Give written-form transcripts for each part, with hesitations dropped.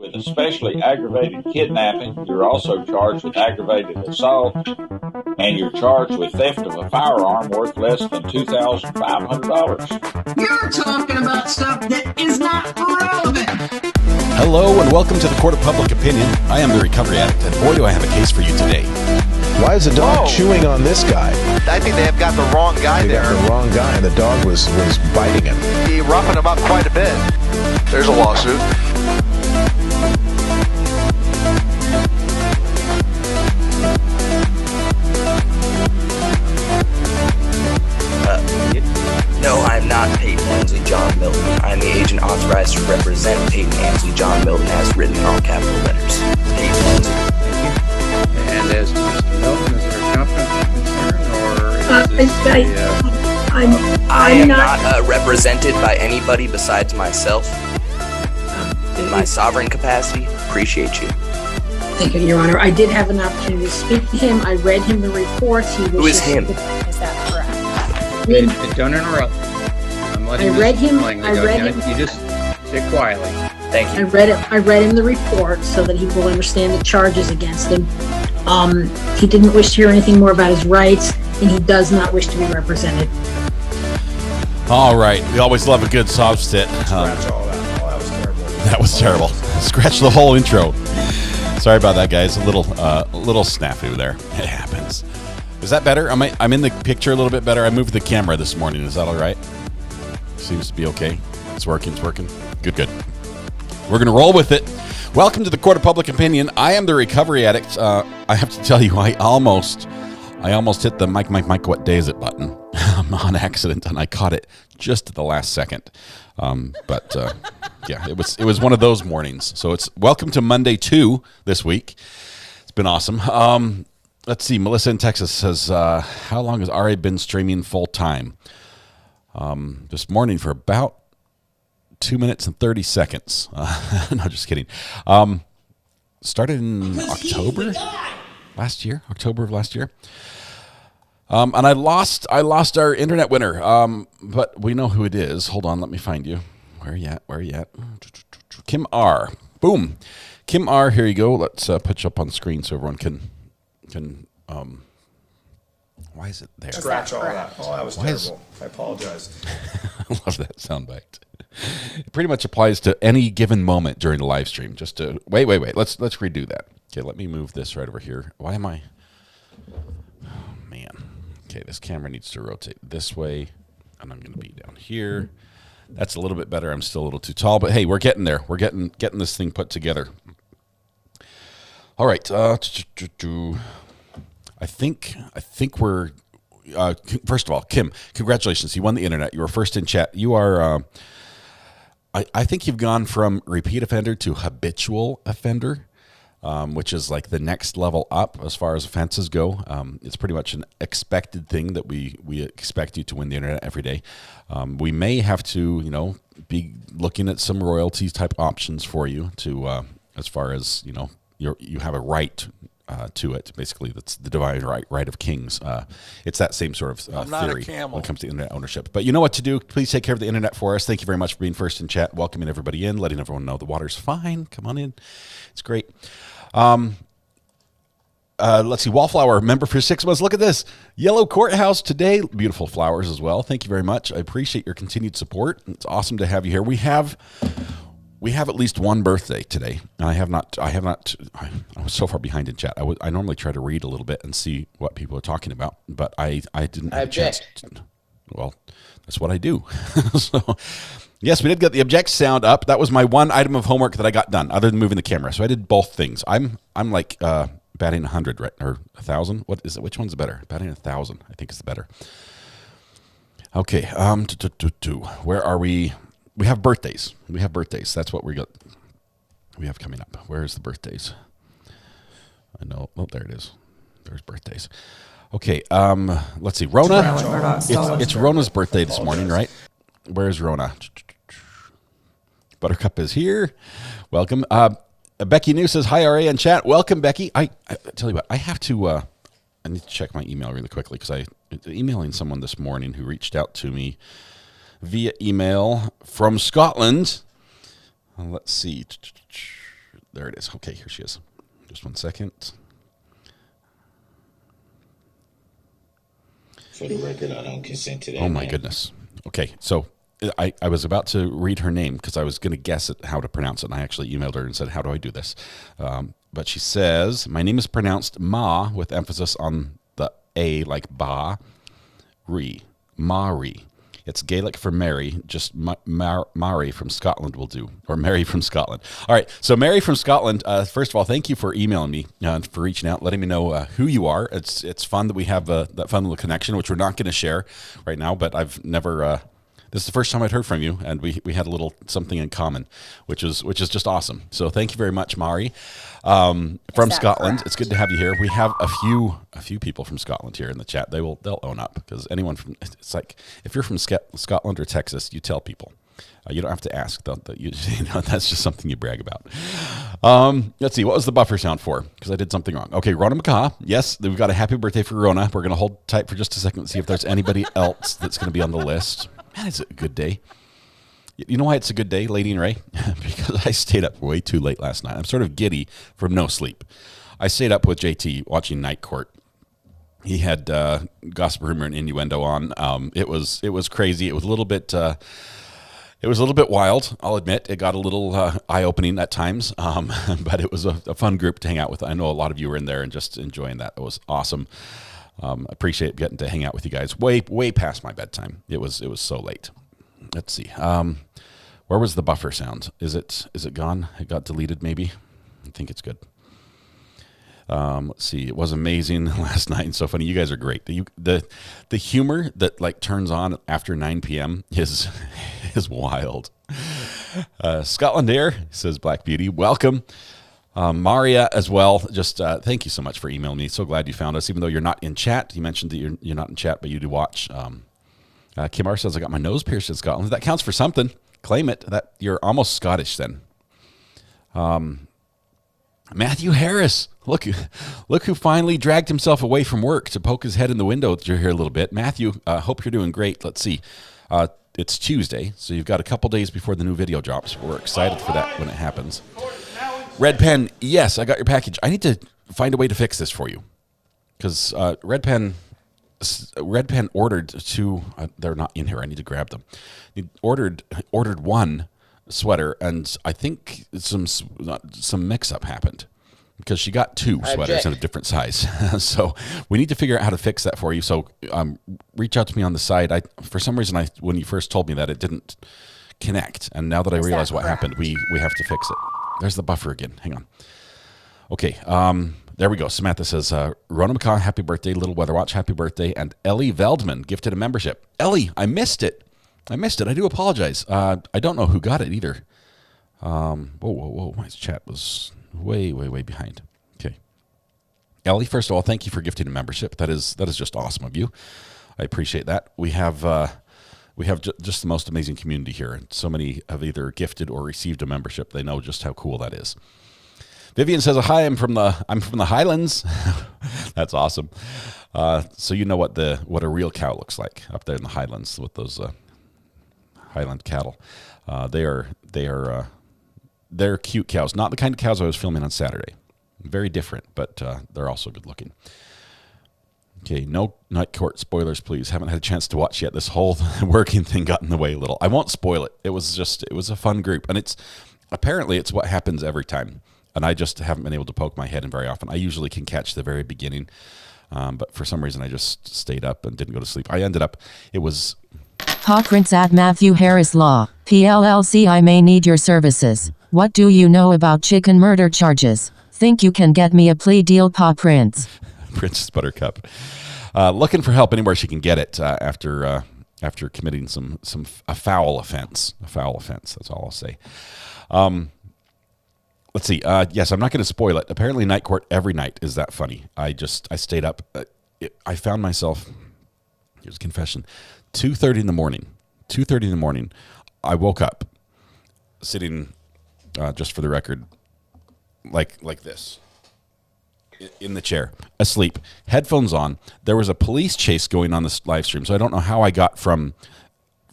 with especially aggravated kidnapping. You're also charged with aggravated assault, and you're charged with theft of a firearm worth less than $2,500. You're talking about stuff that is not relevant. Hello and welcome to the Court of Public Opinion. I am the Recovery Addict, and boy do I have a case for you today. Why is the dog chewing on this guy? I think they have got the wrong guy there. Got the wrong guy, and the dog was biting him. He roughing him up quite a bit. There's a lawsuit. No, I'm not Peyton Ansley John Milton. I'm the agent authorized to represent Peyton Ansley John Milton as written in all capital letters. Peyton Ansley. And as to Mr. Milton, is there a conflict of concern, or I am not represented by anybody besides myself. In my sovereign capacity, appreciate you. Thank you, Your Honor. I did have an opportunity to speak to him. I read him the reports. Who is him? Is that correct? don't interrupt. I'm letting I read him. You just sit quietly. Thank you. I read him the report so that he will understand the charges against him. He didn't wish to hear anything more about his rights, and he does not wish to be represented. All right, we always love a good sob sit. Scratch all that. Oh, that was terrible. That was terrible. Scratch the whole intro. Sorry about that, guys. A little snafu there. It happens. Is that better? I'm in the picture a little bit better. I moved the camera this morning. Is that all right? Seems to be okay. It's working. Good. We're going to roll with it. Welcome to the Court of Public Opinion. I am the Recovery Addict. I have to tell you, I almost hit the Mike, what day is it button on accident, and I caught it just at the last second. Yeah, it was one of those mornings. So it's welcome to Monday 2 this week. It's been awesome. Let's see. Melissa in Texas says, how long has RA been streaming full time? This morning for about 2 minutes and 30 seconds. No, just kidding. Started in October of last year. And I lost our internet winner. But we know who it is. Hold on, let me find you. Where are you at? Kim R. Boom. Kim R, here you go. Let's put you up on the screen so everyone can why is it there? Scratch all that. Oh, that was terrible. I apologize. I love that soundbite. It pretty much applies to any given moment during the live stream. Just to wait. Let's redo that. Okay, let me move this right over here. Why am I? Oh man. Okay, this camera needs to rotate this way, and I'm going to be down here. That's a little bit better. I'm still a little too tall, but hey, we're getting there. We're getting this thing put together. All right. I think we're. First of all, Kim, congratulations! You won the internet. You were first in chat. You are. I think you've gone from repeat offender to habitual offender, which is like the next level up as far as offenses go. It's pretty much an expected thing that we expect you to win the internet every day. We may have to, be looking at some royalties type options for you to, as far as you have a right to it. Basically, that's the divine right of kings. It's that same sort of theory when it comes to internet ownership. But you know what to do. Please take care of the internet for us. Thank you very much for being first in chat, welcoming everybody in, letting everyone know the water's fine. Come on in. It's great. Let's see. Wallflower, member for 6 months. Look at this. Yellow Courthouse today. Beautiful flowers as well. Thank you very much. I appreciate your continued support. It's awesome to have you here. We have at least one birthday today. I was so far behind in chat. I normally try to read a little bit and see what people are talking about, but I didn't have a chance. Well, that's what I do. So, yes, we did get the object sound up. That was my one item of homework that I got done, other than moving the camera. So I did both things. I'm like batting 100, right, or 1,000. What is it? Which one's better? Batting 1,000, I think is the better. Okay. Where are we? We have birthdays. That's what we have coming up. Where's the birthdays? I know. Oh, there it is. There's birthdays. Okay. Let's see. Rona. It's Rona's birthday this morning, right? Where's Rona? Buttercup is here. Welcome. Becky New says, hi, RA in chat. Welcome, Becky. I tell you what, I have to, I need to check my email really quickly because I emailing someone this morning who reached out to me via email from Scotland. Let's see. There it is. Okay, here she is. Just 1 second. For the record, I don't consent to that. Oh, my goodness. Okay, so I was about to read her name because I was going to guess at how to pronounce it, and I actually emailed her and said, how do I do this? But she says, my name is pronounced Ma with emphasis on the A, like ba, Ri, Mari. It's Gaelic for Mary, just Mary from Scotland will do, or Mary from Scotland. All right, so Mary from Scotland, first of all, thank you for emailing me, for reaching out, letting me know who you are. It's fun that we have that fun little connection, which we're not going to share right now, but I've never... this is the first time I'd heard from you, and we had a little something in common, which is just awesome. So thank you very much, Mari, from Scotland. correct? It's good to have you here. We have a few people from Scotland here in the chat. They'll own up, because anyone from, it's like if you're from Scotland or Texas, you tell people. You don't have to ask. That's just something you brag about. Let's see. What was the buffer sound for? Because I did something wrong. Okay, Rona McCaw. Yes, we've got a happy birthday for Rona. We're going to hold tight for just a second and see if there's anybody else that's going to be on the list. Man, it's a good day. You know why it's a good day, Lady and Ray? Because I stayed up way too late last night. I'm sort of giddy from no sleep. I stayed up with JT watching Night Court. He had gossip, rumor, and innuendo on. It was crazy. It was a little bit wild. I'll admit it got a little eye-opening at times. But it was a fun group to hang out with. I know a lot of you were in there and just enjoying that. It was awesome. Appreciate getting to hang out with you guys way past my bedtime. It was so late. Let's see. Where was the buffer sound? Is it gone? It got deleted maybe. I think it's good. Let's see. It was amazing last night and so funny. You guys are great. The humor that like turns on after 9 p.m. is wild. Scotland Air, says Black Beauty. Welcome. Maria as well. Just thank you so much for emailing me. So glad you found us, even though you're not in chat. You mentioned that you're not in chat, but you do watch. Kim R says, I got my nose pierced in Scotland. That counts for something. Claim it. That you're almost Scottish then. Matthew Harris. Look who finally dragged himself away from work to poke his head in the window here a little bit. Matthew, hope you're doing great. Let's see. It's Tuesday, so you've got a couple days before the new video drops. We're excited for that when it happens. Red Pen, yes, I got your package. I need to find a way to fix this for you, because Red Pen ordered two. They're not in here. I need to grab them. He ordered one sweater, and I think some mix-up happened because she got two sweaters in a different size. So we need to figure out how to fix that for you. So reach out to me on the side. For some reason, when you first told me that, it didn't connect, and now that I realize what happened, we have to fix it. There's the buffer again. Hang on. Okay, there we go. Samantha says, Rona McCaw, happy birthday. Little Weather Watch, happy birthday. And Ellie Veldman gifted a membership. Ellie, I missed it. I do apologize. I don't know who got it either. Whoa. My chat was way behind. Okay. Ellie, first of all, thank you for gifting a membership. That is just awesome of you. I appreciate that. We have just the most amazing community here. And so many have either gifted or received a membership. They know just how cool that is. Vivian says, hi, I'm from the Highlands. That's awesome. So you know what a real cow looks like up there in the Highlands with those Highland cattle. They're cute cows, not the kind of cows I was filming on Saturday. Very different, but they're also good looking. Okay, no Night Court spoilers, please. Haven't had a chance to watch yet. This whole working thing got in the way a little. I won't spoil it. It was a fun group, and apparently it's what happens every time. And I just haven't been able to poke my head in very often. I usually can catch the very beginning, but for some reason I just stayed up and didn't go to sleep. It was... Paw Prints at Matthew Harris Law, PLLC. I may need your services. What do you know about chicken murder charges? Think you can get me a plea deal, Paw Prints? Princess Buttercup. Looking for help anywhere she can get it after committing a foul offense. A foul offense, that's all I'll say. Let's see. Yes, I'm not going to spoil it. Apparently Night Court every night is that funny. I stayed up. I found myself, here's a confession, 2:30 in the morning. 2:30 in the morning, I woke up sitting, just for the record, like this, in the chair, asleep, headphones on. There was a police chase going on this live stream, so I don't know how I got from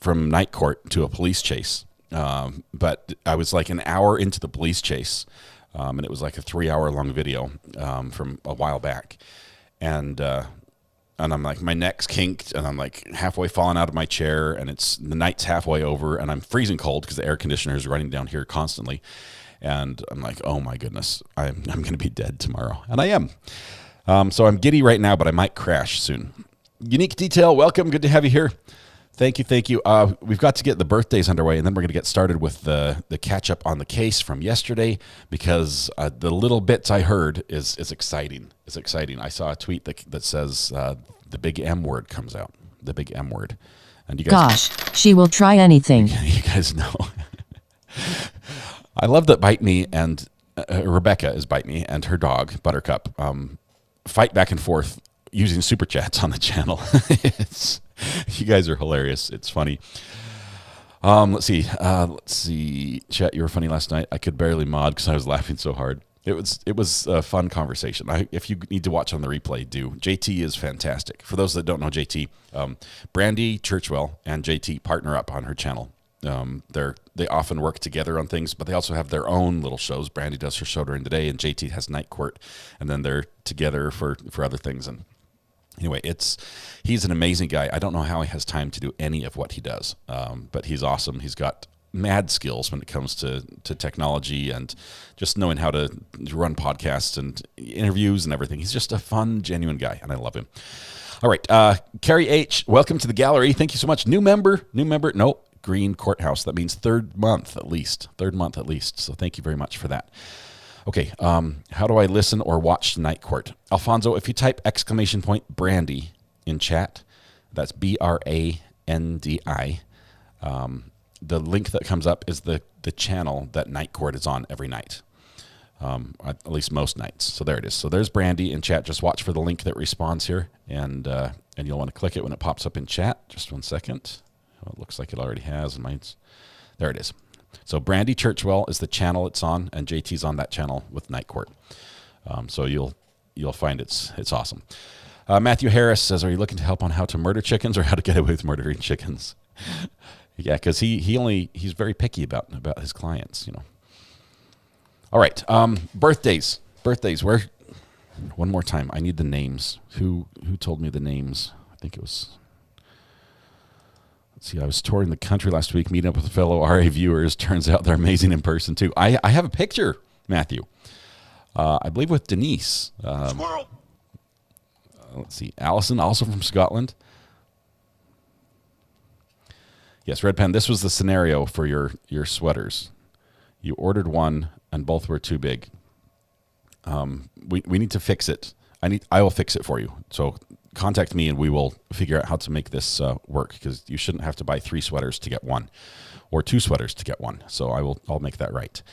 Night Court to a police chase. But I was like an hour into the police chase and it was like a 3-hour long video from a while back, and I'm like, my neck's kinked, and I'm like halfway falling out of my chair, and the night's halfway over, and I'm freezing cold because the air conditioner is running down here constantly, and I'm like, oh my goodness, I'm going to be dead tomorrow, and I am. So I'm giddy right now, but I might crash soon. Unique Detail, welcome, good to have you here. Thank you. We've got to get the birthdays underway, and then we're going to get started with the catch up on the case from yesterday, because the little bits I heard is exciting. It's exciting. I saw a tweet that says the big M word comes out. The big M word. And you guys, gosh, she will try anything. You guys know. I love that Bite Me and Rebecca is Bite Me and her dog Buttercup fight back and forth using super chats on the channel. You guys are hilarious. It's funny. Let's see. Chat, you were funny last night. I could barely mod because I was laughing so hard. It was a fun conversation. If you need to watch on the replay, do. JT is fantastic. For those that don't know JT, Brandy Churchwell and JT partner up on her channel. They often work together on things, but they also have their own little shows. Brandy does her show during the day, and JT has Night Court, and then they're together for other things. And anyway, he's an amazing guy. I don't know how he has time to do any of what he does, but he's awesome. He's got mad skills when it comes to technology and just knowing how to run podcasts and interviews and everything. He's just a fun, genuine guy, and I love him. All right, Carrie H., welcome to the gallery. Thank you so much. New member. No, Green Courthouse. That means third month at least. So thank you very much for that. Okay, how do I listen or watch Night Court? Alfonso, if you type !Brandy in chat, that's BRANDI, the link that comes up is the channel that Night Court is on every night, at least most nights. So there it is. So there's Brandy in chat. Just watch for the link that responds here, and you'll want to click it when it pops up in chat. Just 1 second. Oh, it looks like it already has. There it is. So Brandy Churchwell is the channel it's on, and JT's on that channel with Night Court. So you'll find it's awesome. Matthew Harris says, "Are you looking to help on how to murder chickens or how to get away with murdering chickens?" Yeah, because he's very picky about his clients, All right, birthdays. Where? One more time. I need the names. Who told me the names? I think it was. Let's see, I was touring the country last week, meeting up with fellow RA viewers. Turns out they're amazing in person, too. I have a picture, Matthew. I believe with Denise. Squirrel. Let's see, Allison, also from Scotland. Yes, Red Pen, this was the scenario for your sweaters. You ordered one, and both were too big. We need to fix it. I will fix it for you. So contact me and we will figure out how to make this work, because you shouldn't have to buy 3 sweaters to get one, or 2 sweaters to get one. So I'll make that right.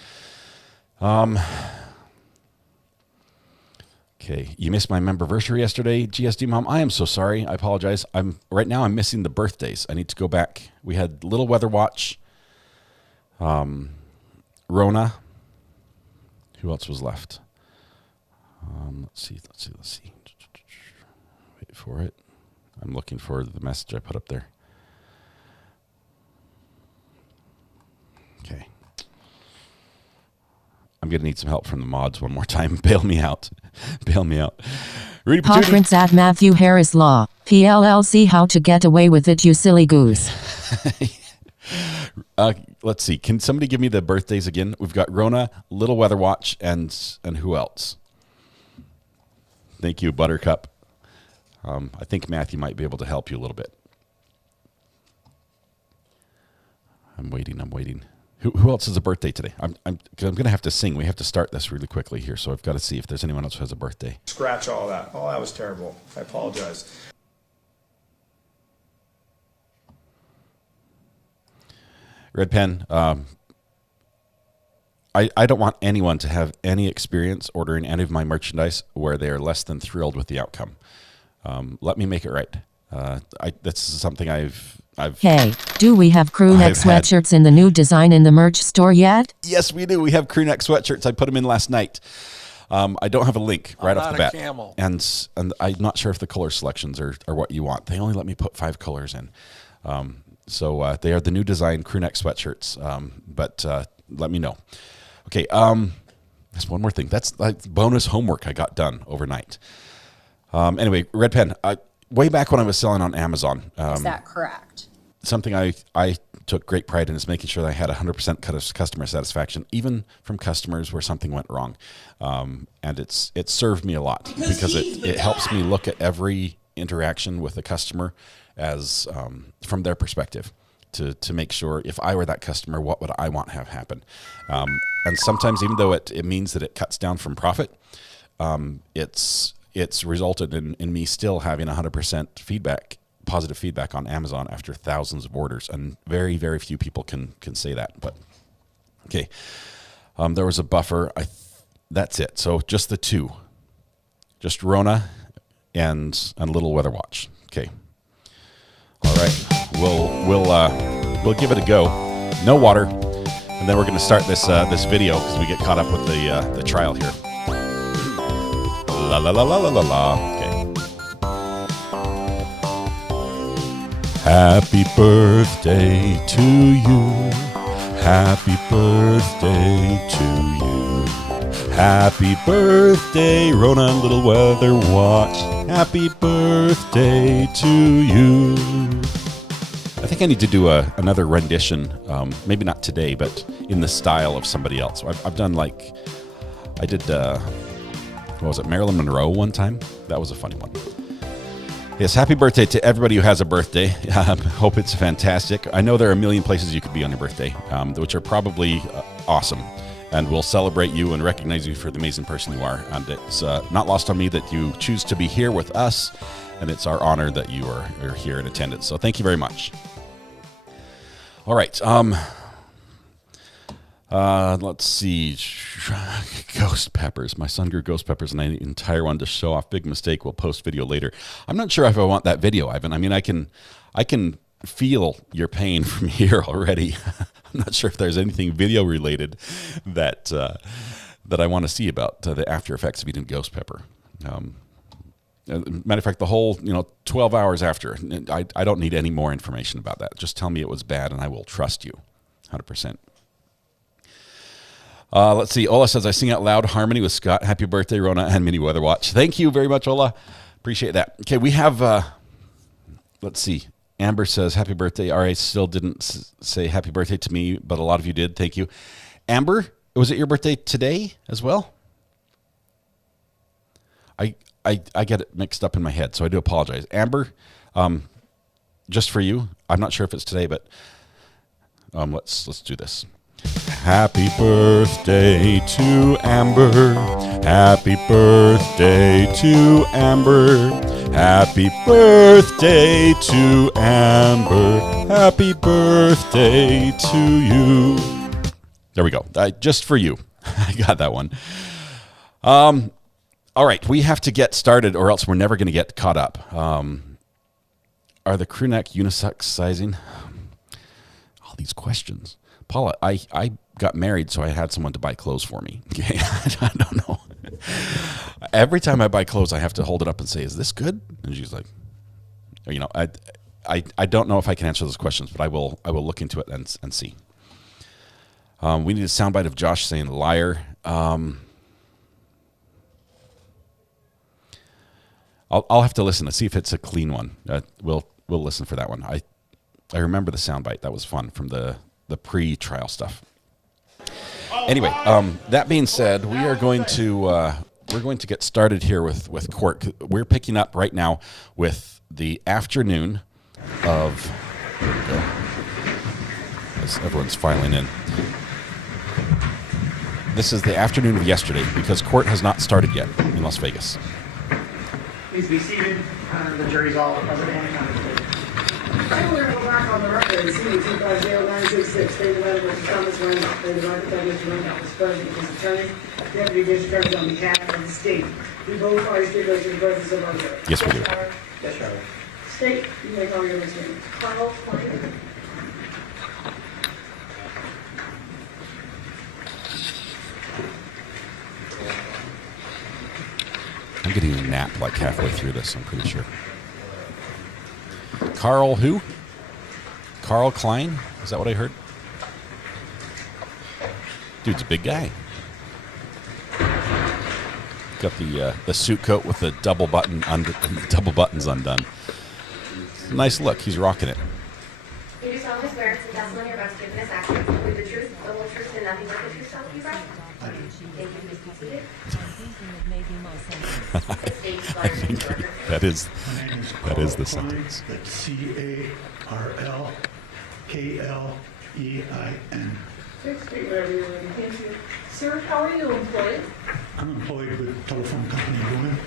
Okay, you missed my memberversary yesterday, GSD Mom. I am so sorry. I apologize. Right now I'm missing the birthdays. I need to go back. We had Little Weather Watch, Rona. Who else was left? Let's see. Wait for it. I'm looking for the message I put up there. Okay. I'm going to need some help from the mods one more time. Bail me out. Rudy Paw prints at Matthew Harris Law. PLLC, how to get away with it, you silly goose. Let's see. Can somebody give me the birthdays again? We've got Rona, Little Weather Watch, and who else? Thank you, Buttercup. I think Matthew might be able to help you a little bit. I'm waiting. Who else has a birthday today? I'm going to have to sing. We have to start this really quickly here, so I've got to see if there's anyone else who has a birthday. Scratch all that. Oh, that was terrible. I apologize. Red Pen, I don't want anyone to have any experience ordering any of my merchandise where they are less than thrilled with the outcome. Let me make it right. That's something I've. Hey, do we have crew neck sweatshirts in the new design in the merch store yet? Yes, we do. We have crew neck sweatshirts. I put them in last night. I don't have a link right off the bat. Camel. And I'm not sure if the color selections are what you want. They only let me put 5 colors in. So they are the new design crew neck sweatshirts. But let me know. Okay. That's one more thing. That's like bonus homework I got done overnight. Anyway, Red Pen. Way back when I was selling on Amazon. Is that correct? Something I took great pride in is making sure that I had 100% customer satisfaction, even from customers where something went wrong. And it served me a lot because it helps me look at every interaction with a customer as from their perspective to make sure if I were that customer, what would I want to have happen? And sometimes even though it means that it cuts down from profit, it's resulted in me still having 100% positive feedback on Amazon after thousands of orders, and very, very few people can say that. But okay, there was a buffer. That's it. So just the two, just Rona and a little weather watch. Okay. All right. We'll give it a go. No water, and then we're going to start this video because we get caught up with the trial here. La la la la la la la. Okay. Happy birthday to you. Happy birthday to you. Happy birthday, Rona and Little Weather Watch. Happy birthday to you. I think I need to do another rendition, maybe not today, but in the style of somebody else. So I've done I did, what was it, Marilyn Monroe one time? That was a funny one. Yes, happy birthday to everybody who has a birthday. Hope it's fantastic. I know there are a million places you could be on your birthday, which are probably awesome. And we'll celebrate you and recognize you for the amazing person you are. And it's not lost on me that you choose to be here with us. And it's our honor that you are here in attendance. So thank you very much. All right. Let's see. Ghost peppers. My son grew ghost peppers and an entire one to show off. Big mistake. We'll post video later. I'm not sure if I want that video, Ivan. I mean, I can feel your pain from here already. I'm not sure if there's anything video related that I want to see about the after effects of eating ghost pepper. Matter of fact, the whole 12 hours after, I don't need any more information about that. Just tell me it was bad, and I will trust you, 100%. Let's see. Ola says, I sing out loud harmony with Scott. Happy birthday, Rona and Mini Weather Watch. Thank you very much, Ola. Appreciate that. Okay, we have, let's see. Amber says, happy birthday. RA still didn't say happy birthday to me, but a lot of you did. Thank you. Amber, was it your birthday today as well? I get it mixed up in my head, so I do apologize. Amber, just for you, I'm not sure if it's today, but let's do this. Happy birthday to Amber. Happy birthday to Amber. Happy birthday to Amber. Happy birthday to you. There we go. Just for you. I got that one. All right, we have to get started or else we're never going to get caught up. Are the crew neck unisex sizing? All these questions. Paula, I got married, so I had someone to buy clothes for me. Okay, I don't know. Every time I buy clothes, I have to hold it up and say, is this good? And she's like, I don't know if I can answer those questions, but I will look into it and see. We need a soundbite of Josh saying liar. I'll have to listen to see if it's a clean one. We'll listen for that one. I remember the soundbite. That was fun from the pre-trial stuff. Anyway, that being said, we're going to get started here with court. We're picking up right now with the afternoon of. Here we go. As everyone's filing in. This is the afternoon of yesterday because court has not started yet in Las Vegas. Please be seated. The jury's all present and counted. Finally, we're back on the record. C-250-966, State of Versus Thomas Randolph. State of Mr. Randolph is present with his attorney, Deputy District Attorney on behalf of the state. We both parties speak to the presence of our jury. Yes, we do. Yes, Your Honor. State, you may call your witness name. Carl, I'm getting a nap like halfway through this, I'm pretty sure. Carl who? Carl Klein? Is that what I heard? Dude's a big guy. got the suit coat with the double double buttons undone. Nice look. He's rocking it. You do solemnly swear to the testimony you're about to give in this action, include the truth, the whole truth, and nothing but the truth, so help you God? Thank you. Please be seated. I think that is the sentence. That's CARLKLEIN. Thank you. Sir, how are you employed? I'm employed with telephone company Lumen.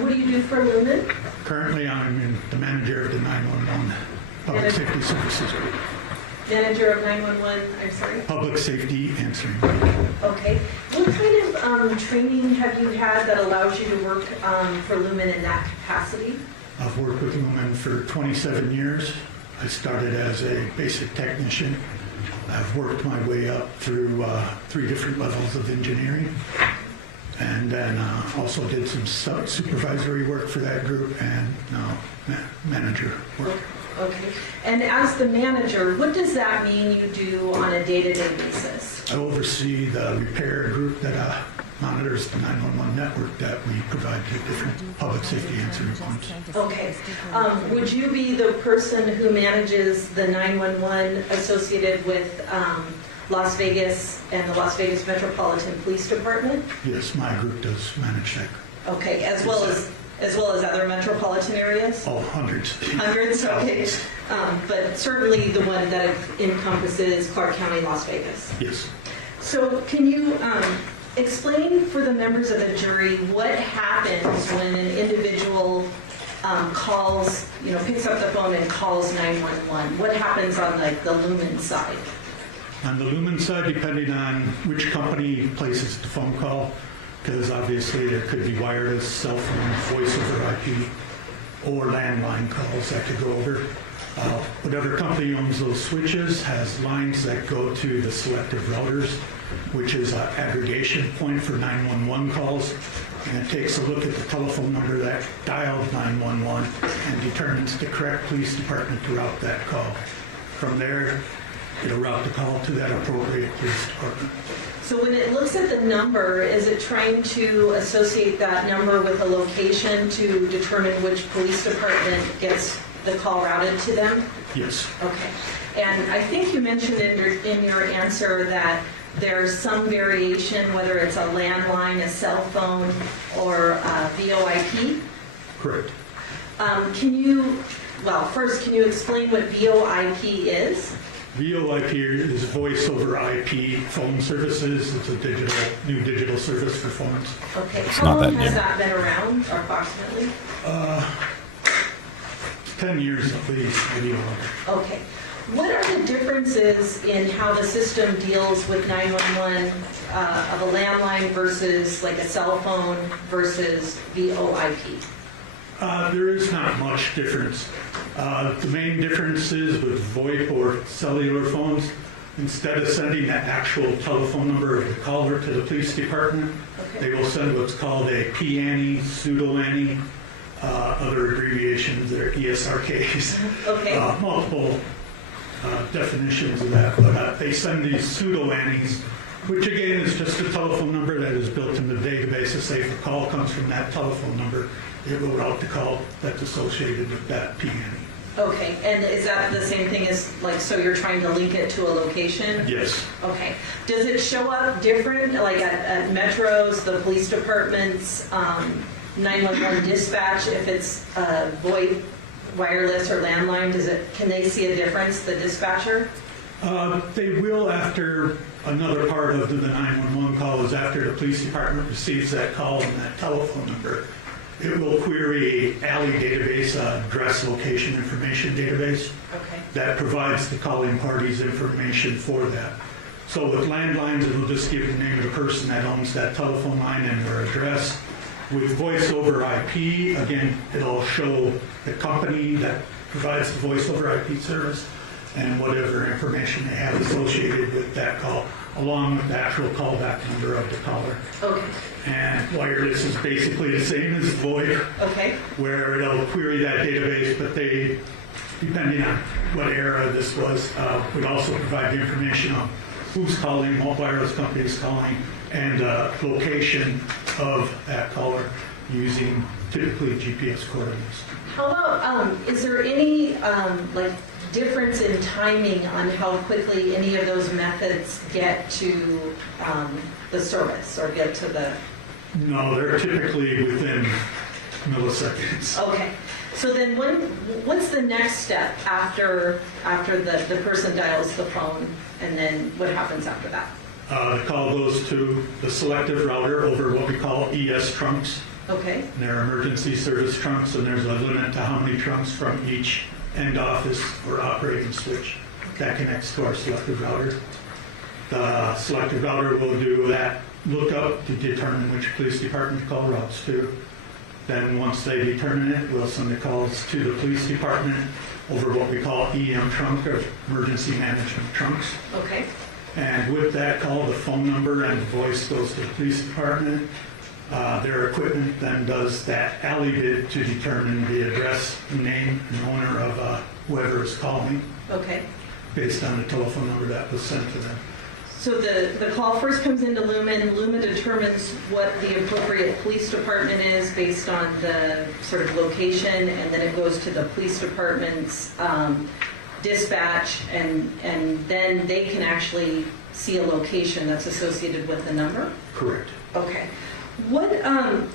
What do you do for Lumen? Currently, I'm the manager of the 911 Public Safety Services Group. Manager of 911, I'm sorry? Public Safety Answering. Okay. What kind of training have you had that allows you to work for Lumen in that capacity? I've worked with Lumen for 27 years. I started as a basic technician. I've worked my way up through 3 different levels of engineering, and then also did some supervisory work for that group, and now manager work. Okay. And as the manager, what does that mean you do on a day-to-day basis? I oversee the repair group that monitors the 911 network that we provide to different public safety answering points. Okay. Would you be the person who manages the 911 associated with Las Vegas and the Las Vegas Metropolitan Police Department? Yes, my group does manage that. Okay, as well as other metropolitan areas? Oh, hundreds. Hundreds, okay. But certainly the one that encompasses Clark County, Las Vegas. Yes. So can you explain for the members of the jury what happens when an individual calls, picks up the phone and calls 911? What happens on the Lumen side? On the Lumen side, depending on which company places the phone call, because obviously it could be wireless, cell phone, voice over IP, or landline calls that could go over. Whatever company owns those switches has lines that go to the selective routers, which is an aggregation point for 911 calls, and it takes a look at the telephone number that dialed 911 and determines the correct police department to route that call. From there, it'll route the call to that appropriate police department. So when it looks at the number, is it trying to associate that number with a location to determine which police department gets the call routed to them? Yes. Okay. And I think you mentioned in your answer that there's some variation, whether it's a landline, a cell phone, or VoIP? Correct. First, can you explain what VoIP is? VoIP is voice over IP phone services. It's a new digital service for phones. Okay. How long has that been around, approximately? 10 years at least, maybe longer. Okay. What are the differences in how the system deals with 911 of a landline versus like a cell phone versus VoIP? There is not much difference. The main difference is with VoIP or cellular phones, instead of sending the actual telephone number of the caller to the police department, they will send what's called a PANI, pseudo-ANI, other abbreviations, they're ESRKs, multiple definitions of that, but they send these pseudo-ANIs, which again is just a telephone number that is built in the database to say if a call comes from that telephone number, it will route the call that's associated with that PANI. Okay, and is that the same thing as, so you're trying to link it to a location? Yes. Okay. Does it show up different, like at metros, the police departments, 911 dispatch, if it's VoIP, wireless, or landline, can they see a difference, the dispatcher? They will after another part of the 911 call is after the police department receives that call and that telephone number. It will query a ALI database, address location information database, that provides the calling party's information for that. So with landlines, it will just give the name of the person that owns that telephone line and their address. With voice over IP, again, it'll show the company that provides the voice over IP service and whatever information they have associated with that call, along with the actual callback number of the caller. Okay. And wireless is basically the same as VoIP, where it'll query that database, but they, depending on what era this was, would also provide the information on who's calling, what wireless company is calling, and location of that caller using typically GPS coordinates. How about, is there any like difference in timing on how quickly any of those methods get to the service or get to the... No, they're typically within milliseconds. Okay. So then what's the next step after the person dials the phone, and then what happens after that? The call goes to the selective router over what we call ES trunks. Okay. And they're emergency service trunks, and there's a limit to how many trunks from each end office or operating switch that connects to our selective router. The selective router will do that lookup to determine which police department to call routes to. Then once they determine it, we'll send the calls to the police department over what we call EM trunk, or emergency management trunks. Okay. And with that call, the phone number and the voice goes to the police department. Their equipment then does that alley bid to determine the address, name, and owner of whoever is calling. Okay. Based on the telephone number that was sent to them. So the call first comes into Lumen. Lumen determines what the appropriate police department is based on the sort of location, and then it goes to the police department's dispatch, and then they can actually see a location that's associated with the number? Correct. Okay. What are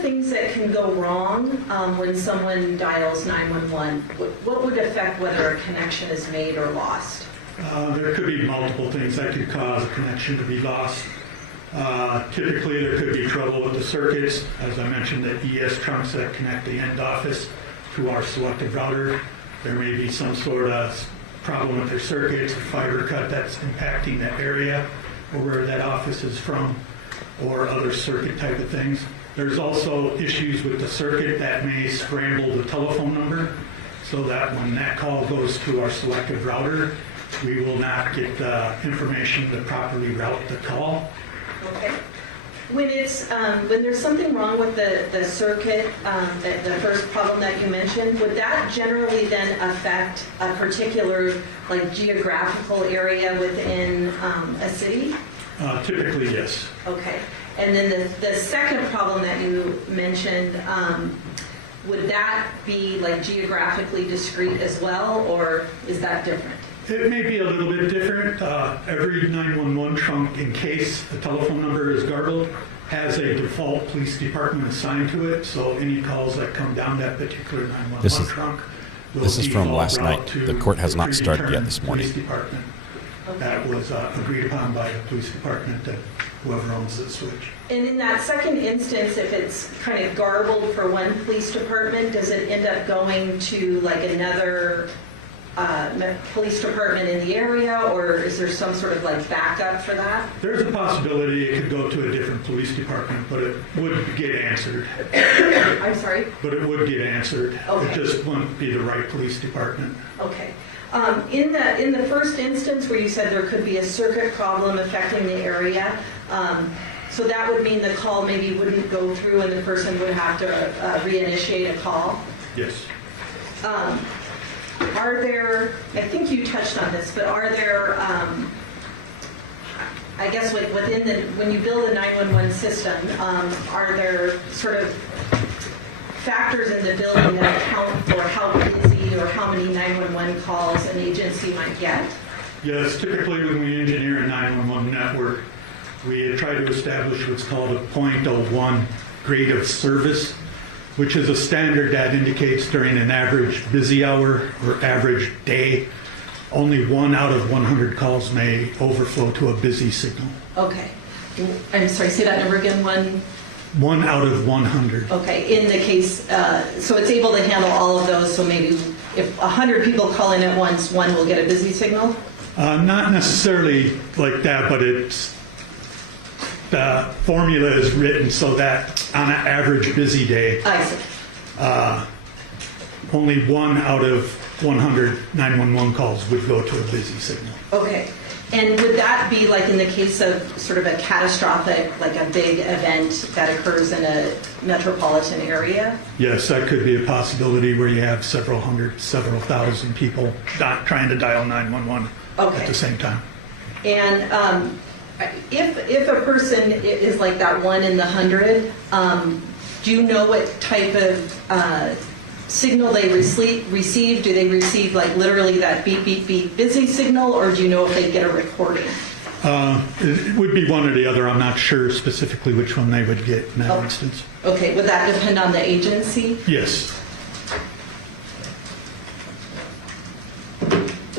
things that can go wrong when someone dials 911? What would affect whether a connection is made or lost? There could be multiple things that could cause a connection to be lost. Typically, there could be trouble with the circuits. As I mentioned, the ES trunks that connect the end office to our selective router. There may be some sort of problem with their circuits, a fiber cut that's impacting that area or where that office is from, or other circuit type of things. There's also issues with the circuit that may scramble the telephone number, so that when that call goes to our selective router, we will not get information to properly route the call. Okay. When it's when there's something wrong with the circuit, the first problem that you mentioned, would that generally then affect a particular like geographical area within a city? Typically, yes. Okay. And then the second problem that you mentioned, would that be like geographically discrete as well, or is that different? It may be a little bit different. Every 911 trunk, in case the telephone number is garbled, has a default police department assigned to it. So any calls that come down that particular 911 trunk will This is from default last route night. to The court has not started yet predetermined this morning. Police department. That was agreed upon by the police department, that whoever owns the switch. And in that second instance, if it's kind of garbled for one police department, does it end up going to like another police department in the area, or is there some sort of like backup for that? There's a possibility it could go to a different police department, but it would get answered. I'm sorry? But it would get answered. Okay. It just wouldn't be the right police department. Okay. In the first instance where you said there could be a circuit problem affecting the area, so that would mean the call maybe wouldn't go through and the person would have to reinitiate a call? Yes. Are there, I think you touched on this, but are there, I guess within when you build a 911 system, are there sort of factors in the building that account for how busy or how many 911 calls an agency might get? Yes, typically when we engineer a 911 network, we try to establish what's called a .01 grade of service, which is a standard that indicates during an average busy hour or average day, only 1 out of 100 calls may overflow to a busy signal. Okay. I'm sorry, say that number again. 1 out of 100. Okay, in the case, so it's able to handle all of those, so maybe if 100 people call in at once, one will get a busy signal? Not necessarily like that, but it's the formula is written so that on an average busy day, I see. Only 1 out of 100 911 calls would go to a busy signal. Okay. And would that be like in the case of sort of a catastrophic, like a big event that occurs in a metropolitan area? Yes, that could be a possibility where you have several hundred, several thousand people trying to dial 911 at the same time. And if a person is like that 1 in the 100, do you know what type of signal they receive? Do they receive like literally that beep, beep, beep busy signal, or do you know if they get a recording? It would be one or the other. I'm not sure specifically which one they would get in that instance. Okay, would that depend on the agency? Yes.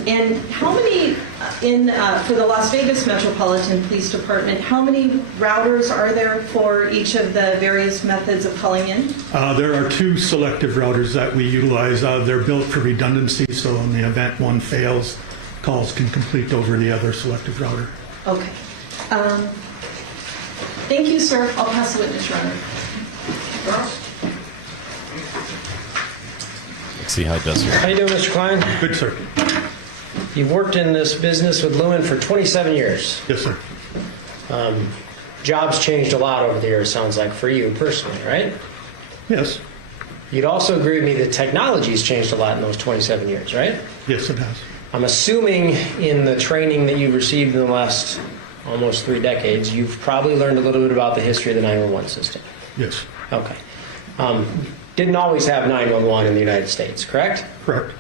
And how many, for the Las Vegas Metropolitan Police Department, how many routers are there for each of the various methods of calling in? There are 2 selective routers that we utilize. They're built for redundancy, so in the event one fails, calls can complete over the other selective router. Okay. Thank you, sir. I'll pass the witness, Your Honor. Let's see how it does here. How you doing, Mr. Klein? Good, sir. You've worked in this business with Lumen for 27 years. Yes, sir. Jobs changed a lot over the years, sounds like, for you personally, right? Yes. You'd also agree with me that technology's changed a lot in those 27 years, right? Yes, it has. I'm assuming in the training that you've received in the last almost 3 decades, you've probably learned a little bit about the history of the 911 system. Yes. Okay. Didn't always have 911 in the United States, correct? Correct.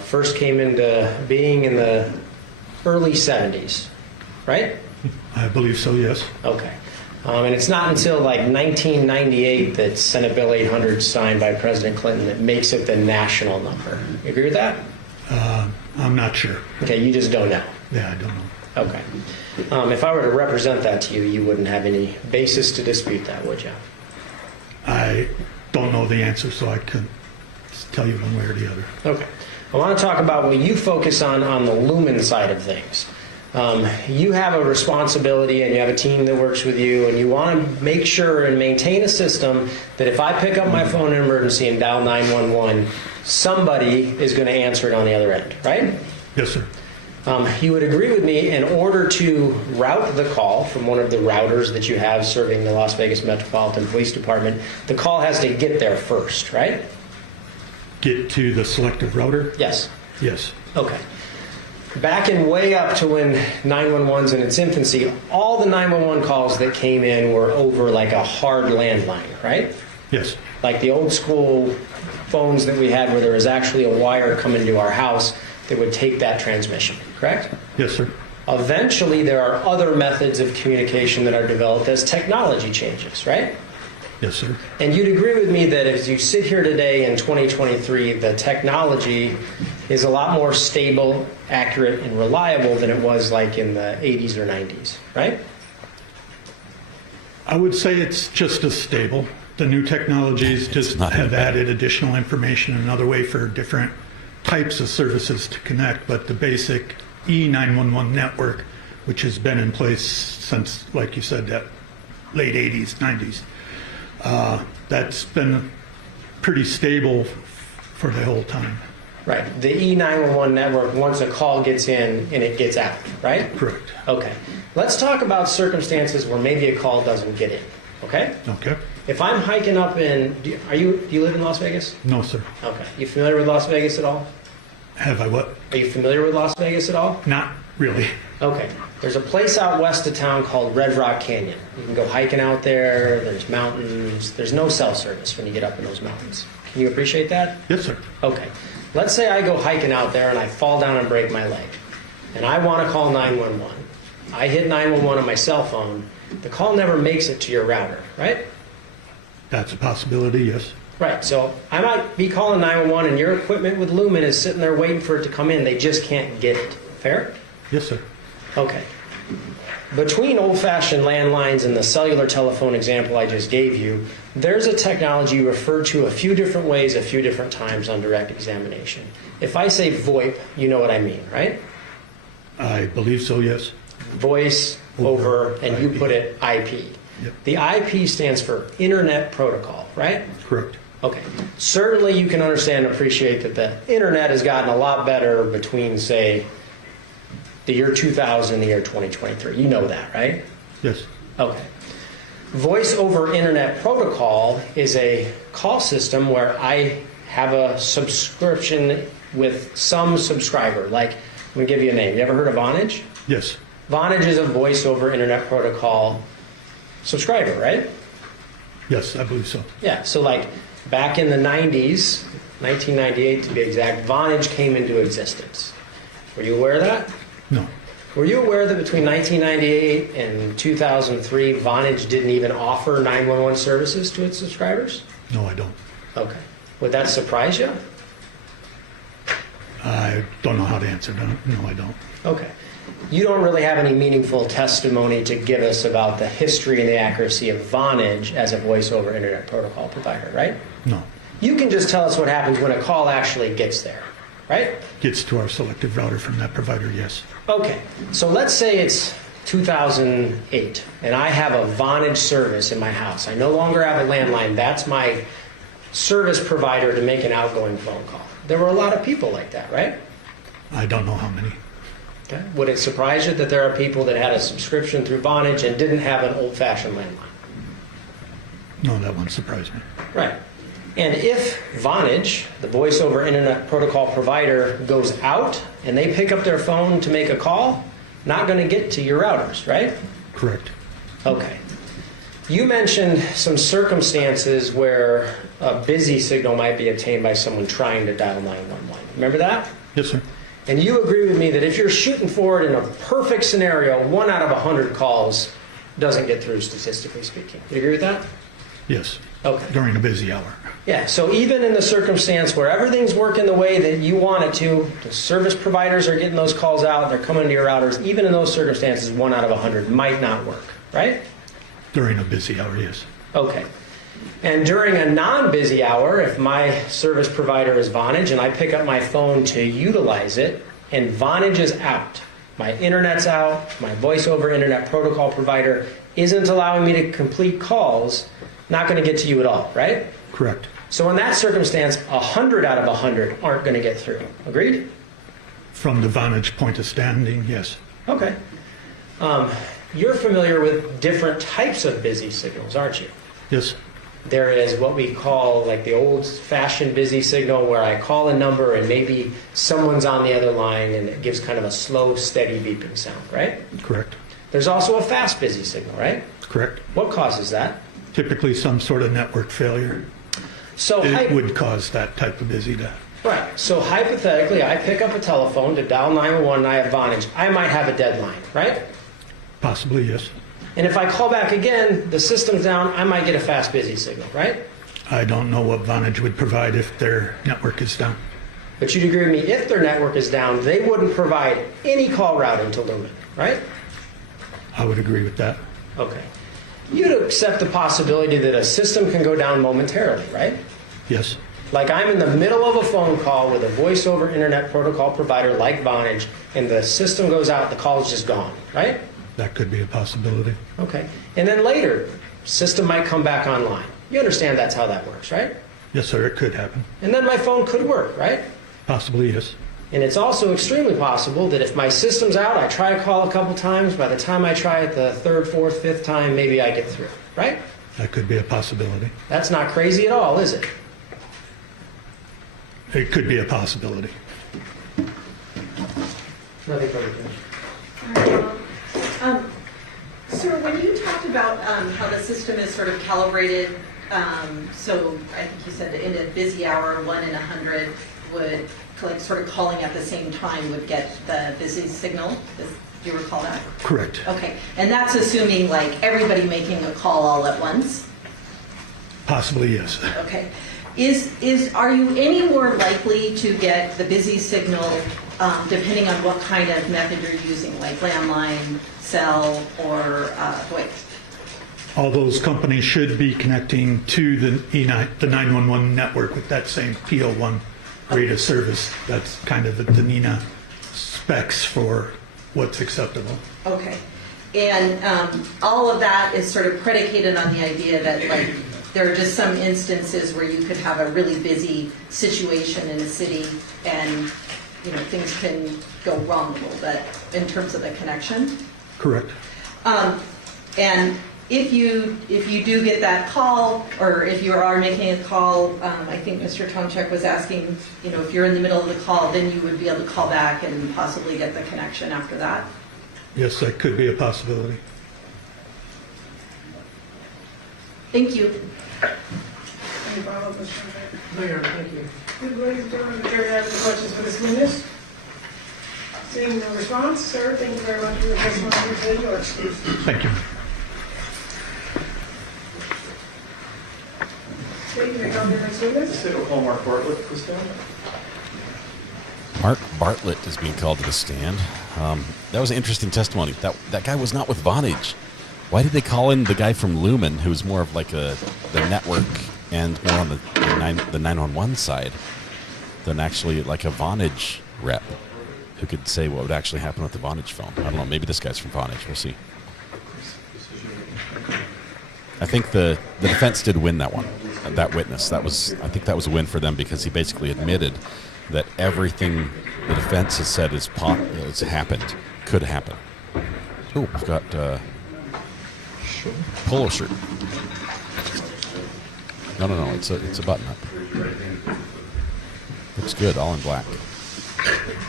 First came into being in the early 70s, right? I believe so, yes. Okay. And it's not until like 1998 that Senate Bill 800 signed by President Clinton that makes it the national number. You agree with that? I'm not sure. Okay, you just don't know. Yeah, I don't know. Okay. If I were to represent that to you, you wouldn't have any basis to dispute that, would you? I don't know the answer, so I couldn't tell you one way or the other. Okay. I want to talk about what you focus on the Lumen side of things. You have a responsibility and you have a team that works with you, and you want to make sure and maintain a system that if I pick up my phone in an emergency and dial 911, somebody is going to answer it on the other end, right? Yes, sir. You would agree with me, in order to route the call from one of the routers that you have serving the Las Vegas Metropolitan Police Department, the call has to get there first, right? Get to the selective router? Yes. Yes. Okay. Back in way up to when 911's in its infancy, all the 911 calls that came in were over like a hard landline, right? Yes. Like the old school phones that we had where there was actually a wire coming to our house that would take that transmission, correct? Yes, sir. Eventually, there are other methods of communication that are developed as technology changes, right? Yes, sir. And you'd agree with me that as you sit here today in 2023, the technology is a lot more stable, accurate, and reliable than it was like in the 80s or 90s, right? I would say it's just as stable. The new technologies just have added additional information, another way for different types of services to connect, but the basic E911 network, which has been in place since, like you said, that late 80s, 90s, that's been pretty stable for the whole time. Right. The E911 network, once a call gets in and it gets out, right? Correct. Okay. Let's talk about circumstances where maybe a call doesn't get in, okay? Okay. If I'm hiking up in, do you live in Las Vegas? No, sir. Okay. You familiar with Las Vegas at all? Have I what? Are you familiar with Las Vegas at all? Not really. Okay. There's a place out west of town called Red Rock Canyon. You can go hiking out there. There's mountains. There's no cell service when you get up in those mountains. Can you appreciate that? Yes, sir. Okay. Let's say I go hiking out there and I fall down and break my leg. And I want to call 911. I hit 911 on my cell phone. The call never makes it to your router, right? That's a possibility, yes. Right. So I might be calling 911 and your equipment with Lumen is sitting there waiting for it to come in. They just can't get it. Fair? Yes, sir. Okay. Between old-fashioned landlines and the cellular telephone example I just gave you, there's a technology referred to a few different ways, a few different times on direct examination. If I say VoIP, you know what I mean, right? I believe so, yes. Voice over, and you put it IP. Yep. The IP stands for Internet Protocol, right? Correct. Okay. Certainly you can understand and appreciate that the Internet has gotten a lot better between, say, the year 2000 and the year 2023. You know that, right? Yes. Okay. Voice over Internet Protocol is a call system where I have a subscription with some subscriber. Like, I'm going to give you a name. You ever heard of Vonage? Yes. Vonage is a voice over internet protocol subscriber, right? Yes, I believe so. Yeah, so like back in the 90s, 1998 to be exact, Vonage came into existence. Were you aware of that? No. Were you aware that between 1998 and 2003, Vonage didn't even offer 911 services to its subscribers? No, I don't. Okay. Would that surprise you? I don't know how to answer that. No, I don't. Okay. You don't really have any meaningful testimony to give us about the history and the accuracy of Vonage as a voice over internet protocol provider, right? No. You can just tell us what happens when a call actually gets there, right? Gets to our selective router from that provider, yes. Okay, so let's say it's 2008 and I have a Vonage service in my house. I no longer have a landline. That's my service provider to make an outgoing phone call. There were a lot of people like that, right? I don't know how many. Okay. Would it surprise you that there are people that had a subscription through Vonage and didn't have an old-fashioned landline? No, that wouldn't surprise me. Right. And if Vonage, the voice over internet protocol provider, goes out and they pick up their phone to make a call, not going to get to your routers, right? Correct. Okay. You mentioned some circumstances where a busy signal might be obtained by someone trying to dial 911. Remember that? Yes, sir. And you agree with me that if you're shooting forward in a perfect scenario, 1 out of 100 calls doesn't get through, statistically speaking. Do you agree with that? Yes. Okay. During a busy hour. Yeah, so even in the circumstance where everything's working the way that you want it to, the service providers are getting those calls out, they're coming to your routers, even in those circumstances, 1 out of 100 might not work, right? During a busy hour, yes. Okay. And during a non-busy hour, if my service provider is Vonage and I pick up my phone to utilize it, and Vonage is out, my internet's out, my voice over internet protocol provider isn't allowing me to complete calls, not going to get to you at all, right? Correct. So in that circumstance, 100 out of 100 aren't going to get through. Agreed? From the Vonage point of standing, yes. Okay. You're familiar with different types of busy signals, aren't you? Yes. There is what we call like the old-fashioned busy signal where I call a number and maybe someone's on the other line and it gives kind of a slow, steady beeping sound, right? Correct. There's also a fast busy signal, right? Correct. What causes that? Typically some sort of network failure. So it would cause that type of busy to... Right. So hypothetically, I pick up a telephone to dial 911 and I have Vonage. I might have a deadline, right? Possibly, yes. And if I call back again, the system's down, I might get a fast busy signal, right? I don't know what Vonage would provide if their network is down. But you'd agree with me, if their network is down, they wouldn't provide any call routing to Lumen, right? I would agree with that. Okay. You'd accept the possibility that a system can go down momentarily, right? Yes. Like I'm in the middle of a phone call with a voice over internet protocol provider like Vonage, and the system goes out, the call is just gone, right? That could be a possibility. Okay. And then later, system might come back online. You understand that's how that works, right? Yes, sir, it could happen. And then my phone could work, right? Possibly, yes. And it's also extremely possible that if my system's out, I try a call a couple times, by the time I try it the third, fourth, fifth time, maybe I get through, right? That could be a possibility. That's not crazy at all, is it? It could be a possibility. Nothing further. Sir, when you talked about how the system is sort of calibrated, so I think you said in a busy hour, 1 in 100 would, like sort of calling at the same time would get the busy signal. Do you recall that? Correct. Okay, and that's assuming like everybody making a call all at once? Possibly, yes. Okay. Are you any more likely to get the busy signal depending on what kind of method you're using, like landline, cell, or voice? All those companies should be connecting to the 911 network with that same PO1 rate of service. That's kind of the NINA specs for what's acceptable. Okay. And all of that is sort of predicated on the idea that like there are just some instances where you could have a really busy situation in a city and things can go wrong a little bit in terms of the connection. Correct. And if you do get that call, or if you are making a call, I think Mr. Tomchek was asking, if you're in the middle of the call, then you would be able to call back and possibly get the connection after that. Yes, that could be a possibility. Thank you. Any follow-up, Mr. President? No, Your Honor, thank you. Good, ladies and gentlemen, the jury have any questions for this witness? Seeing no response, sir, thank you very much for your testimony today. You are excused. Thank you. State, you may call your next witness. Sit with Mark Bartlett, please stand. Mark Bartlett is being called to the stand. That was an interesting testimony. That guy was not with Vonage. Why did they call in the guy from Lumen, who's more of like the network and more on the 911 side than actually like a Vonage rep who could say what would actually happen with the Vonage phone? I don't know. Maybe this guy's from Vonage. We'll see. I think the defense did win that one. That witness. I think that was a win for them because he basically admitted that everything the defense has said has happened, could happen. Oh, I've got polo shirt. No, it's a button up. Looks good, all in black.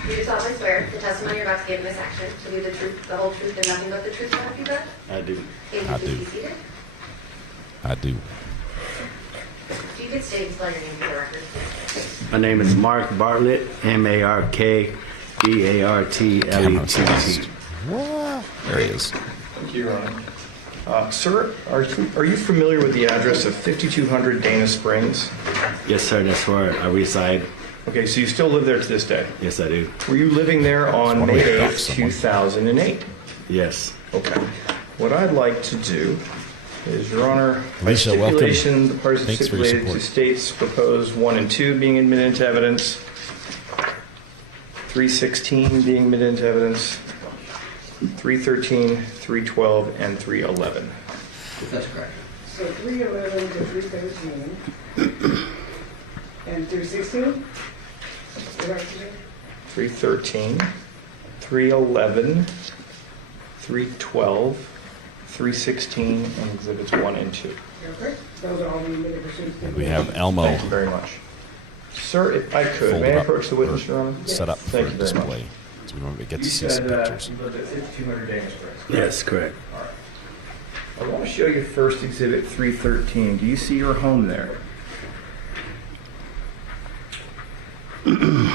You do solemnly swear the testimony you're about to give in this action to be the truth, the whole truth, and nothing but the truth, so help you God? I do. I do. Be seated. I do. If you could state and spell your name for the record. My name is Mark Bartlett, MarkBartlett. There he is. Thank you, Your Honor. Sir, are you familiar with the address of 5200 Dana Springs? Yes, sir. That's where I reside. Okay, so you still live there to this day? Yes, I do. Were you living there on May 8th, 2008? Yes. Okay. What I'd like to do is, Your Honor, by Alicia, stipulation, welcome. the parties have Thanks for your stipulated to support. states proposed 1 and 2 being admitted into evidence, 316 being admitted into evidence, 313, 312, and 311. That's correct. So 311 to 313 and 316? 313, 311, 312, 316, and exhibits 1 and 2. Okay. Those are all the admitted pursuits. And we have Elmo. Thank you very much. Sir, if I could, folded may I up approach the witness, or Your Honor? set up for Thank you very much. display. So we don't get to You see some said pictures. you lived at 5200 Dana Springs. Yes, correct. All right. I want to show you first exhibit 313. Do you see your home there?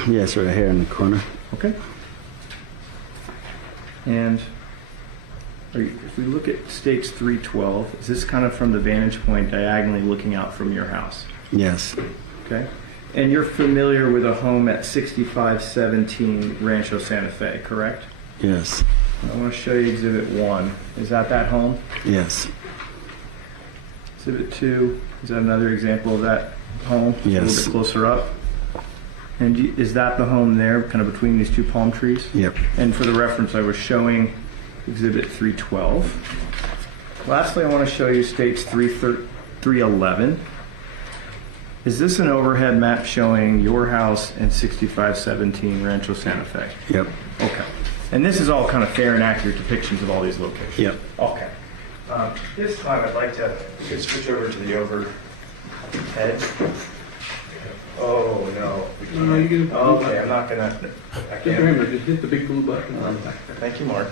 Yes, right here in the corner. Okay. And if we look at states 312, is this kind of from the vantage point diagonally looking out from your house? Yes. Okay. And you're familiar with a home at 6517 Rancho Santa Fe, correct? Yes. I want to show you exhibit 1. Is that home? Yes. Exhibit 2, is that another example of that home? Yes. A little bit closer up. And is that the home there, kind of between these two palm trees? Yep. And for the reference, I was showing exhibit 312. Lastly, I want to show you states 311. Is this an overhead map showing your house and 6517 Rancho Santa Fe? Yep. Okay. And this is all kind of fair and accurate depictions of all these locations? Yep. Okay. This time I'd like to, we could switch over to the overhead. Oh, no. No, you can. Okay, I'm not going to. Just remember, just hit the big blue button. Thank you, Mark.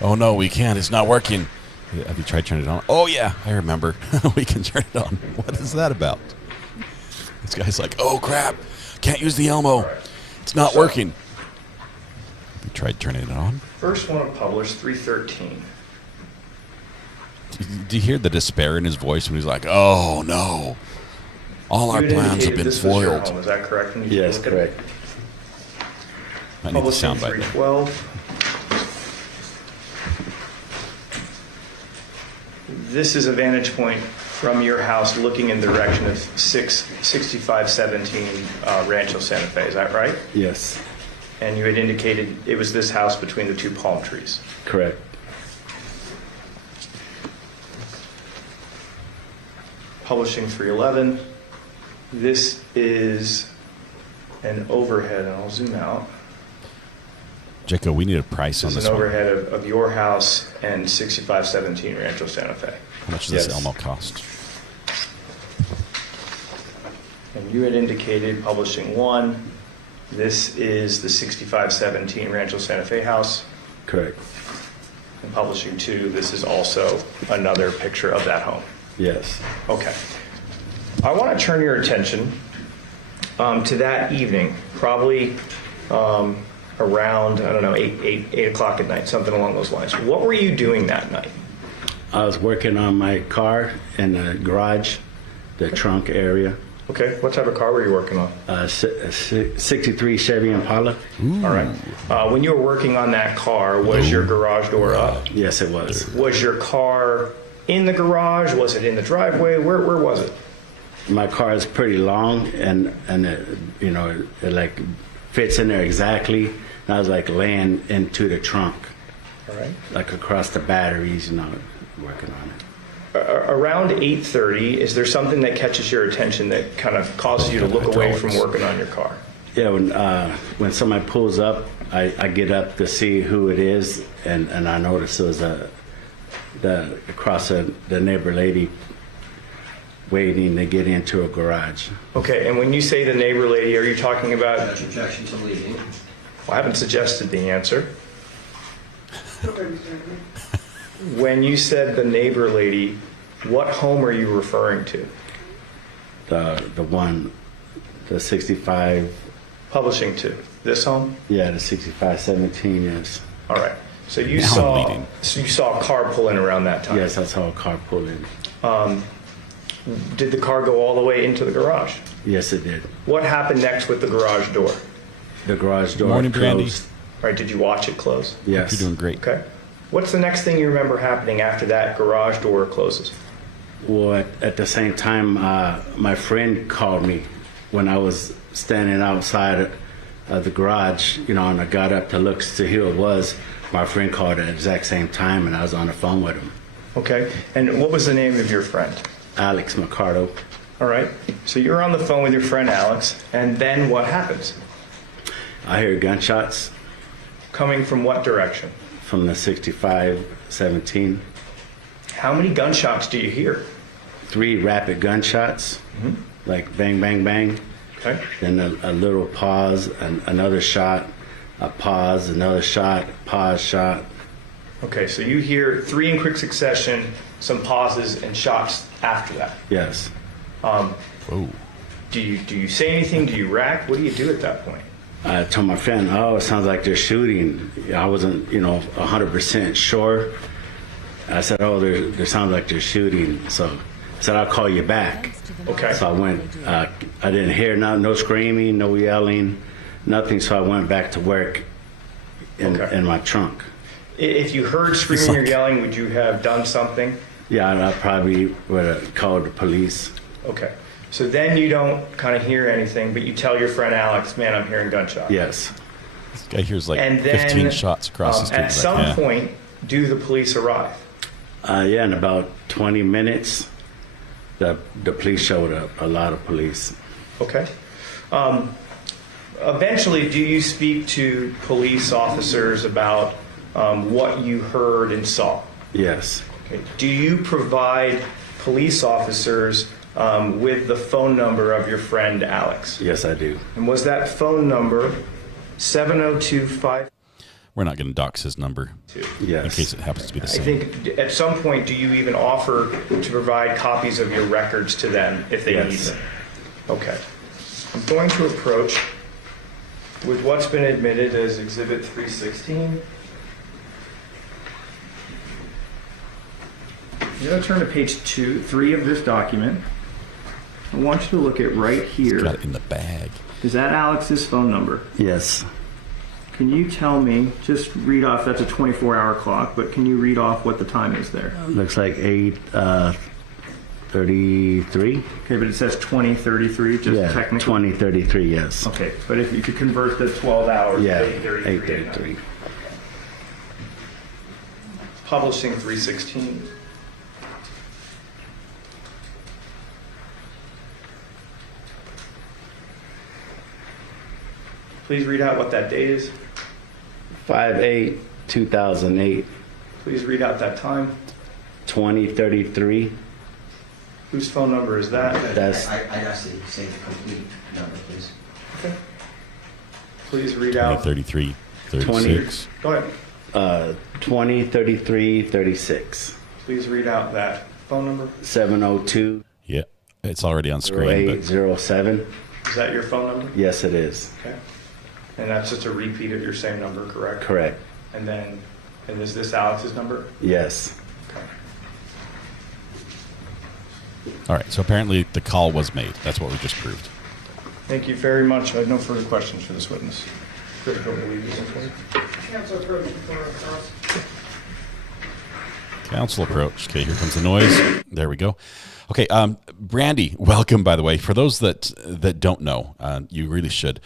Oh no, we can't. It's not working. Have you tried turning it on? Oh yeah, I remember. We can turn it on. What is that about? This guy's like, oh crap, can't use the Elmo. It's not working. Have you tried turning it on? First one to publish 313. Do you hear the despair in his voice when he's like, oh no, all our plans have been foiled? Is that correct? Yes, correct. I need the soundbite there. 312. This is a vantage point from your house looking in the direction of 6517 Rancho Santa Fe. Is that right? Yes. And you had indicated it was this house between the two palm trees. Correct. Publishing 311. This is an overhead, and I'll zoom out. Jaco, we need a price on This this is an one. overhead of your house and 6517 Rancho Santa Fe. How much does this Elmo cost? And you had indicated publishing 1 This is the 6517 Rancho Santa Fe house. Correct. And publishing 2, this is also another picture of that home. Yes. Okay. I want to turn your attention to that evening, probably around, I don't know, 8 o'clock at night, something along those lines. What were you doing that night? I was working on my car in the garage, the trunk area. Okay. What type of car were you working on? 63 Chevy Impala. All right. When you were working on that car, was your garage door up? Yes, it was. Was your car in the garage? Was it in the driveway? Where was it? My car is pretty long, and it, it like fits in there exactly. And I was like laying into the trunk. All right. Like across the batteries, working on it. Around 8:30, is there something that catches your attention that kind of causes you to look away from working on your car? Yeah, when somebody pulls up, I get up to see who it is, and I notice it was the neighbor lady waiting to get into a garage. Okay, and when you say the neighbor lady, are you talking about... Objection to leaving. Well, I haven't suggested the answer. When you said the neighbor lady, what home are you referring to? The one, the 65... Publishing 2. This home? Yeah, the 6517, yes. All right. So you saw a car pull in around that time? Yes, I saw a car pull in. Did the car go all the way into the garage? Yes, it did. What happened next with the garage door? The garage door Morning, Brandy. closed. All right, did you watch it close? Yes. You're doing great. Okay. What's the next thing you remember happening after that garage door closes? Well, at the same time, my friend called me when I was standing outside of the garage, and I got up to look to who it was. My friend called at the exact same time, and I was on the phone with him. Okay. And what was the name of your friend? Alex Mercado. All right. So you're on the phone with your friend Alex, and then what happens? I hear gunshots. Coming from what direction? From the 6517. How many gunshots do you hear? 3 rapid gunshots, like bang, bang, bang. Okay. Then a little pause, and another shot, a pause, another shot, pause, shot. Okay, so you hear 3 in quick succession, some pauses, and shots after that. Yes. Do you say anything? Do you react? What do you do at that point? I told my friend, it sounds like they're shooting. I wasn't, 100% sure. I said, there sounds like they're shooting. So I said, I'll call you back. Okay. So I went, I didn't hear no screaming, no yelling, nothing. So I went back to work in my trunk. If you heard screaming or yelling, would you have done something? Yeah, I probably would have called the police. Okay. So then you don't kind of hear anything, but you tell your friend Alex, man, I'm hearing gunshots. Yes. This guy hears like and then, 15 shots across the street. At some point, do the police arrive? Yeah, in about 20 minutes, the police showed up, a lot of police. Okay. Eventually, do you speak to police officers about what you heard and saw? Yes. Okay. Do you provide police officers with the phone number of your friend Alex? Yes, I do. And was that phone number 702-5? We're not going to dox his number. Yes. In case it happens to be the same. I think at some point, do you even offer to provide copies of your records to them if they need them? Okay. I'm going to approach with what's been admitted as Exhibit 316. You're going to turn to page 3 of this document. I want you to look at right here. He's got it in the bag. Is that Alex's phone number? Yes. Can you tell me, just read off, that's a 24-hour clock, but can you read off what the time is there? Looks like 8:33. Okay, but it says 20:33, just technically? 20:33, yes. Okay, but if you could convert the 12 hours, yeah, 8:33. Publishing 316. Please read out what that date is. 5/8/2008. Please read out that time. 20:33. Whose phone number is that? I'd ask that you say the complete number, please. Okay. Please read out 33, 36. Go ahead. 20, 33, 36. Please read out that phone number. 702. Yeah, it's already on screen. 0807. Is that your phone number? Yes, it is. Okay. And that's just a repeat of your same number, correct? Correct. And is this Alex's number? Yes. Okay. All right, so apparently the call was made. That's what we just proved. Thank you very much. I have no further questions for this witness. Critical to leave this in. Council approach before cross. Council approach. Okay, here comes the noise. There we go. Okay, Brandy, welcome, by the way. For those that don't know, you really should.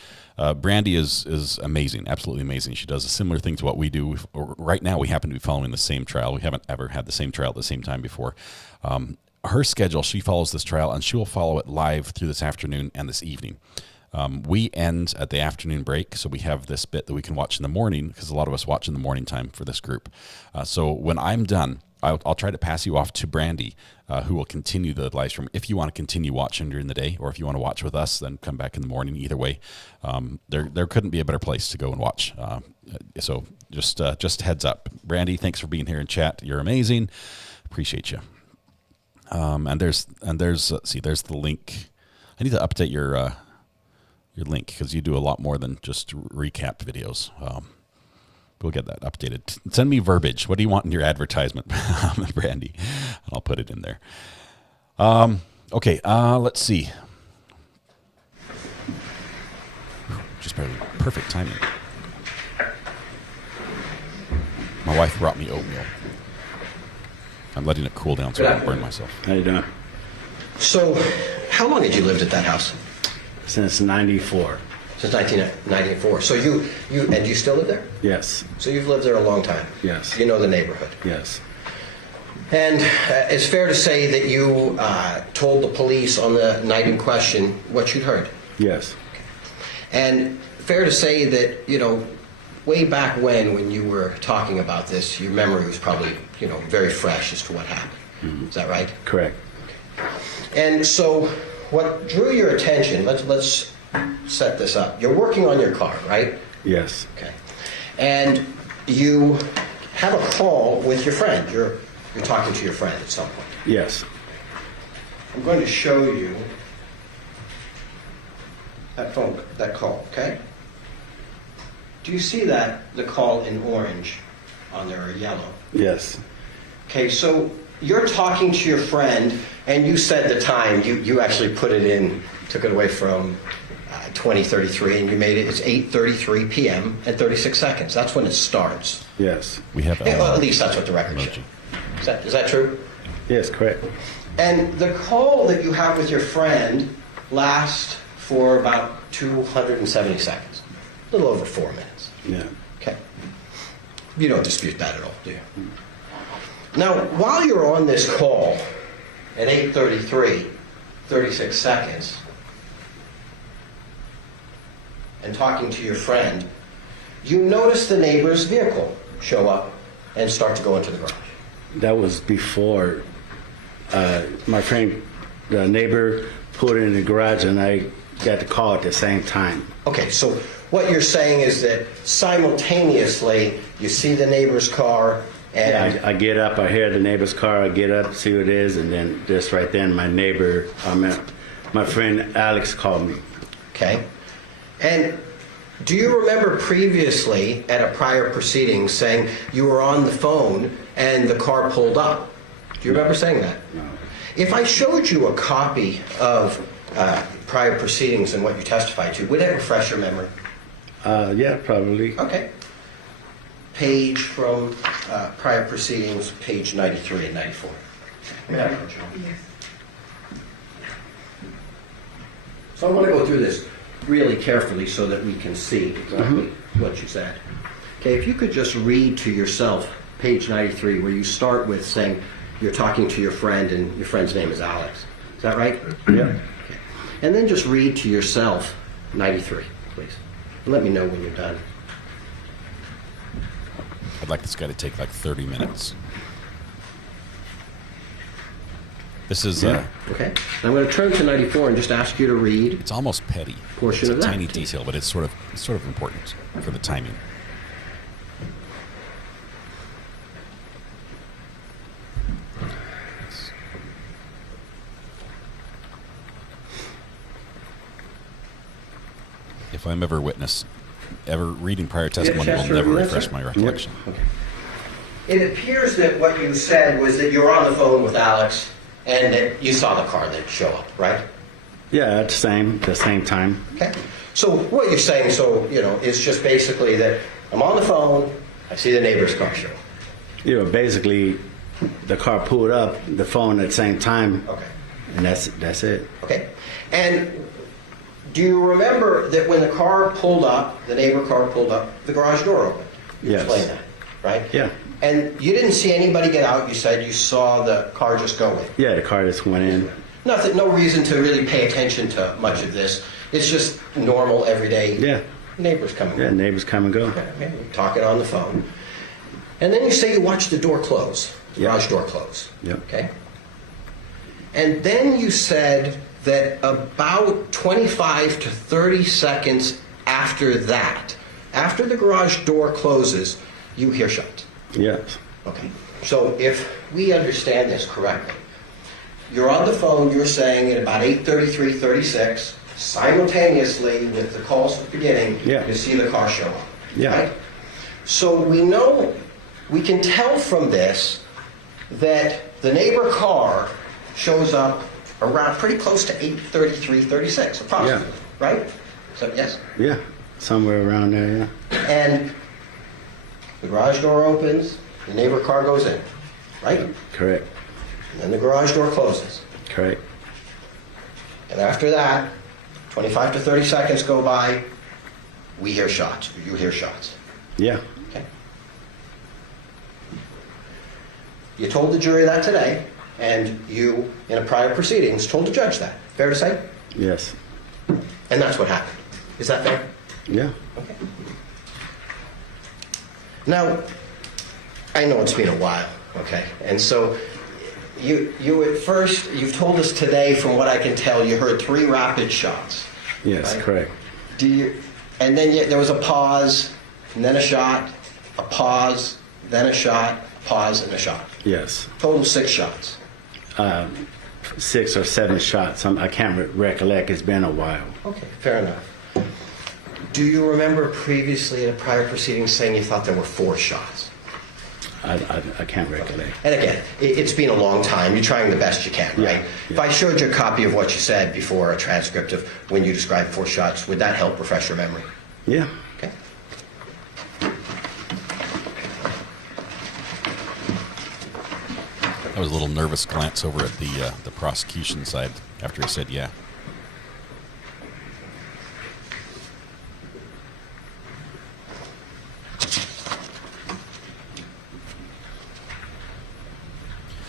Brandy is amazing, absolutely amazing. She does a similar thing to what we do. Right now, we happen to be following the same trial. We haven't ever had the same trial at the same time before. Her schedule, she follows this trial, and she will follow it live through this afternoon and this evening. We end at the afternoon break, so we have this bit that we can watch in the morning, because a lot of us watch in the morning time for this group. So when I'm done, I'll try to pass you off to Brandy, who will continue the live stream. If you want to continue watching during the day, or if you want to watch with us, then come back in the morning. Either way, there couldn't be a better place to go and watch. So just heads up. Brandy, thanks for being here in chat. You're amazing. Appreciate you. And there's there's the link. I need to update your link, because you do a lot more than just recap videos. We'll get that updated. Send me verbiage. What do you want in your advertisement, Brandy? I'll put it in there. Okay, let's see. Just barely perfect timing. My wife brought me oatmeal. I'm letting it cool down so I don't burn myself. How you doing? So, how long had you lived at that house? Since 94. Since 1994. So you do you still live there? Yes. So you've lived there a long time? Yes. You know the neighborhood? Yes. And it's fair to say that you told the police on the night in question what you'd heard? Yes. And fair to say that, way back when you were talking about this, your memory was probably, very fresh as to what happened. Mm-hmm. Is that right? Correct. Okay. And so what drew your attention, let's set this up. You're working on your car, right? Yes. Okay. And you have a call with your friend. You're talking to your friend at some point. Yes. I'm going to show you that call, okay? Do you see the call in orange on there, or yellow? Yes. Okay, so you're talking to your friend, and you said the time. You actually put it in, took it away from 20:33, and you made it's 8:33 p.m. and 36 seconds. That's when it starts. Yes. We have. Well, at least that's what the record shows. Is that true? Yes, correct. And the call that you have with your friend lasts for about 270 seconds, a little over 4 minutes. Yeah. Okay. You don't dispute that at all, do you? Now, while you're on this call at 8:33, 36 seconds, and talking to your friend, you notice the neighbor's vehicle show up and start to go into the garage. That was before my friend, the neighbor, pulled in the garage, and I got the call at the same time. Okay, so what you're saying is that simultaneously you see the neighbor's car and... Yeah, I get up, I hear the neighbor's car, I get up, see what it is, and then just right then my friend Alex called me. Okay. And do you remember previously at a prior proceeding saying you were on the phone and the car pulled up? Do you remember saying that? No. If I showed you a copy of prior proceedings and what you testified to, would that refresh your memory? Yeah, probably. Okay. Page from prior proceedings, page 93 and 94. Yeah. So I want to go through this really carefully so that we can see exactly what you said. Okay, if you could just read to yourself page 93, where you start with saying you're talking to your friend and your friend's name is Alex. Is that right? Yeah. Okay. And then just read to yourself 93, please. And let me know when you're done. I'd like this guy to take like 30 minutes. This is Okay. I'm going to turn to 94 and just ask you to read. It's almost petty. Portion it's of a that. tiny detail, but it's sort of important for the timing. If I'm ever reading prior testimony, will never refresh my recollection. Okay. It appears that what you said was that you were on the phone with Alex and that you saw the car that show up, right? Yeah, at the same time. Okay. So what you're saying, is just basically that I'm on the phone, I see the neighbor's car show up. Basically, the car pulled up, the phone at the same time. Okay. And that's it. Okay. And do you remember that when the car pulled up, the neighbor car pulled up, the garage door opened? You Yes. explained that, right? Yeah. And you didn't see anybody get out. You said you saw the car just go in. Yeah, the car just went in. No reason to really pay attention to much of this. It's just normal, everyday neighbors coming. Yeah, neighbors come and go. Okay, talking on the phone. And then you say you watched the door close, the garage door close. Yep. Okay. And then you said that about 25 to 30 seconds after that, after the garage door closes, you hear shots. Yes. Okay. So if we understand this correctly, you're on the phone, you're saying at about 8:33, 36, simultaneously with the calls beginning, you see the car show up. Yeah. Right? So we can tell from this that the neighbor car shows up around pretty close to 8:33, 36, approximately. Right? So, yes? Yeah, somewhere around there, yeah. And the garage door opens, the neighbor car goes in, right? Correct. And then the garage door closes. Correct. And after that, 25 to 30 seconds go by, we hear shots, or you hear shots. Yeah. Okay. You told the jury that today, and you, in a prior proceedings, told the judge that. Fair to say? Yes. And that's what happened. Is that fair? Yeah. Okay. Now, I know it's been a while, okay? And so you at first, you've told us today, from what I can tell, you heard 3 rapid shots. Yes, right? correct. And then there was a pause, and then a shot, a pause, then a shot, a pause, and a shot. Yes. Total 6 shots. 6 or 7 shots. I can't recollect. It's been a while. Okay, fair enough. Do you remember previously in a prior proceeding saying you thought there were 4 shots? I can't recollect. And again, it's been a long time. You're trying the best you can, right? Yeah. If I showed you a copy of what you said before, a transcript of when you described 4 shots, would that help refresh your memory? Yeah. Okay. That was a little nervous glance over at the prosecution side after he said yeah.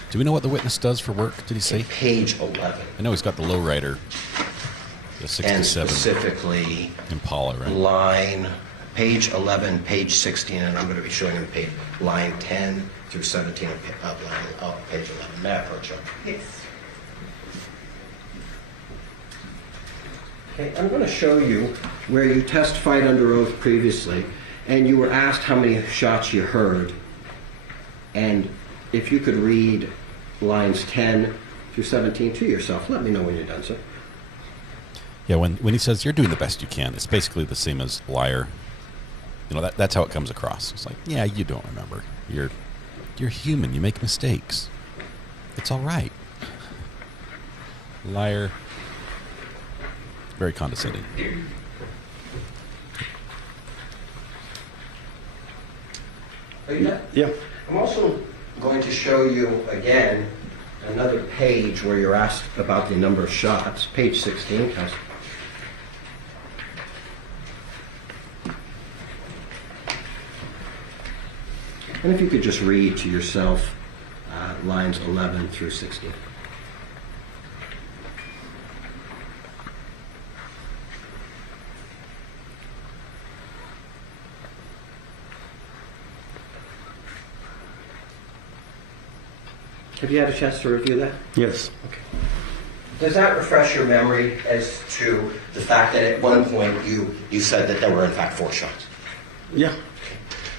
Do we know what the witness does for work? Did he say? Page 11. I know he's got the lowrider, the 67. And specifically, Impala, right? line, page 11, page 16, and I'm going to be showing him line 10 through 17 of page 11. May I approach him? Yes. Okay, I'm going to show you where you testified under oath previously, and you were asked how many shots you heard, and if you could read lines 10 through 17 to yourself. Let me know when you're done, sir. Yeah, when he says you're doing the best you can, it's basically the same as liar. You know, that's how it comes across. It's like, yeah, you don't remember. You're human. You make mistakes. It's all right. Liar. Very condescending. Are you done? Yeah. I'm also going to show you again another page where you're asked about the number of shots. Page 16, Counselor. And if you could just read to yourself lines 11 through 16. Have you had a chance to review that? Yes. Okay. Does that refresh your memory as to the fact that at one point you said that there were in fact 4 shots? Yeah.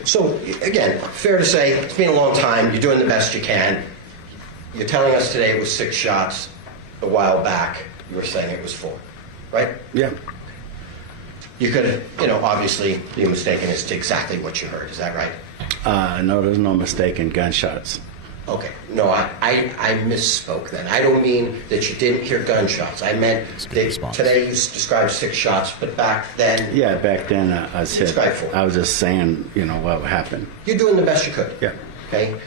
So again, fair to say, it's been a long time, you're doing the best you can. You're telling us today it was 6 shots. A while back, you were saying it was 4, right? Yeah. You could have, obviously be mistaken as to exactly what you heard. Is that right? No, there's no mistake in gunshots. Okay. No, I misspoke then. I don't mean that you didn't hear gunshots. I meant that today you described 6 shots, but back then... Yeah, back then I was hit. Describe 4. I was just saying, what happened. You're doing the best you could. Yeah. Okay?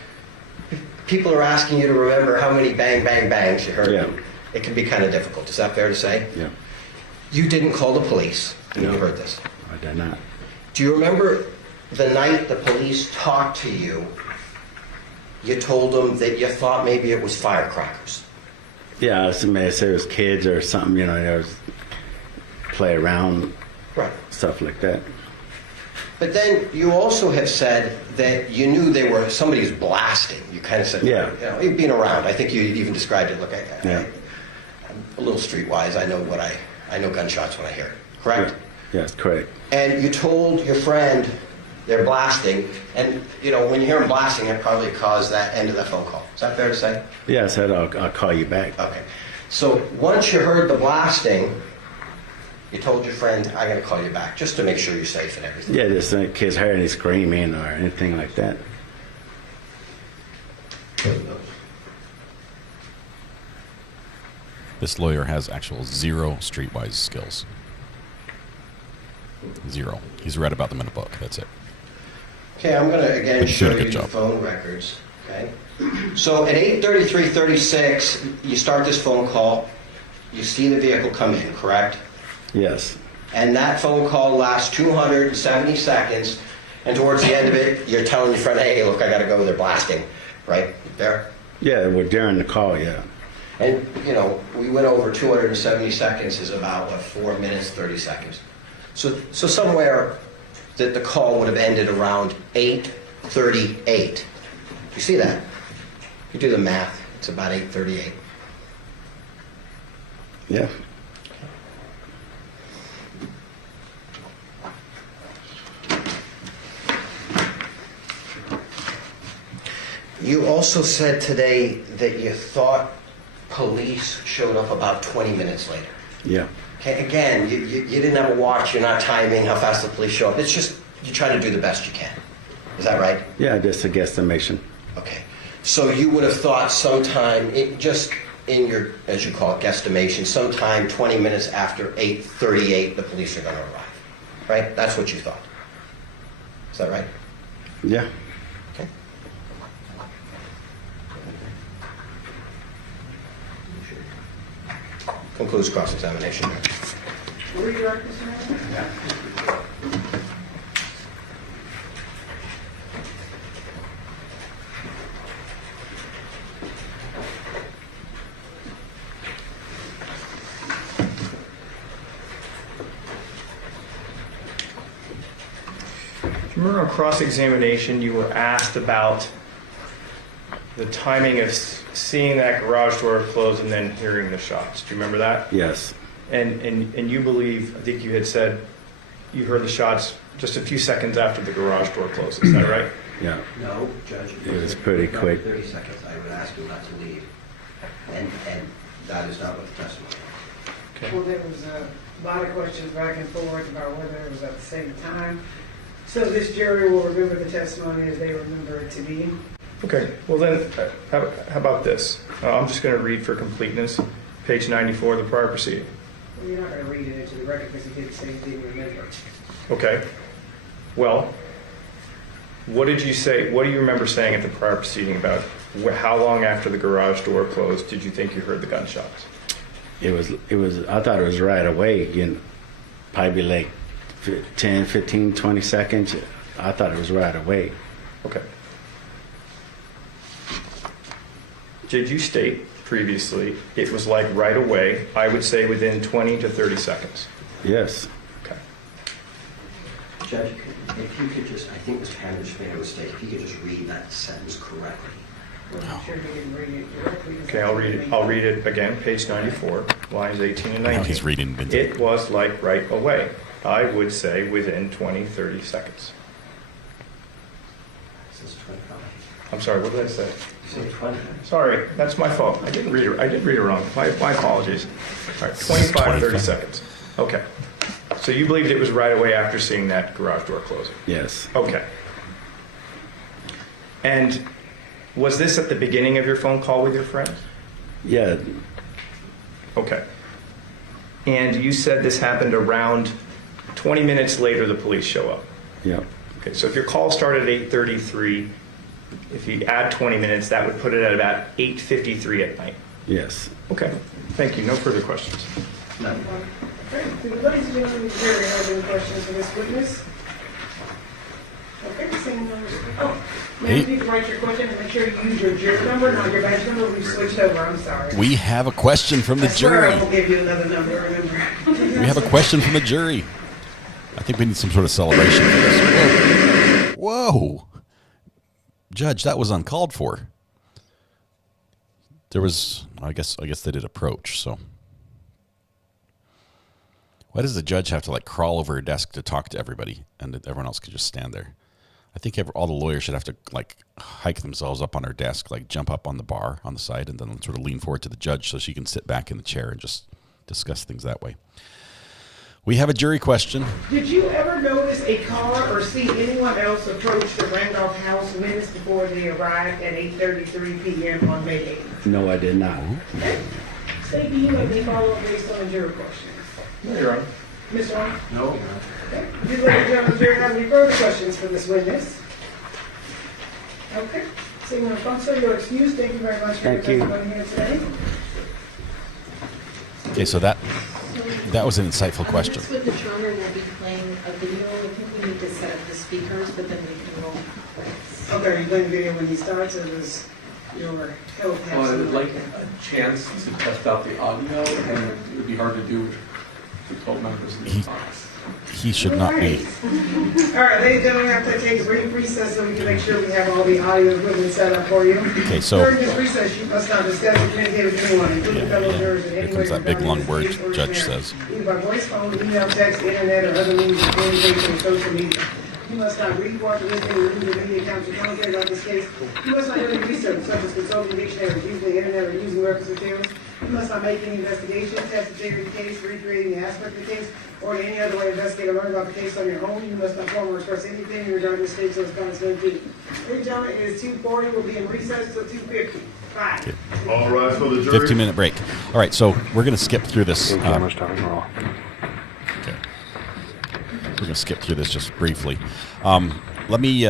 People are asking you to remember how many bang, bang, bangs you heard. Yeah. It can be kind of difficult. Is that fair to say? Yeah. You didn't call the police when you heard this. I did not. Do you remember the night the police talked to you? You told them that you thought maybe it was firecrackers. Yeah, somebody said it was kids or something, there was play around, right? Stuff like that. But then you also have said that you knew somebody's blasting. You kind of said, yeah. You've been around. I think you even described it. Look, yeah. I'm a little streetwise. I know I know gunshots when I hear it. Correct? Yeah. Yes, correct. And you told your friend they're blasting, and when you hear them blasting, it probably caused that end of the phone call. Is that fair to say? Yeah, I said I'll call you back. Okay. So once you heard the blasting, you told your friend, I'm going to call you back, just to make sure you're safe and everything. Yeah, just kids heard any screaming or anything like that. This lawyer has actual 0 streetwise skills. 0. He's read about them in a book. That's it. Okay, I'm going to again show you the job. phone records. Okay. So at 8:33:36, you start this phone call. You see the vehicle come in, correct? Yes. And that phone call lasts 270 seconds. And towards the end of it, you're telling your friend, hey, look, I got to go. They're blasting. Right? There? Yeah, we're during the call, yeah. And, we went over 270 seconds is about, 4 minutes, 30 seconds. So somewhere that the call would have ended around 8:38. You see that? You do the math. It's about 8:38. Yeah. You also said today that you thought police showed up about 20 minutes later. Yeah. Okay, again, you didn't have a watch, you're not timing how fast the police show up. It's just you try to do the best you can. Is that right? Yeah, just a guesstimation. Okay. So you would have thought sometime, just in your, as you call it, guesstimation, sometime 20 minutes after 8:38, the police are going to arrive. Right? That's what you thought. Is that right? Yeah. Okay. Concludes cross-examination. Were you right, Mr. Mayor? Yeah. Remember on cross-examination, you were asked about the timing of seeing that garage door close and then hearing the shots. Do you remember that? Yes. And you believe, I think you had said, you heard the shots just a few seconds after the garage door closed. Is that right? Yeah. No, Judge. It was pretty quick. 30 seconds. I would ask you not to leave. And that is not what the testimony was. Okay. Well, there was a lot of questions back and forth about whether it was at the same time. So this jury will remember the testimony as they remember it to be. Okay. Well then, how about this? I'm just going to read for completeness, page 94 of the prior proceeding. Well, you're not going to read it into the record because he didn't say he didn't remember. Okay. Well, what did you say? What do you remember saying at the prior proceeding about how long after the garage door closed did you think you heard the gunshots? It was. I thought it was right away. Probably like 10, 15, 20 seconds. I thought it was right away. Okay. Did you state previously it was like right away? I would say within 20 to 30 seconds. Yes. Okay. Judge, if you could just, I think Mr. Hammer just made a mistake. If you could just read that sentence correctly. I'm sure he didn't read it directly. Okay, I'll read it again, page 94, lines 18 and 19. Now he's reading. It was like right away. I would say within 20, 30 seconds. I'm sorry, what did I say? Sorry, that's my fault. I did read it wrong. My apologies. All right, 25, 30 seconds. Okay. So you believed it was right away after seeing that garage door closing? Yes. Okay. And was this at the beginning of your phone call with your friend? Yeah. Okay. And you said this happened around 20 minutes later the police show up? Yeah. Okay, so if your call started at 8:33, if you add 20 minutes, that would put it at about 8:53 at night? Yes. Okay. Thank you. No further questions. Okay, ladies and gentlemen, the jury has any questions for this witness? Okay, seeing no. Oh, ma'am, if you can write your question and make sure you use your jury number, not your badge number. We've switched over. I'm sorry. We have a question from the jury. I will give you another number. Remember. We have a question from the jury. I think we need some sort of celebration for this. Whoa. Judge, that was uncalled for. There was, I guess they did approach, so. Why does the judge have to like crawl over a desk to talk to everybody and everyone else could just stand there? I think all the lawyers should have to like hike themselves up on their desk, like jump up on the bar on the side and then sort of lean forward to the judge so she can sit back in the chair and just discuss things that way. We have a jury question. Did you ever notice a car or see anyone else approach the Randolph house minutes before they arrived at 8:33 p.m. on May 8th? No, I did not. Okay. State to you and they follow up based on the jury questions. No, Your Honor. Ms. Wong? No. Okay. Do you, ladies and gentlemen, jury have any further questions for this witness? Okay. Seeing no counsel, you're excused. Thank you very much for your testimony here today. Okay, so that was an insightful question. Next with the drummer will be playing a video. I think we need to set up the speakers, but then we can roll. Okay, are you playing the video when he starts, or does your health have Well, I would some- like a chance to test out the audio, and it would be hard to do with 12 members in the box. He should not be. All right, ladies and gentlemen, we have to take a brief recess so we can make sure we have all the audio equipment set up for you. Okay, so- During this recess, you must not discuss or communicate with anyone, including fellow jurors in any Here way comes that big long regarding word this case or judge matter, says. either by voice, phone, email, text, internet, or other means of communication or social media. You must not read, watch, or listen to news or media accounts or commentary about this case. You must not do any research, such as consulting dictionaries, using the internet, or using reference materials. You must not make any investigation, test the theory of the case, recreating the aspect of the case, or in any other way investigate or learn about the case on your own. You must not form or express anything regarding this case or its comments made to you. Ladies and gentlemen, it is 2:40. We'll be in recess till 2:50. Bye. All rise for the jury. 15-minute break. All right, so we're going to skip through this. Okay. We're going to skip through this just briefly. Let me.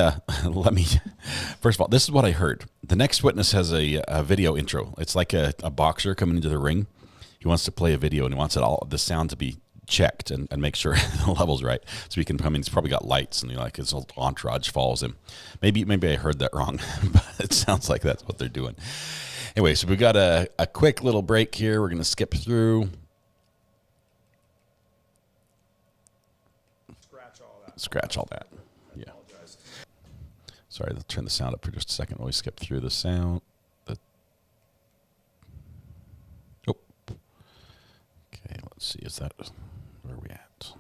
First of all, this is what I heard. The next witness has a video intro. It's like a boxer coming into the ring. He wants to play a video and he wants the sound to be checked and make sure the level's right. So he can come in. He's probably got lights and his whole entourage follows him. Maybe I heard that wrong, but it sounds like that's what they're doing. Anyway, so we got a quick little break here. We're going to skip through. Scratch all that. Yeah. Sorry, let's turn the sound up for just a second. Always skip through the sound. Oh. Okay, let's see. Is that where are we at?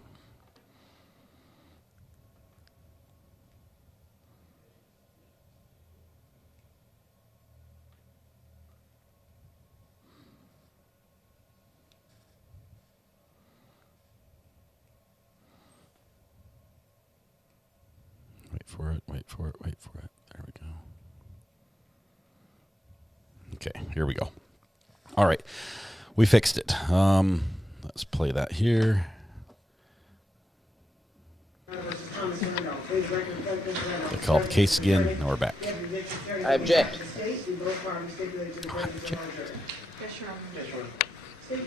Wait for it. There we go. Okay, here we go. All right, we fixed it. Let's play that here. They called the case again. Now we're back. I object. Yes, Your Honor. State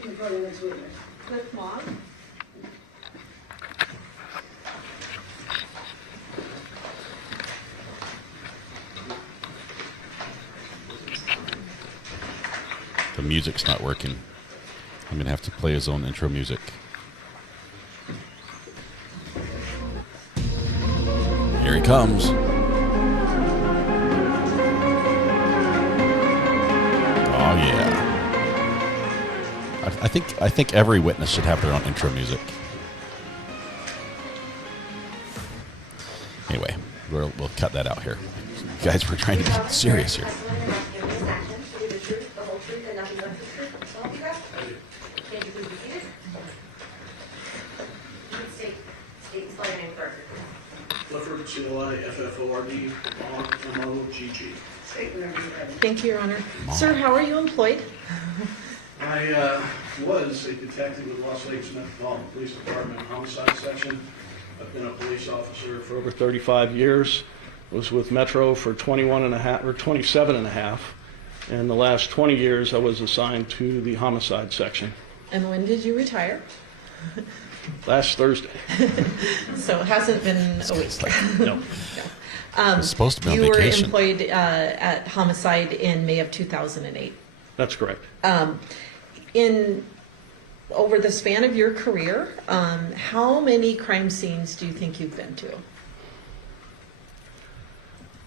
in front of the next witness. Cliff Moss. The music's not working. I'm going to have to play his own intro music. Here he comes. Oh yeah. I think every witness should have their own intro music. Anyway, we'll cut that out here. Guys, we're trying to be serious here. Clifford, C-L-I-F-F-O-R-D, M-O-G-G. Thank you, Your Honor. Sir, how are you employed? I was a detective with Las Vegas Metropolitan Police Department Homicide Section. I've been a police officer for over 35 years. Was with Metro for 27 and a half. And the last 20 years I was assigned to the Homicide Section. And when did you retire? Last Thursday. So it hasn't been a week. No. It's supposed to be on you vacation. were employed at Homicide in May of 2008. That's correct. Over the span of your career, how many crime scenes do you think you've been to?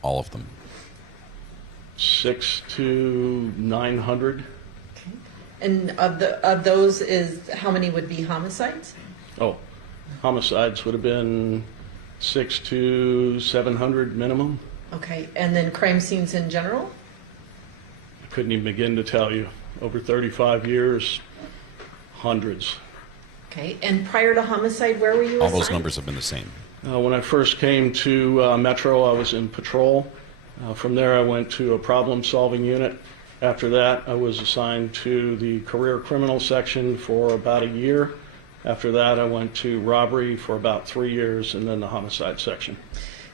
All of them. 600 to 900. Okay. And of those, how many would be homicides? Oh, homicides would have been 600 to 700 minimum. Okay, and then crime scenes in general? I couldn't even begin to tell you. Over 35 years, hundreds. Okay, and prior to Homicide, where were you All assigned? those numbers have been the same. When I first came to Metro, I was in patrol. From there, I went to a problem-solving unit. After that, I was assigned to the career criminal section for about a year. After that, I went to robbery for about 3 years, and then the homicide section.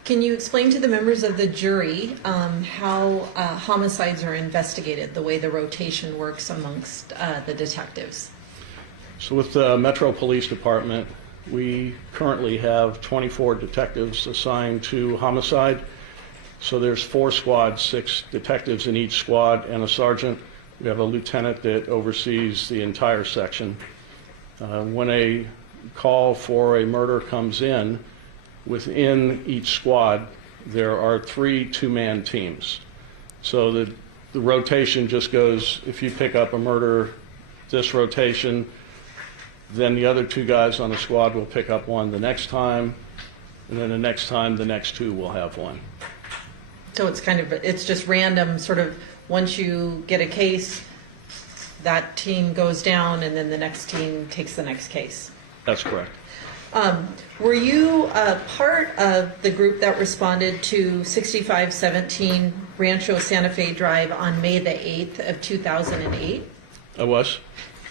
Can you explain to the members of the jury how homicides are investigated, the way the rotation works amongst the detectives? So with the Metro Police Department, we currently have 24 detectives assigned to homicide. So there's 4 squads, 6 detectives in each squad, and a sergeant. We have a lieutenant that oversees the entire section. When a call for a murder comes in, within each squad, there are 3 two-man teams. So the rotation just goes, if you pick up a murder this rotation, then the other 2 guys on the squad will pick up one the next time, and then the next time, the next 2 will have one. So it's just random, sort of, once you get a case, that team goes down, and then the next team takes the next case. That's correct. Were you part of the group that responded to 6517 Rancho Santa Fe Drive on May the 8th of 2008? I was.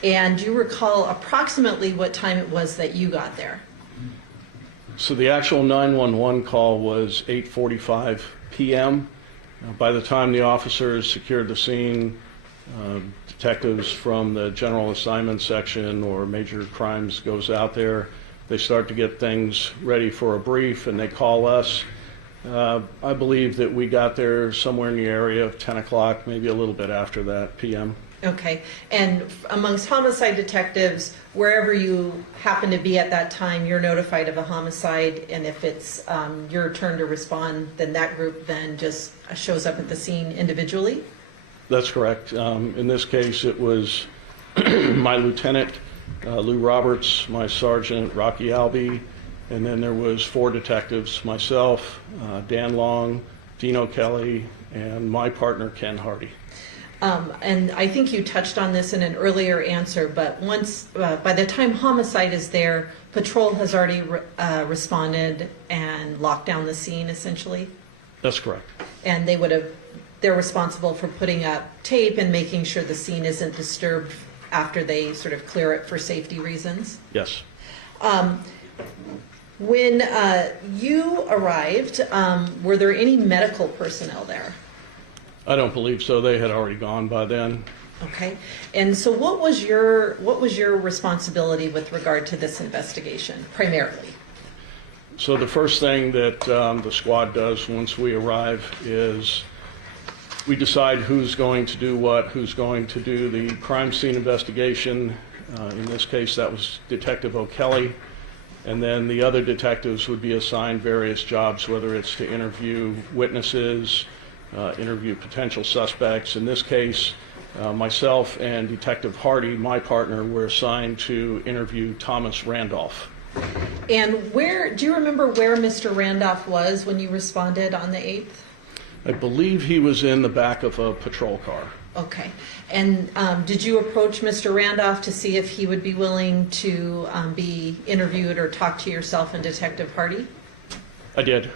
And do you recall approximately what time it was that you got there? So the actual 911 call was 8:45 p.m. By the time the officers secured the scene, detectives from the general assignment section or major crimes goes out there. They start to get things ready for a brief, and they call us. I believe that we got there somewhere in the area of 10 o'clock, maybe a little bit after that, p.m. Okay, and amongst homicide detectives, wherever you happen to be at that time, you're notified of a homicide, and if it's your turn to respond, then that group then just shows up at the scene individually? That's correct. In this case, it was my lieutenant, Lou Roberts, my sergeant, Rocky Albee, and then there was 4 detectives, myself, Dan Long, Dino Kelly, and my partner, Ken Hardy. And I think you touched on this in an earlier answer, but once, by the time homicide is there, patrol has already responded and locked down the scene, essentially? That's correct. And they're responsible for putting up tape and making sure the scene isn't disturbed after they sort of clear it for safety reasons? Yes. When you arrived, were there any medical personnel there? I don't believe so. They had already gone by then. Okay. And so what was your responsibility with regard to this investigation, primarily? So the first thing that the squad does once we arrive is we decide who's going to do what, who's going to do the crime scene investigation. In this case, that was Detective O'Kelly. And then the other detectives would be assigned various jobs, whether it's to interview witnesses, interview potential suspects. In this case, myself and Detective Hardy, my partner, were assigned to interview Thomas Randolph. And do you remember where Mr. Randolph was when you responded on the 8th? I believe he was in the back of a patrol car. Okay. And did you approach Mr. Randolph to see if he would be willing to be interviewed or talk to yourself and Detective Hardy? I did.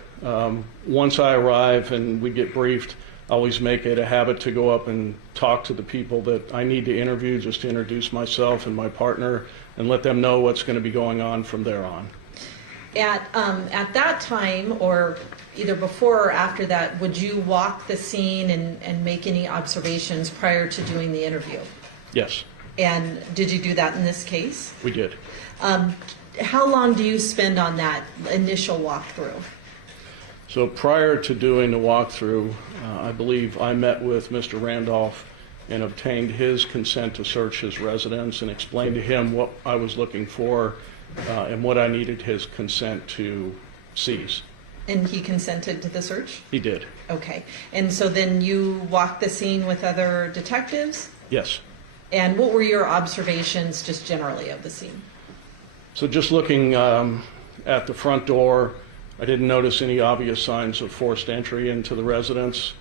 Once I arrive and we get briefed, I always make it a habit to go up and talk to the people that I need to interview, just to introduce myself and my partner and let them know what's going to be going on from there on. At that time, or either before or after that, would you walk the scene and make any observations prior to doing the interview? Yes. And did you do that in this case? We did. How long do you spend on that initial walkthrough? So prior to doing the walkthrough, I believe I met with Mr. Randolph and obtained his consent to search his residence and explained to him what I was looking for and what I needed his consent to seize. And he consented to the search? He did. Okay. And so then you walked the scene with other detectives? Yes. And what were your observations just generally of the scene? So just looking at the front door, I didn't notice any obvious signs of forced entry into the residence.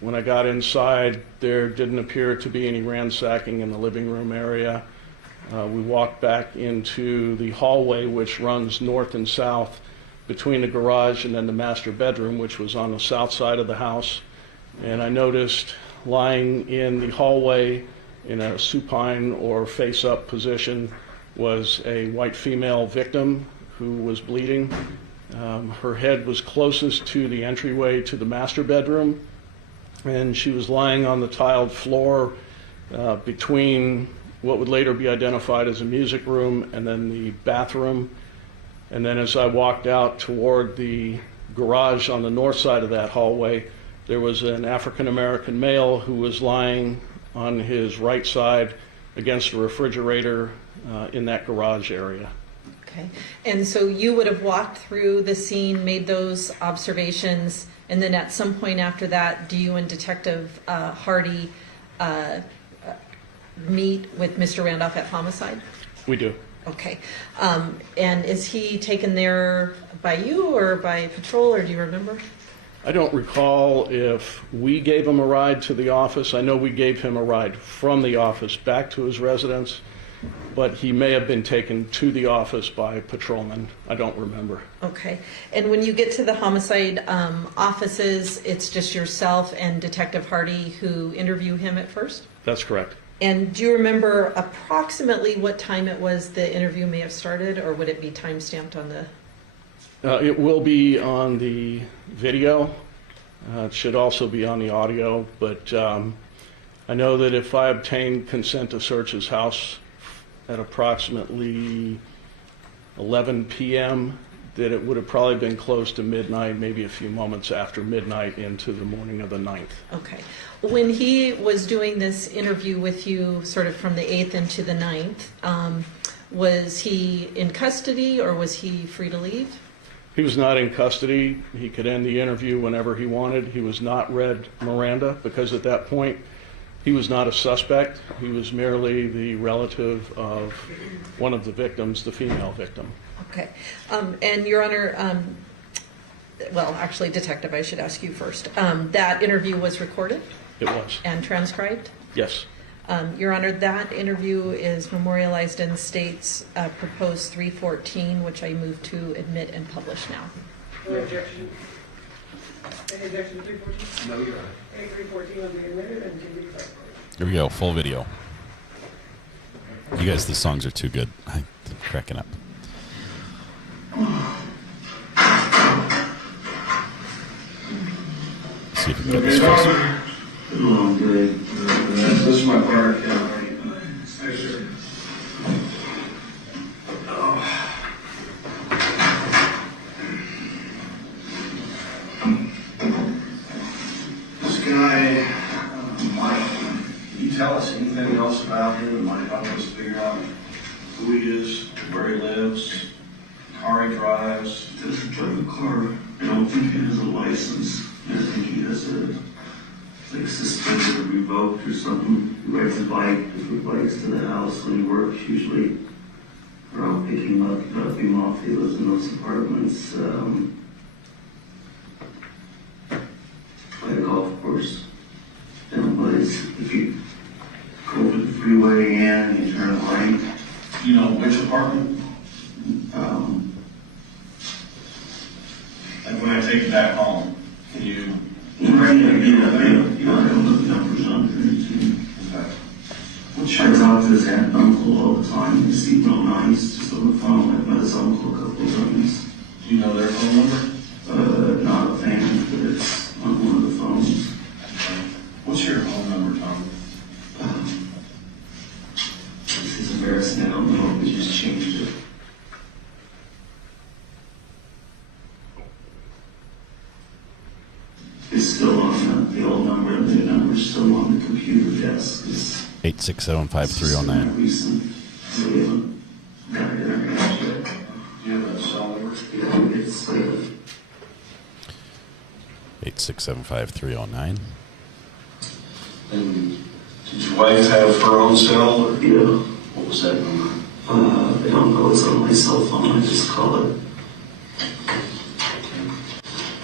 When I got inside, there didn't appear to be any ransacking in the living room area. We walked back into the hallway, which runs north and south between the garage and then the master bedroom, which was on the south side of the house. And I noticed lying in the hallway in a supine or face-up position was a white female victim who was bleeding. Her head was closest to the entryway to the master bedroom, and she was lying on the tiled floor between what would later be identified as a music room and then the bathroom. And then as I walked out toward the garage on the north side of that hallway, there was an African-American male who was lying on his right side against a refrigerator in that garage area. Okay. And so you would have walked through the scene, made those observations, and then at some point after that, do you and Detective Hardy meet with Mr. Randolph at homicide? We do. Okay. And is he taken there by you or by patrol, or do you remember? I don't recall if we gave him a ride to the office. I know we gave him a ride from the office back to his residence, but he may have been taken to the office by patrolmen. I don't remember. Okay. And when you get to the homicide offices, it's just yourself and Detective Hardy who interview him at first? That's correct. And do you remember approximately what time it was the interview may have started, or would it be time-stamped on the... It will be on the video. It should also be on the audio, but I know that if I obtained consent to search his house at approximately 11 p.m., that it would have probably been close to midnight, maybe a few moments after midnight into the morning of the 9th. Okay. When he was doing this interview with you sort of from the 8th into the 9th, was he in custody or was he free to leave? He was not in custody. He could end the interview whenever he wanted. He was not read Miranda because at that point he was not a suspect. He was merely the relative of one of the victims, the female victim. Okay. And Your Honor, well, actually, Detective, I should ask you first. That interview was recorded? It was. And transcribed? Yes. Your Honor, that interview is memorialized in the state's proposed 314, which I move to admit and publish now. No objection. Any objection to 314? No, Your Honor. 314 will be admitted and can be published. Here we go, full video. You guys, the songs are too good. I'm cracking up. See if we can get this faster. Oh, good. This is my part. This guy, Mike, can you tell us anything else about him and might help us figure out who he is, where he lives, car he drives? He doesn't drive a car. I don't think he has a license. I think he has a like suspended or revoked or something. He rides a bike, bikes to the house when he works usually. Or I'll pick him up, drop him off. He lives in those apartments by the golf course. Anyways, if you go over the freeway again and you turn right. You know which apartment? Like when I take you back home, can you? Yeah, I don't know the numbers on there. Okay. I talk to his aunt and uncle all the time. They seem real nice, just on the phone. I've met his uncle a couple of times. Do you know their phone number? Not a fan, but it's on one of the phones. Okay. What's your phone number, Tom? This is embarrassing. I don't know if we just changed it. It's still on the old number, and the new number's still on the computer desk. 8675309. Recent. So we haven't got it in yet. Do you have a cell number? Yeah, it's 8675309. And did your wife have her own cell? Or? Yeah. What was that number? I don't know. It's on my cell phone. I just call it.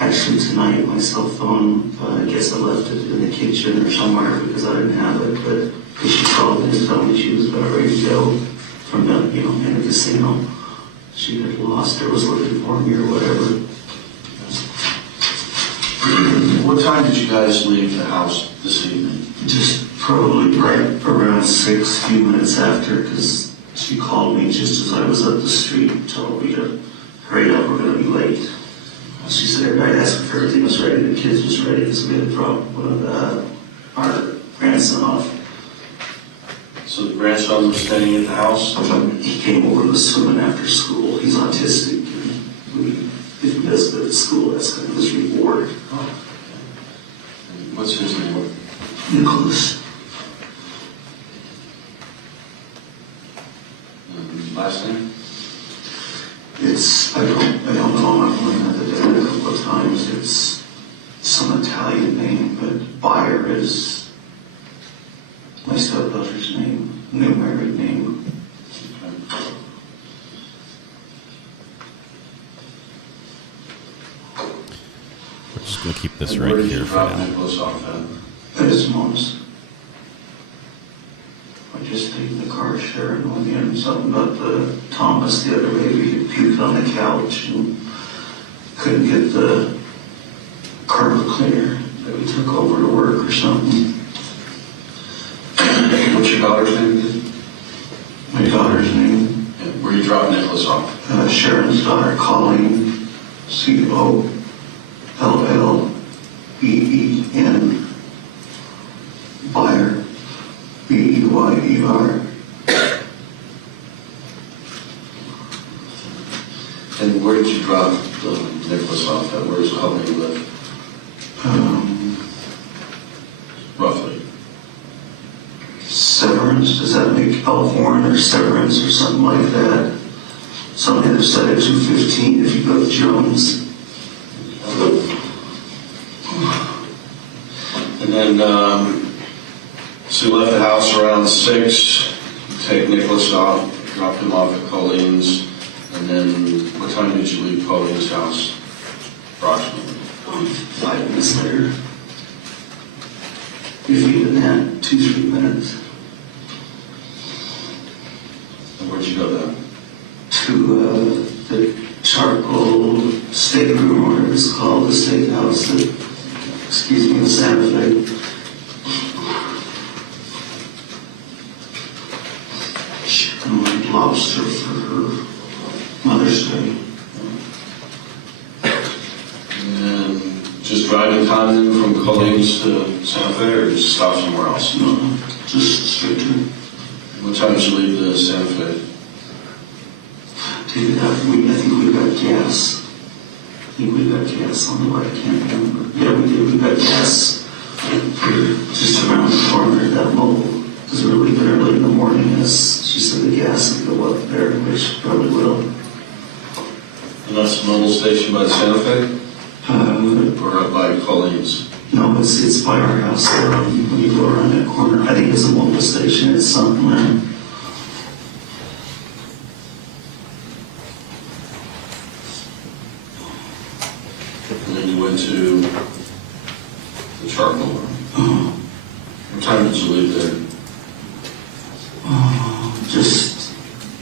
Actually, tonight, my cell phone, I guess I left it in the kitchen or somewhere because I didn't have it, but she called me and told me she was about ready to go from the, in the casino. She had lost or was looking for me or whatever. What time did you guys leave the house this evening? Just probably right around 6, few minutes after, because she called me just as I was up the street and told me to hurry up, we're going to be late. She said, I asked if everything was ready, the kids was ready, because we had to drop our grandson off. So the grandson was staying at the house? He came over to swimming after school. He's autistic. If he does good at school, that's kind of his reward. Oh. What's his name? Nicholas. Last name? It's, I don't know, I've learned that a couple of times. It's some Italian name, but Bayer is my stepbrother's name, new married name. We're just going to keep this right here for now. Nicholas off at his mom's. I just take the car share and went in something about the Thomas, the other baby, who puked on the couch and couldn't get the carpet cleaner that we took over to work or something. What's your daughter's name? My daughter's name? Yeah, where you dropped Nicholas off? Sharon's daughter, Colleen, C-O-L-L-E-E-N. Bayer, B-E-Y-E-R. And where did you drop Nicholas off at? Where's Colleen live? Roughly. Severance, does that make Elkhorn or Severance or something like that? It's on the other side of 215 if you go to Jones. And then, so you left the house around 6, take Nicholas off, dropped him off at Colleen's, and then what time did you leave Colleen's house, approximately? 5 minutes later. If even that, 2-3 minutes. And where'd you go then? To the charcoal steak room, or whatever it's called, the steakhouse, the Santa Fe. Chicken and lobster for her Mother's Day. And just driving time then from Colleen's to Santa Fe, or just stop somewhere else? No, just straight to. What time did you leave the Santa Fe? Take it out. I think we got gas. I think we got gas on the way. I can't remember. Yeah, we did. We got gas just around the corner at that mobile. Because we were leaving early in the morning. As she said, the gas would go up there, which probably will. And that's the mobile station by the Santa Fe? Or up by Colleen's? No, it's by our house there when you go around that corner. I think it's a local station. It's something like. And then you went to the charcoal room. What time did you leave there? Just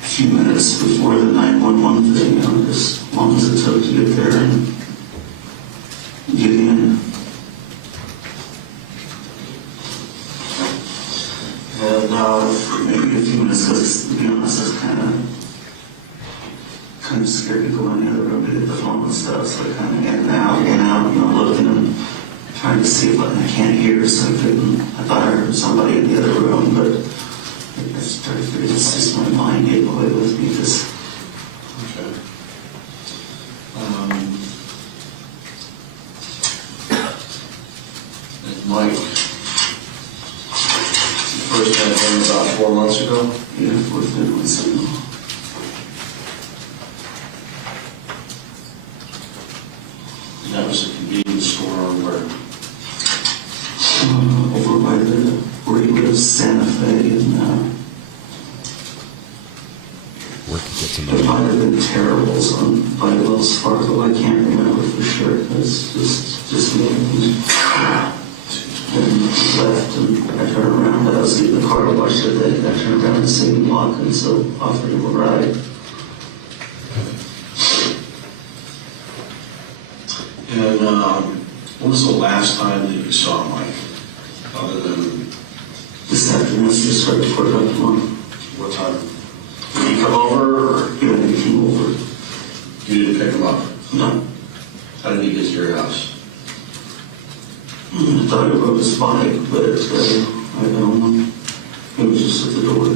a few minutes before the 911 thing, as long as it took to get there and get in. And maybe a few minutes, because to be honest, I was kind of scared to go in the other room to hit the phone and stuff, so I kind of in and out, looking and trying to see, but I can't hear, so I thought I heard somebody in the other room, but I started to figure it's just my mind getting away with me. Okay. And Mike, you first met him about 4 months ago? Yeah, 4 months ago. And that was a convenience store on where? Over by where he lives, Santa Fe, and it might have been Terrible's by Wells Fargo. I can't remember for sure. It's just me. And left, and I turned around. I was getting the car washed today. I turned around and seen him walking, so offered him a ride. And when was the last time that you saw Mike? Other than this afternoon, just right before I got home. What time? Did he come over, or? Yeah, he came over. You didn't pick him up? No. How did he get to your house? I thought he rode his bike, but I don't know. He was just at the door.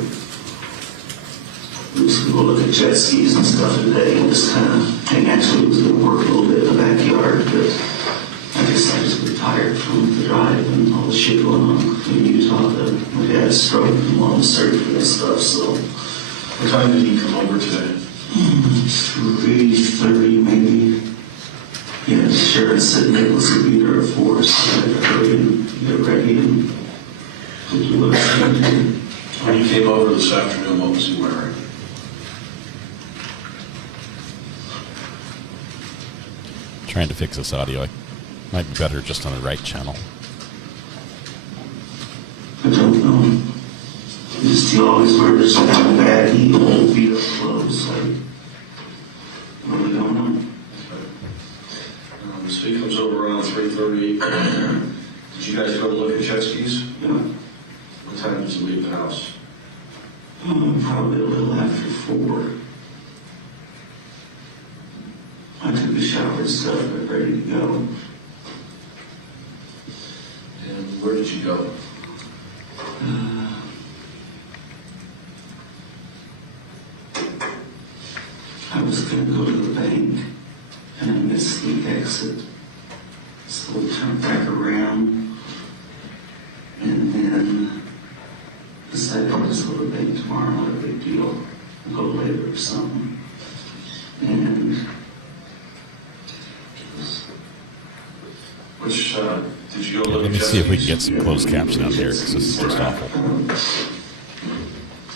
We was going to go look at jet skis and stuff today, and just kind of, and actually was going to work a little bit in the backyard, but I just got tired from the drive and all the shit going on in Utah. My dad's stroke and mom's surgery and stuff, so. What time did he come over today? 3:30 maybe. Yeah, Sharon said Nicholas would be there at 4, so I had to hurry and get ready and do what I had to do. When you came over this afternoon, what was he wearing? Trying to fix this audio. Might be better just on the right channel. I don't know. He always wears kind of baggy, old beat up clothes. I really don't know. So he comes over around 3:30. Did you guys go to look at jet skis? Yeah. What time did you leave the house? Probably a little after 4. I took a shower and stuff, got ready to go. And where did you go? I was going to go to the bank, and I missed the exit. So we turned back around, and then decided I'll just go to the bank tomorrow, not a big deal. I'll go later or something. And which, did you go look Let me see if we can get some closed caption out here, because this is just awful.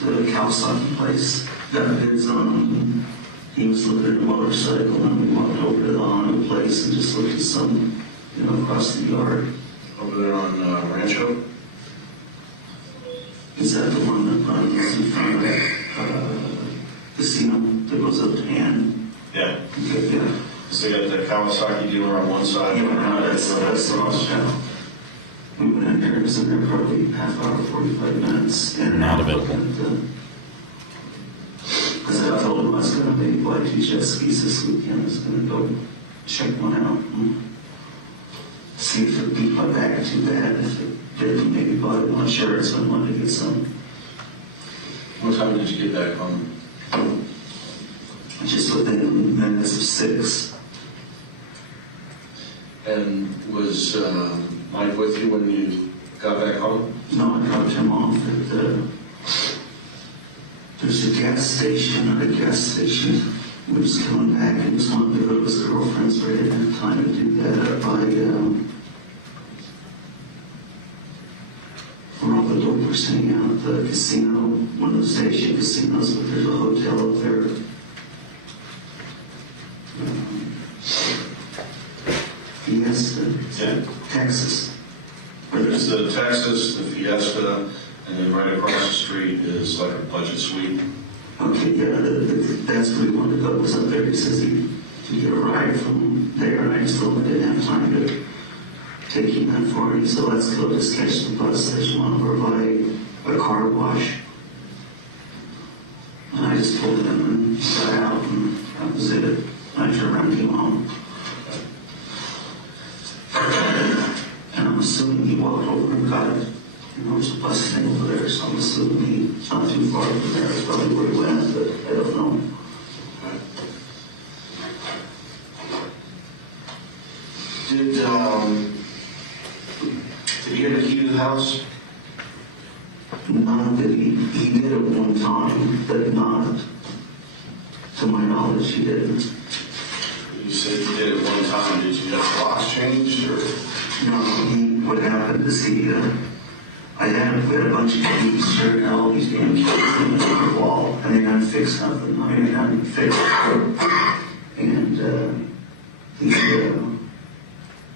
The Kawasaki place, got bids on him. He was looking at a motorcycle, and we walked over to the Honda place and just looked at some, across the yard. Over there on Rancho? Is that the one that runs in front of that casino that goes up to Ann? Yeah. Okay, yeah. So they got the Kawasaki dealer on one side. Yeah, that's the lost channel. We went in there, it was in there probably half hour, 45 minutes. Not available. Because I told him I was going to maybe buy 2 jet skis this weekend. I was going to go check one out and see if it beat my back too bad. If it did, maybe buy one shirt, so I wanted to get some. What time did you get back home? Just within minutes of 6. And was Mike with you when you got back home? No, I dropped him off at there's a gas station. We was coming back, and just wanted to go to his girlfriend's, but I didn't have time to do that by we're staying out at the casino, one of the station casinos, but there's a hotel up there. Fiesta, Texas. There's the Texas, the Fiesta, and then right across the street is like a budget suite. Okay, yeah, that's where we wanted to go, was up there. He says he could get a ride from there, and I just told him I didn't have time to take him that far. And he said, let's go just catch the bus. There's one over by a car wash. And I just told him and got out, and that was it. I turned around and came home. And I'm assuming he walked over and got it. You know, there's a bus thing over there, so I'm assuming he's not too far from there. It's probably where he went, but I don't know. Did he have a key to the house? No, he did it one time, but not, to my knowledge, he didn't. You said you did it one time. Did you have the locks changed, or? No, what happened is we had a bunch of keys, sure, and all these damn keys in the wall, and they hadn't fixed nothing. I mean, they hadn't fixed it. And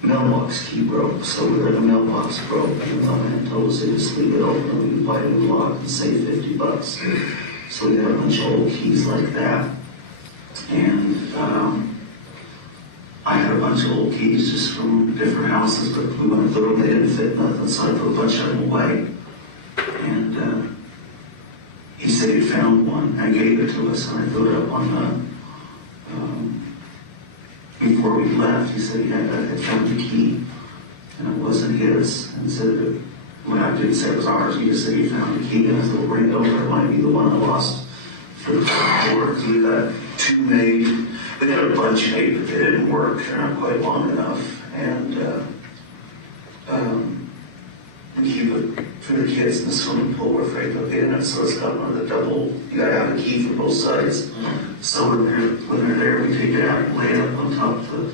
the mailbox key broke, so the mailbox broke, and the man told us to just leave it open, and we could buy a new lock and save $50. So we had a bunch of old keys like that. And I had a bunch of old keys just from different houses, but we went through them, they didn't fit nothing, so I put a bunch of them away. And he said he found one and gave it to us, and I threw it up on the, before we left, he said he had found the key, and it wasn't his, and said, when I didn't say it was ours, he just said he found the key, and I said, well, bring it over, it might be the one I lost for the door. We got two made. We got a bunch made, but they didn't work. They're not quite long enough. And we keep it for the kids in the swimming pool. We're afraid they'll get in it, so it's got one of the double. You got to have a key for both sides. So when they're there, we take it out and lay it up on top of the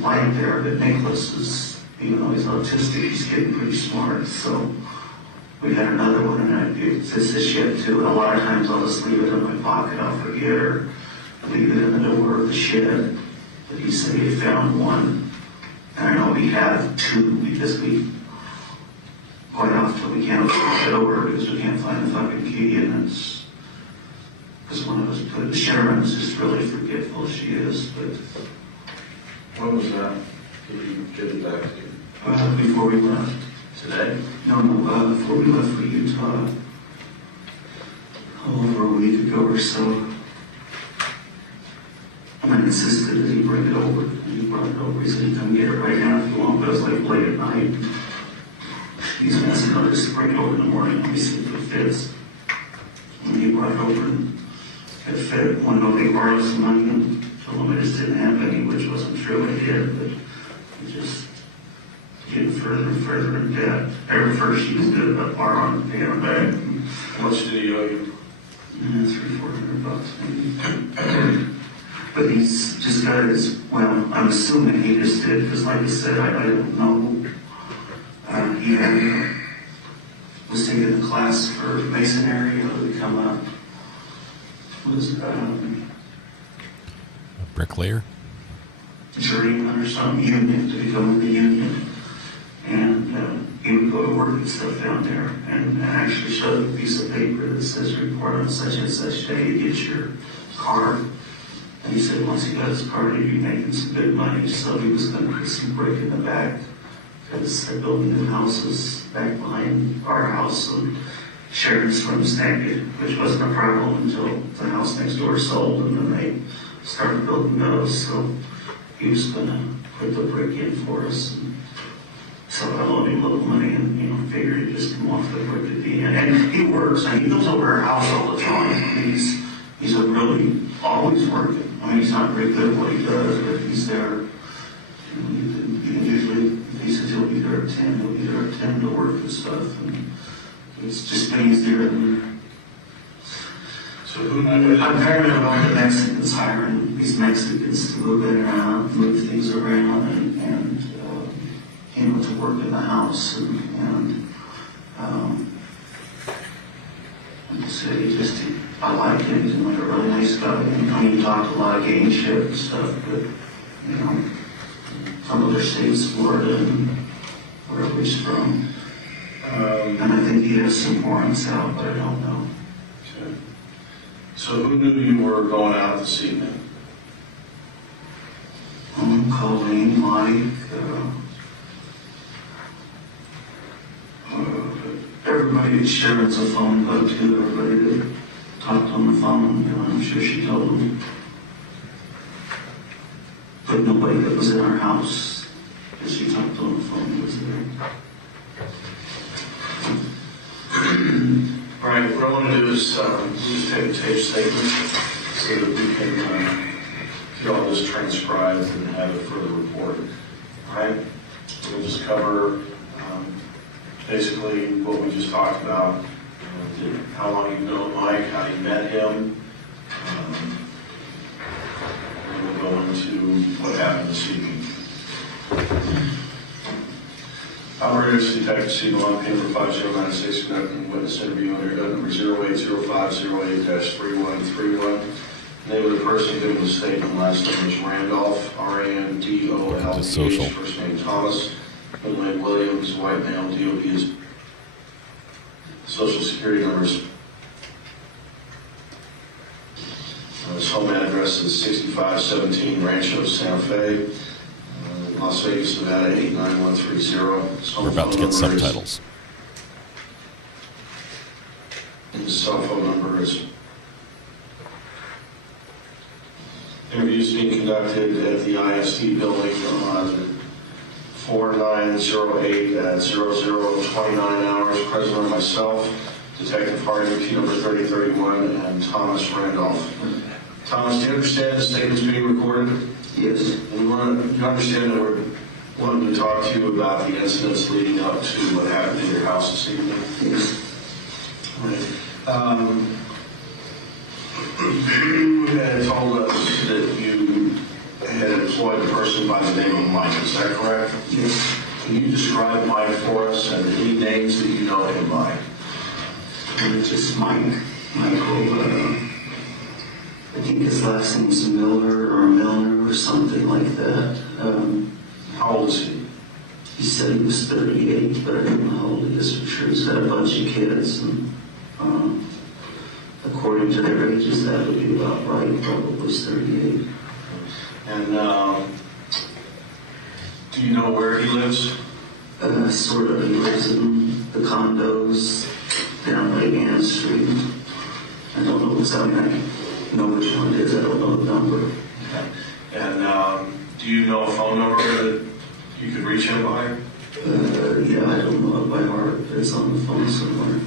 light there. But Nicholas is, even though he's autistic, he's getting pretty smart. So we had another one, and it's a shed too. And a lot of times I'll just leave it in my pocket. I'll forget or leave it in the door of the shed. But he said he found one. And I know we have two because we quite often we can't open the door because we can't find the fucking key. And it's because one of us put Sharon is just really forgetful. She is. But When was that? Did you get it back to you? Before we left. Today? No, before we left for Utah. Over a week ago or so. I insisted that he bring it over. He brought it over. He said he'd come get it right now if you want, but it was like late at night. He's asking us to bring it over in the morning and we see if it fits. And he brought it over and it fit. One of they borrowed some money and told him I just didn't have any, which wasn't true. I did, but it just getting further and further in debt. Every first he was good about borrowing and paying him back. How much did he owe you? $300-400 maybe. But he's just got his, well, I'm assuming he just did, because like I said, I don't know. He was taking a class for masonry, to become a bricklayer? Journeyman or something, union, to become in the union. And he would go to work and stuff down there, and actually showed a piece of paper that says report on such and such day you get your card. And he said once he got his card, he'd be making some good money, so he was going to put some brick in the back, because they're building new houses back behind our house, and Sharon's from Stackett, which wasn't a problem until the house next door sold, and then they started building those, so he was going to put the brick in for us. And so I loaned him a little money and, figured he'd just come off the brick at the end. And he works, and he goes over our house all the time. I mean, he's a really always working. I mean, he's not very good at what he does, but he's there. You can usually, if he says he'll be there at 10, he'll be there at 10 to work and stuff. And it's just been easier than. So who? Apparently, the Mexicans hiring these Mexicans to move in and out, move things around, and to work in the house. And I like him. He's like a really nice guy. He talked a lot of game shit and stuff, but, from other states, Florida, and wherever he's from. And I think he has some warrants out, but I don't know. Okay. So who knew you were going out this evening? Colleen, Mike, everybody at Sharon's a phone bug too. Everybody that talked on the phone, I'm sure she told them. But nobody that was in our house, as she talked on the phone, was there. All right, what I want to do is just take a tape statement so that we can get all this transcribed and have it for the report. All right, we'll just cover basically what we just talked about, how long you've known Mike, how you met him, and we'll go into what happened this evening. Operator, Detective Stephen Long, Payment 5096, conducting witness interview under number 080508-3131. Name of the person giving the statement, last name is Randolph, R-A-N-D-O-L-P-H, first name Thomas, middle name Williams, white male, DOB is Social Security numbers. His home address is 6517 Rancho Santa Fe, Las Vegas, Nevada 89130. We're about to get subtitles. His cell phone number is. Interviews being conducted at the ISD building on 4908 at 0029 hours. President myself, Detective Harding, P number 3031, and Thomas Randolph. Thomas, do you understand the statements being recorded? Yes. And you understand that we're wanting to talk to you about the incidents leading up to what happened in your house this evening? Yes. Right. You had told us that you had employed a person by the name of Mike, is that correct? Yes. Can you describe Mike for us and any names that you know him by? Just Mike. Michael, I think his last name is Miller or Milner or something like that. How old is he? He said he was 38, but I don't know how old he is for sure. He's got a bunch of kids, and according to their ages, that would be about right. Probably 38. And do you know where he lives? Sort of. He lives in the condos down Lake Ann Street. I don't know what's on there. I know which one it is. I don't know the number. Okay. And do you know a phone number that you could reach him by? Yeah, I don't know it by heart. It's on the phone somewhere.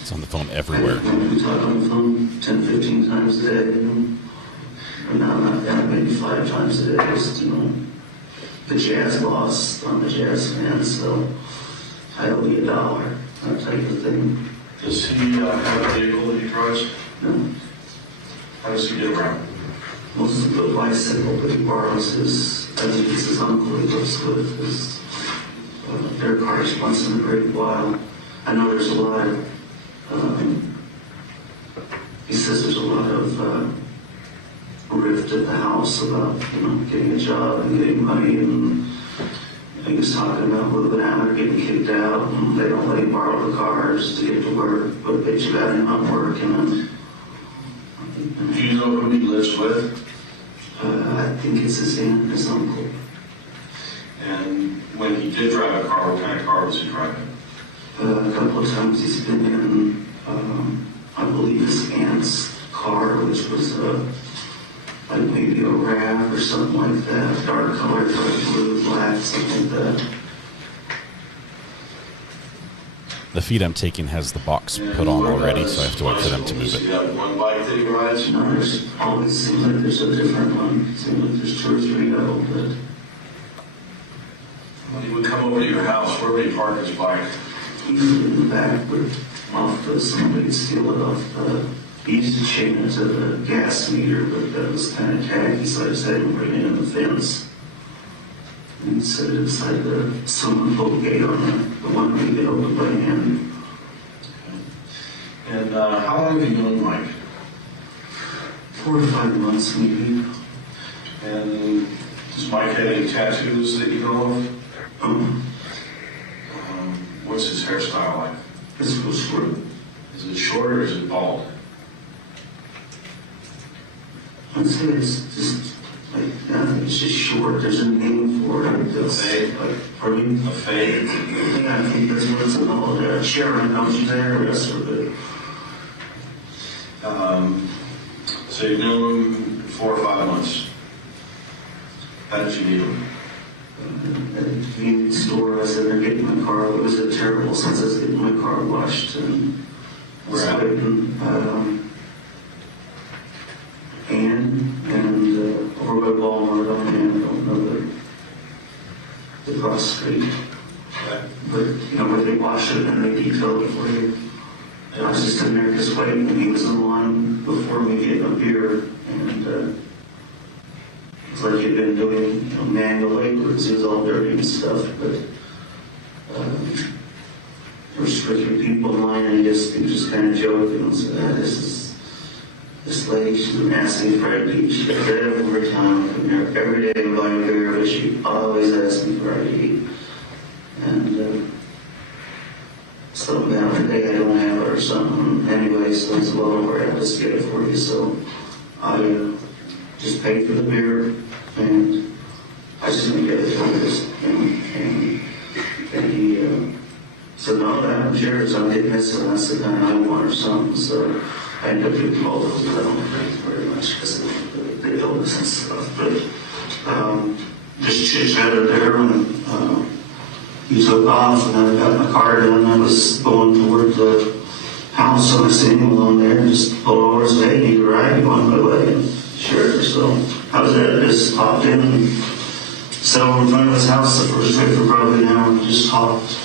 It's on the phone everywhere. We talk on the phone 10, 15 times a day. Or no, not that, maybe 5 times a day. Just, the jazz boss on the jazz band, so I owe you $1, that type of thing. Does he have a vehicle that he drives? No. How does he get around? Most of the bicycle, but he borrows his, I think it's his uncle he lives with, their cars once in a great while. I know there's a lot of, he says there's a lot of rift at the house about, getting a job and getting money, and he was talking about moving out or getting kicked out, and they don't let him borrow the cars to get to work, but they just got him not working. Do you know who he lives with? I think it's his aunt and his uncle. And when he did drive a car, what kind of car was he driving? A couple of times he's been in, I believe, his aunt's car, which was like maybe a RAV or something like that, dark color, dark blue, black, something like that. The feed I'm taking has the box put on already, so I have to wait for them to move it. That one bike that he rides? No, there's always seems like there's a different one. It seems like there's 2 or 3 of them, but when he would come over to your house, where would he park his bike? Usually in the back, off somebody would steal it off. He used to chain it to the gas meter, but that was kind of tacky, so I just had him bring it in the fence. And he said it was like someone pulled the gate on the one way to get open by hand. And how long have you known Mike? 4 to 5 months, maybe. And does Mike have any tattoos that you know of? What's his hairstyle like? It's real short. Is it short or is it bald? I'd say it's just like, I think it's just short. There's a name for it. A fade? Pardon? A fade? Yeah, I think that's what it's called. Sharon knows there, yes, for a bit. So you've known him 4 or 5 months. How did you meet him? At the convenience store, I was in there getting my car. It was terrible since I was getting my car washed. And where at? And over by Walmart on Ann, I don't know the cross street. Okay. But, you know, where they wash it and they detail it for you. And I was just in there just waiting, and he was in line before me getting up here. And it's like he'd been doing, you know, manual labor because he was all dirty and stuff. But there were strictly people in line, and he was just kind of joking and said, this lady, she's been asking me for ID. She does it every time I come here. Every day I'm buying beer, but she always asks me for ID. And so now today I don't have it or something. Anyway, so it's well over. I'll just get it for you. So I just paid for the beer, and I just didn't get it for this. And he said, no, I'm sure it's I'm getting this, and I said, no, I want or something. So I ended up getting both of them. I don't drink very much because of the illness and stuff. But just chit-chatted there, and he took off, and then I got my car done. I was going toward the house, and I seen him along there, and just pulled over and said, hey, need a ride? You on my way? And sure. So I was there, just popped in and sat over in front of his house the first day for probably an hour and just talked.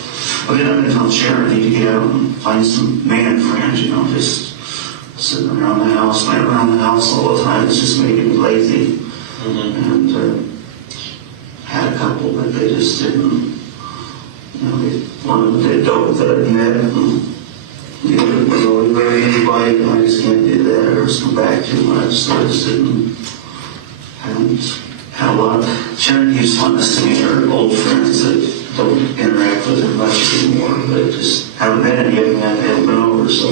I mean, I've been telling Sharon I need to get out and find some man friends, you know, just sitting around the house, laying around the house all the time. It's just making me lazy. Mm-hmm. And had a couple, but they just didn't. You know, one of them did dope that I had, and the other was always very anybody, and I just can't do that or come back too much, so I just didn't. And had a lot. Sharon keeps telling us to meet her old friends that don't interact with her much anymore, but just haven't been any of them that haven't been over, so.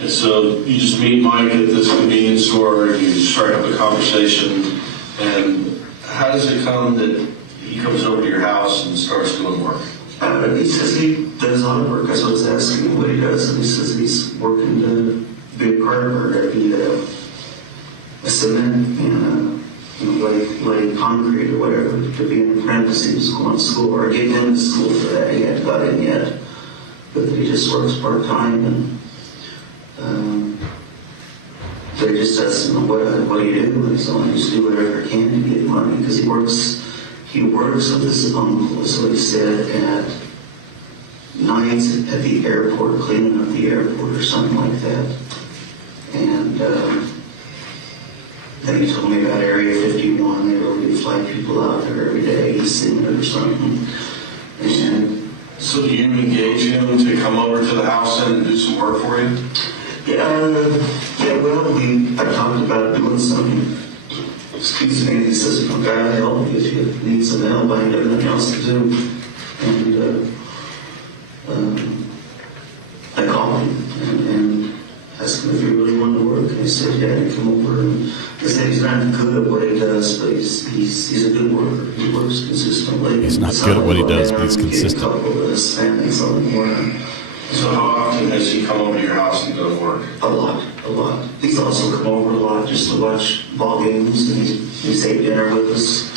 And so you just meet Mike at this convenience store, and you start up a conversation, and how does it come that he comes over to your house and starts doing work? He says he does a lot of work. I was asking him what he does, and he says he's working to be a carpenter. He a cement and lay concrete or whatever to be an apprentice. He was going to school, or getting into school for that. He hadn't got in yet, but he just works part time, and they just asked him what do you do, and he's only just do whatever he can to get money because he works. He works with his uncle, so he said, at nights at the airport, cleaning up the airport or something like that. And then he told me about Area 51. They really fly people out there every day. He's seen it or something. And so do you engage him to come over to the house and do some work for you? Yeah, well, I talked about doing something. Excuse me, and he says, God help you if you need some help. I ain't got nothing else to do. And I called him and asked him if he really wanted to work. And he said, yeah, he'd come over. And he said he's not good at what he does, but he's a good worker. He works consistently. He's not good at what he does, but he's consistent. So how often does he come over to your house and go to work? A lot. He's also come over a lot just to watch ball games, and he's ate dinner with us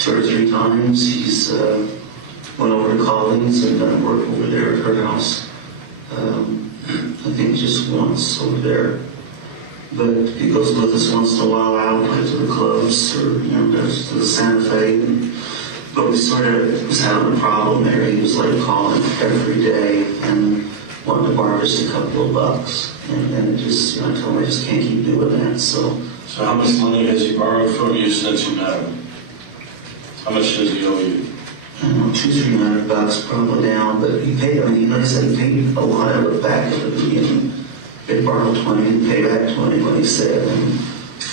2 or 3 times. He's went over to Collins and done work over there at her house. I think just once over there. But he goes with us once in a while out, like to the clubs or goes to the Santa Fe. But we sort of was having a problem there. He was like calling every day and wanting to borrow just a couple of bucks. And it just, I told him I just can't keep doing that. So how much money has he borrowed from you since you met him? How much does he owe you? $200-300 probably down, but he paid, I mean, like I said, he paid a lot of it back at the beginning. He'd borrow 20 and pay back 20 when he said, and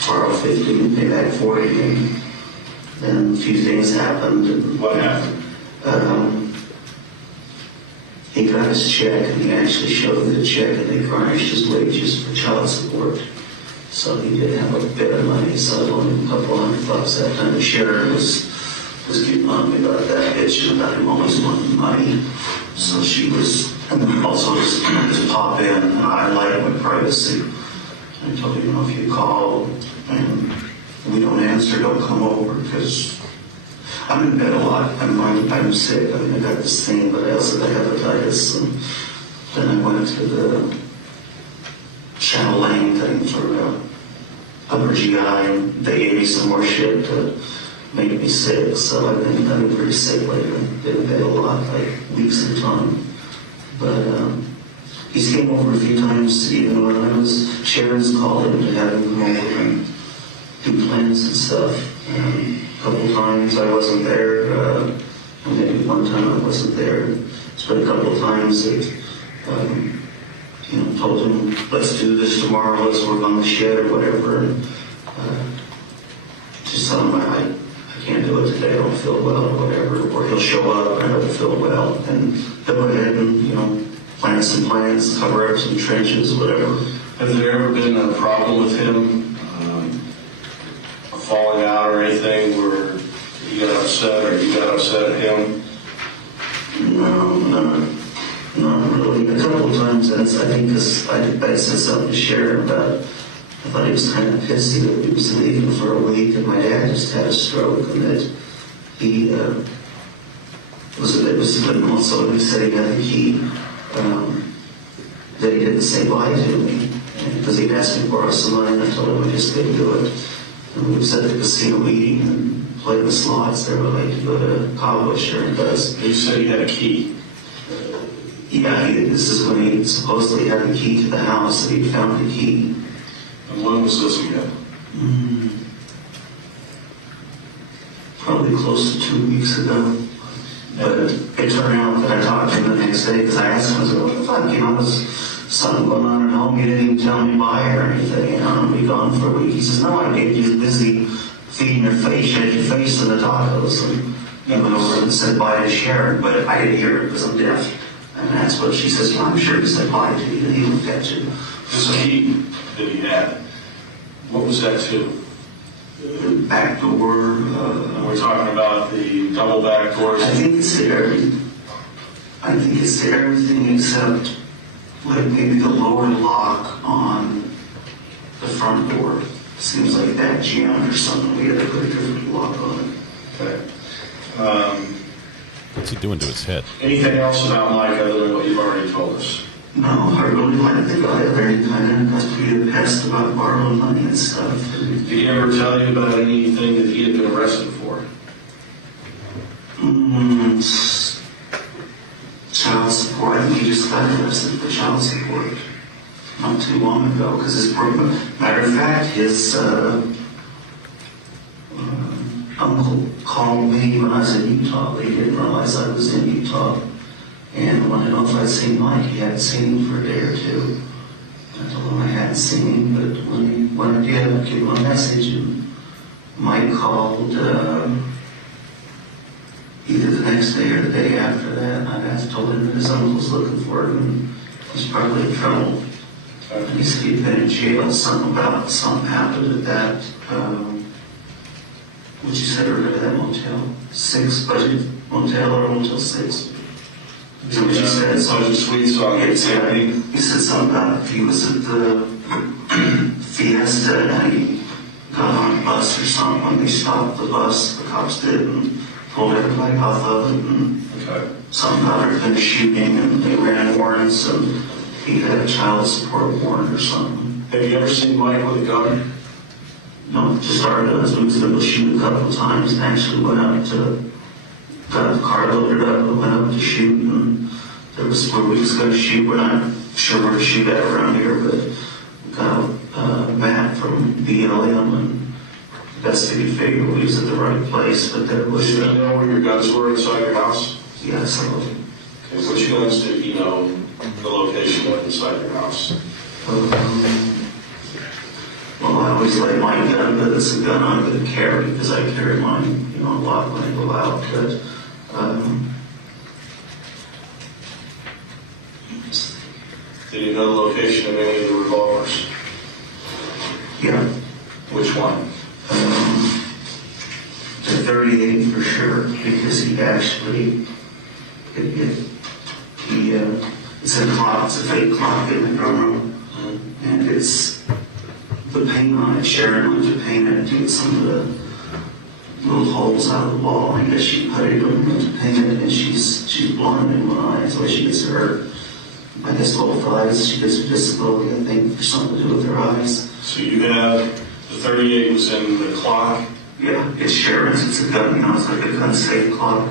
borrow 50 and pay back 40. And then a few things happened. And, what happened? He got his check, and he actually showed me the check, and they garnished his wages for child support. So he did have a bit of money, so I owed him a couple $100 that time. The sheriff was getting on me about that bitch about him always wanting money. So she was, and then also just pop in, and I like my privacy. I told her, you know, if you call and we don't answer, don't come over, because I'm in bed a lot. I'm sick. I mean, I got this thing, but I also got hepatitis. And then I went to the Channel Lane thing for upper GI, and they gave me some more shit to make me sick. So I've been pretty sick lately. Been in bed a lot, like weeks at a time. But he's came over a few times, even when I was, Sharon's called him to have him come over and do plans and stuff. A couple times I wasn't there, and maybe one time I wasn't there. It's been a couple times that, you know, told him, let's do this tomorrow, let's work on the shed or whatever. And just tell him I can't do it today, I don't feel well or whatever. Or he'll show up and I don't feel well. And he'll go ahead and, you know, plan some plans, cover up some trenches, whatever. Has there ever been a problem with him? Falling out or anything where he got upset or you got upset at him? No, not really. A couple of times, I think, because I said something to Sharon about, I thought he was kind of pissy that he was leaving for a week, and my dad just had a stroke, and that he also he said he had the key, that he didn't say bye to me, because he'd asked me to borrow some money, and I told him I just couldn't do it. And we was at the casino meeting and played the slots. They were like to go to Cabo, Sharon does. You said he had a key. Yeah, this is when he supposedly had the key to the house, that he found the key. And when was this again? Probably close to 2 weeks ago. But it turned out that I talked to him the next day, because I asked him, I said, what the fuck, you know, was something going on at home, you didn't even tell me bye or anything, you know, I'm gonna be gone for a week. He says, no, I did, you were busy feeding your face, you had your face in the tacos, and he went over and said bye to Sharon, but I didn't hear it because I'm deaf. And that's what she says, well, I'm sure he said bye to you, and he looked at you. This key that he had, what was that to? Back door. We're talking about the double back doors. I think it's to everything. I think it's to everything except like maybe the lower lock on the front door. Seems like that jammed or something. We had to put a different lock on it. Okay. What's he doing to his head? Anything else about Mike other than what you've already told us? No, I really like the guy. Very kind of to be a pest about borrowing money and stuff. Did he ever tell you about anything that he had been arrested for? Child support. I think he just got arrested for child support not too long ago. Because his matter of fact, his uncle called me when I was in Utah. They didn't realize I was in Utah. And wanted to know if I'd seen Mike. He hadn't seen him for a day or two. I told him I hadn't seen him, but when I did, I gave him a message, and Mike called either the next day or the day after that. I told him that his uncle was looking for him, and he's probably in trouble. And he said he'd been in jail, something happened at that, what you said earlier, that Motel 6, budget motel or Motel 6. So what you said, Suites on he said something about if he was at the Fiesta and he got on a bus or something. When they stopped the bus, the cops did, and pulled everybody off of it, and something about there had been a shooting, and they ran warrants, and he had a child support warrant or something. Have you ever seen Mike with a gun? No, just started as we was going to shoot a couple of times, and actually went out to got the car loaded up and went up to shoot, and there was where we was going to shoot. We're not sure where to shoot at around here, but got a map from BLM, and investigative figure he was at the right place, but there was... Did you know where your guns were inside your house? Yes, I was. Okay, which guns did you know the location of inside your house? Well, I always like my gun, but it's a gun I'm going to carry because I carry mine, a lot when I go out. But did you know the location of any of the revolvers? Yeah. Which one? The 38 for sure, because he actually, it's a clock, it's a fake clock in the drum room, and it's the paint on it. Sharon went to paint it and take some of the little holes out of the wall. I guess she put it on to paint it, and she's blind in one eye, so she gets hurt. I guess both eyes. She gets a disability, I think, for something to do with her eyes. So you have the 38 was in the clock? Yeah, it's Sharon's. It's a gun, it's like a gun safe clock.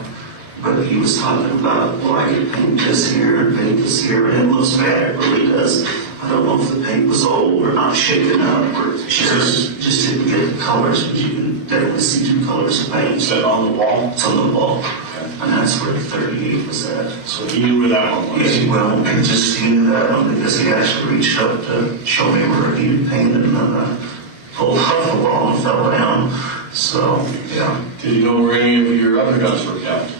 But he was talking about, well, I could paint this here and paint this here, and it looks bad, it really does. I don't know if the paint was old or not shaken up, or just didn't get the colors, but you can definitely see two colors of paint. Is that on the wall? It's on the wall. Okay. And that's where the 38 was at. So he knew where that one was? Yeah, well, and just he knew that one because he actually reached up to show me where he had painted, and then pulled off the wall and fell down. So, yeah. Did you know where any of your other guns were kept?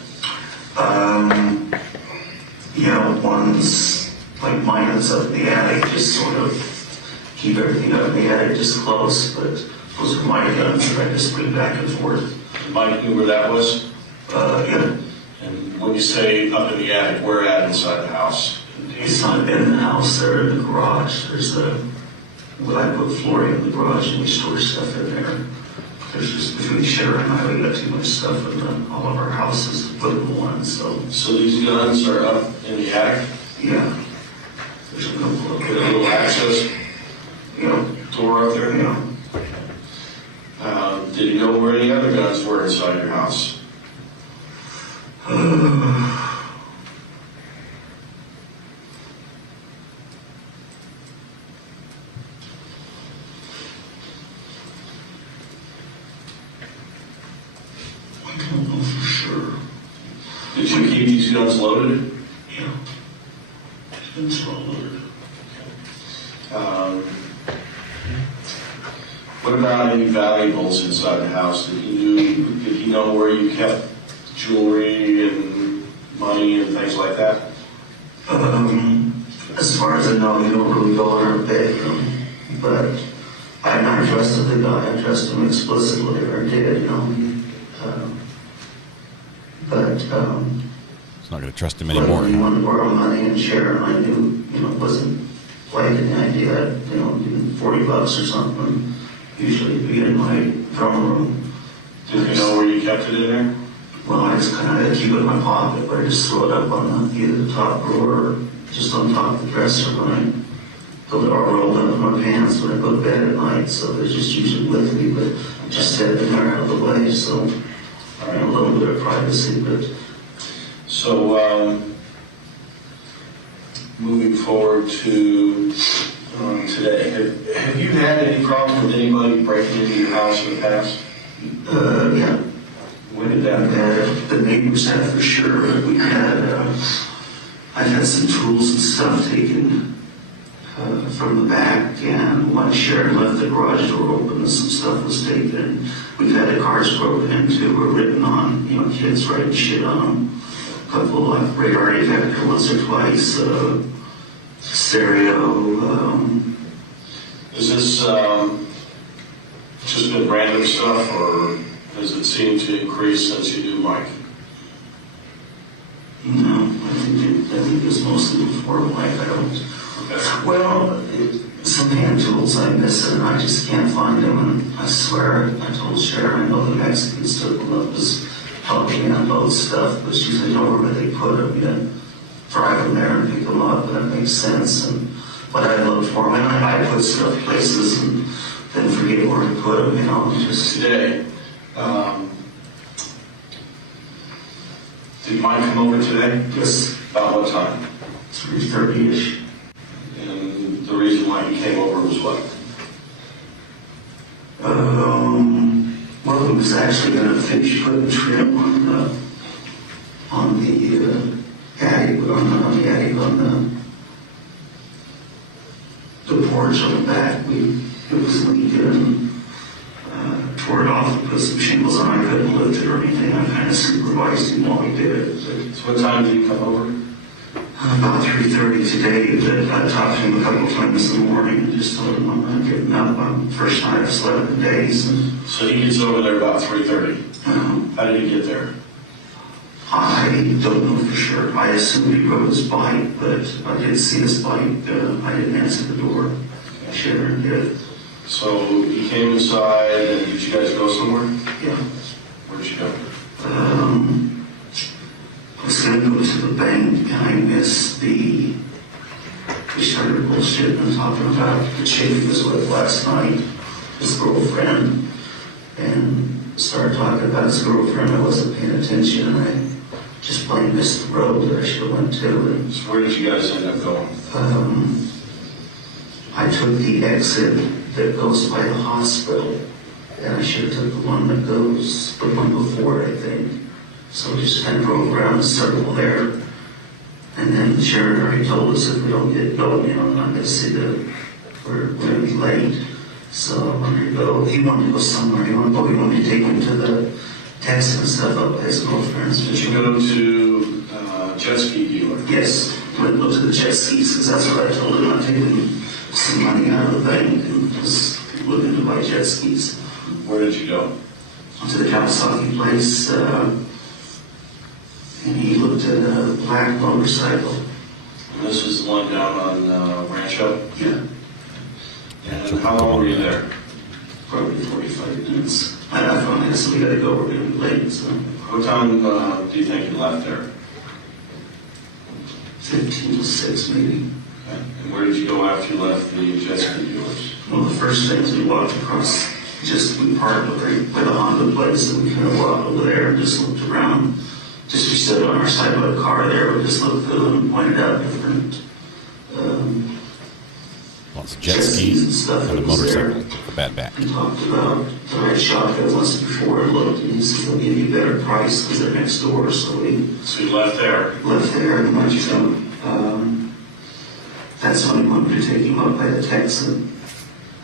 One's like mine is up in the attic, just sort of keep everything up in the attic just close, but those are my guns that I just bring back and forth. Mike knew where that was? Yeah. And when you say up in the attic, where at inside the house? It's not in the house, they're in the garage. There's I put flooring in the garage and we store stuff in there. There's just between Sharon and I, we got too much stuff in all of our houses to put in one, so these guns are up in the attic? Yeah. There's a couple of little access door up there? Yeah. Did you know where any other guns were inside your house? I don't know for sure. Did you keep these guns loaded? Yeah. It's well loaded. What about any valuables inside the house? Did he know where you kept jewelry and money and things like that? As far as I know, you don't really go in our bedroom, but I trusted the guy. I trusted him explicitly, or did, It's not going to trust him anymore. He wanted to borrow money and share, and I knew, wasn't like the idea, even $40 or something. Usually it'd be in my drum room. Did you know where you kept it in there? Well, I just kind of keep it in my pocket, but I just throw it up on either the top drawer or just on top of the dresser when I go to rolled up in my pants when I go to bed at night. So they're just usually with me, but I just set it in there out of the way. So a little bit of privacy, but. So, moving forward to today, have you had any problem with anybody breaking into your house in the past? Yeah. When did that happen? The neighbors had for sure. We had, I've had some tools and stuff taken from the back, and when Sharon left the garage door open, some stuff was taken. We've had the cars broken into or written on, kids writing shit on them. A couple of radar detector once or twice, stereo. Is this just been random stuff, or does it seem to increase since you do Mike? No, I think it's mostly before Mike. I don't. Okay. Well, some hand tools I miss, and I just can't find them. And I swear, I told Sharon, I know the Mexicans took them up as helping me unload stuff, but she said, know where they put them. You drive them there and pick them up, and that makes sense. And but I look for them, and I put stuff places and then forget where to put them. Just today. Did Mike come over today? Yes. About what time? 3:30-ish. And the reason why he came over was what? he was actually going to finish putting trim on the attic, the porch on the back. It was leaking. Tore it off and put some shingles on. I couldn't lift it or anything. I kind of supervised him while he did it. So what time did he come over? About 3:30 today. But I talked to him a couple of times in the morning and just told him I'm not getting up. First night I've slept in days. So he gets over there about 3:30. How did he get there? I don't know for sure. I assumed he rode his bike, but I didn't see his bike. I didn't answer the door. I sure did. So he came inside, and did you guys go somewhere? Yeah. Where'd you go? I was going to go to the bank, and I missed we started bullshitting and talking about the chick he was with last night, his girlfriend, and started talking about his girlfriend. I wasn't paying attention, and I just plain missed the road that I should have went to. And so where did you guys end up going? I took the exit that goes by the hospital, and I should have took the one that goes, the one before it, I think. So we just kind of drove around a circle there, and then Sharon already told us if we don't get going, I'm not going to see we're going to be late. So I'm going to go. He wanted to go somewhere. He wanted me to take him to the Texas and stuff up by his girlfriend's. Did you go to jet ski dealer? Yes, went to the jet skis because that's what I told him. I'm taking some money out of the bank and just looking to buy jet skis. Where did you go? Went to the Kawasaki place, and he looked at a black motorcycle. And this is the one down on Rancho? Yeah. And how long were you there? Probably 45 minutes. I finally said we got to go. We're going to be late. So. What time do you think you left there? 15 to 6 maybe. Okay. And where did you go after you left the jet ski dealers? Well, the first thing is we walked across, we parked by the Honda place, and we kind of walked over there and just looked around. We stood on our side of the car there. We just looked through them and pointed out different lots of jet skis and stuff, and a motorcycle, a bad back. We talked about the red shotgun once before and looked, and he said they'll give you a better price because they're next door. So you left there? Left there, and went to that's when he wanted me to take him up by the Texan.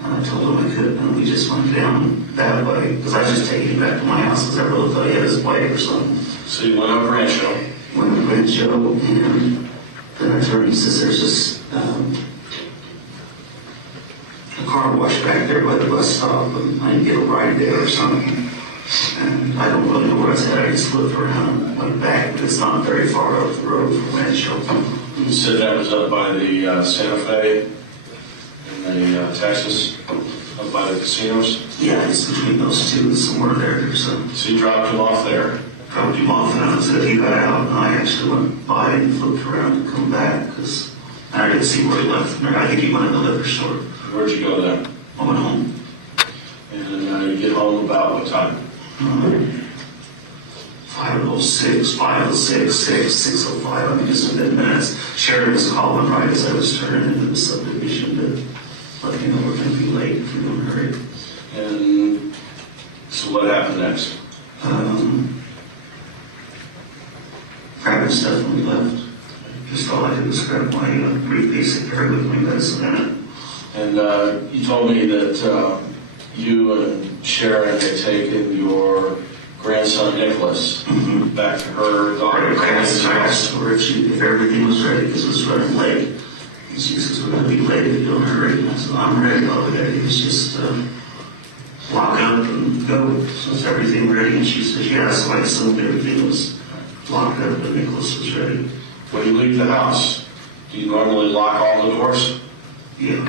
I told him I couldn't, and we just went down that way because I was just taking him back to my house because I really thought he had his bike or something. So you went up Rancho? Went up Rancho, and then I turned and says there's this a car wash back there by the bus stop, and I didn't get a ride there or something. And I don't really know where I was at. I just looked around and went back, but it's not very far up the road from Rancho. You said that was up by the Santa Fe in the Texas, up by the casinos? Yeah, it's between those two, somewhere there. So you dropped him off there? Dropped him off, and I said he got out, and I actually went by and looked around and come back because I didn't see where he left. I think he went in the liquor store. Where'd you go then? I went home. And you get home about what time? 5:06, 6:05. I mean, just within minutes. Sharon was calling right as I was turning into the subdivision to let me know we're going to be late if you're in a hurry. And so what happened next? Grabbing stuff when we left. Just all I did was grab my briefcase and carry with my medicine in it. And you told me that you and Sharon had taken your grandson Nicholas back to her daughter. I asked her if everything was ready because it was running late. And she says, we're going to be late if you don't hurry. And I said, I'm ready already. It's just lock up and go. So is everything ready? And she says, yeah. So I assumed everything was locked up and Nicholas was ready. When you leave the house, do you normally lock all the doors? Yeah.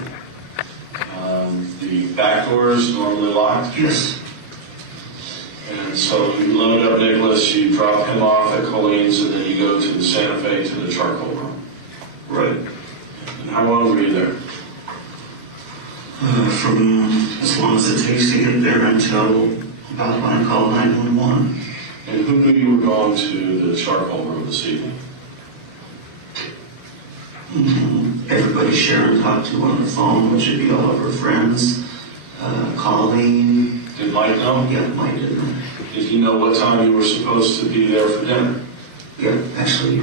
The back doors normally locked? Yes. And so you load up Nicholas, you drop him off at Colleen's, and then you go to the Santa Fe to the charcoal room. Right. And how long were you there? From as long as it takes to get there until about when I call 911. And who knew you were going to the charcoal room this evening? Everybody Sharon talked to on the phone, which would be all of her friends. Colleen, Did Mike know? Yeah, Mike did know. Did he know what time you were supposed to be there for dinner? Yeah, actually,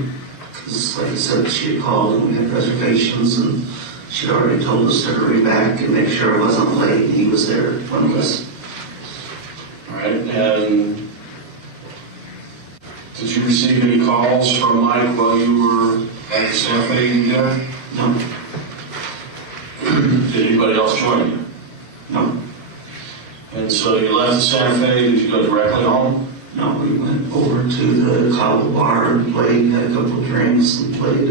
because like I said, she had called and we had reservations, and she'd already told us to hurry back and make sure I wasn't late, and he was there when us. All right, and did you receive any calls from Mike while you were at the Santa Fe dinner? No. Did anybody else join you? No. And so you left the Santa Fe, did you go directly home? No, we went over to the Cabo Bar and had a couple of drinks and played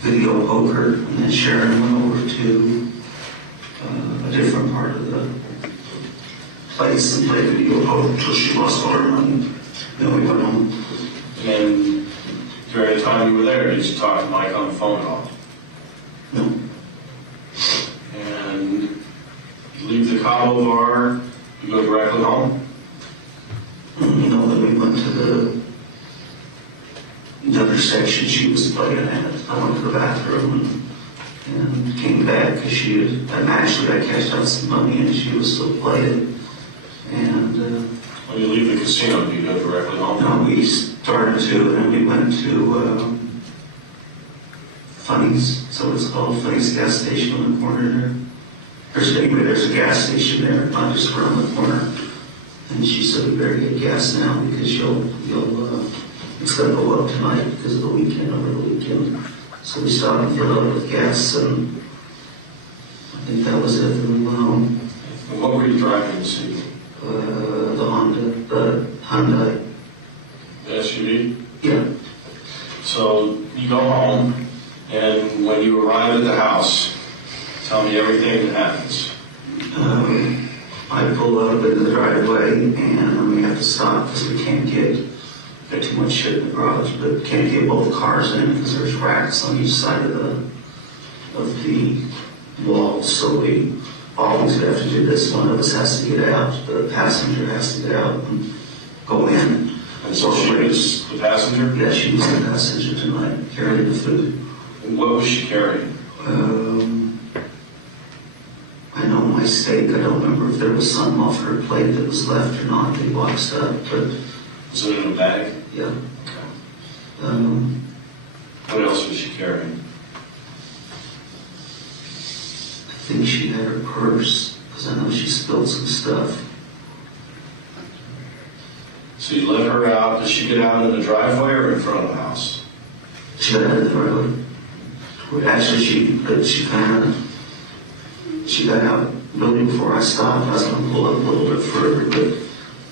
video poker, and then Sharon went over to a different part of the place and played video poker until she lost all her money. Then we went home. And during the time you were there, did you talk to Mike on the phone at all? No. And you leave the Cabo Bar, you go directly home? You know, then we went to another section she was playing at. I went to the bathroom and came back because I cashed out some money and she was still playing. And when you leave the casino, do you go directly home? No, we started to, and then we went to Funny's, so it's called Funny's gas station on the corner there. There's a gas station there, not just around the corner. And she said, we better get gas now because it's going to go up tonight because of the weekend, over the weekend. So we stopped and filled up with gas, and I think that was it, and we went home. And what were you driving to see? The Hyundai. The SUV? Yeah. So you go home, and when you arrive at the house, tell me everything that happens. I pull up in the driveway, and then we have to stop because we can't get too much shit in the garage, but can't get both cars in because there's racks on each side of the wall. So we always have to do this. One of us has to get out. The passenger has to get out and go in. And so she was the passenger? Yeah, she was the passenger tonight, carrying the food. And what was she carrying? I know my steak. I don't remember if there was something off her plate that was left or not. They boxed up, but was it in a bag? Yeah. What else was she carrying? I think she had her purse because I know she spilled some stuff. So you let her out. Did she get out in the driveway or in front of the house? She got out in the driveway. Actually, she got out really before I stopped. I was going to pull up a little bit further, but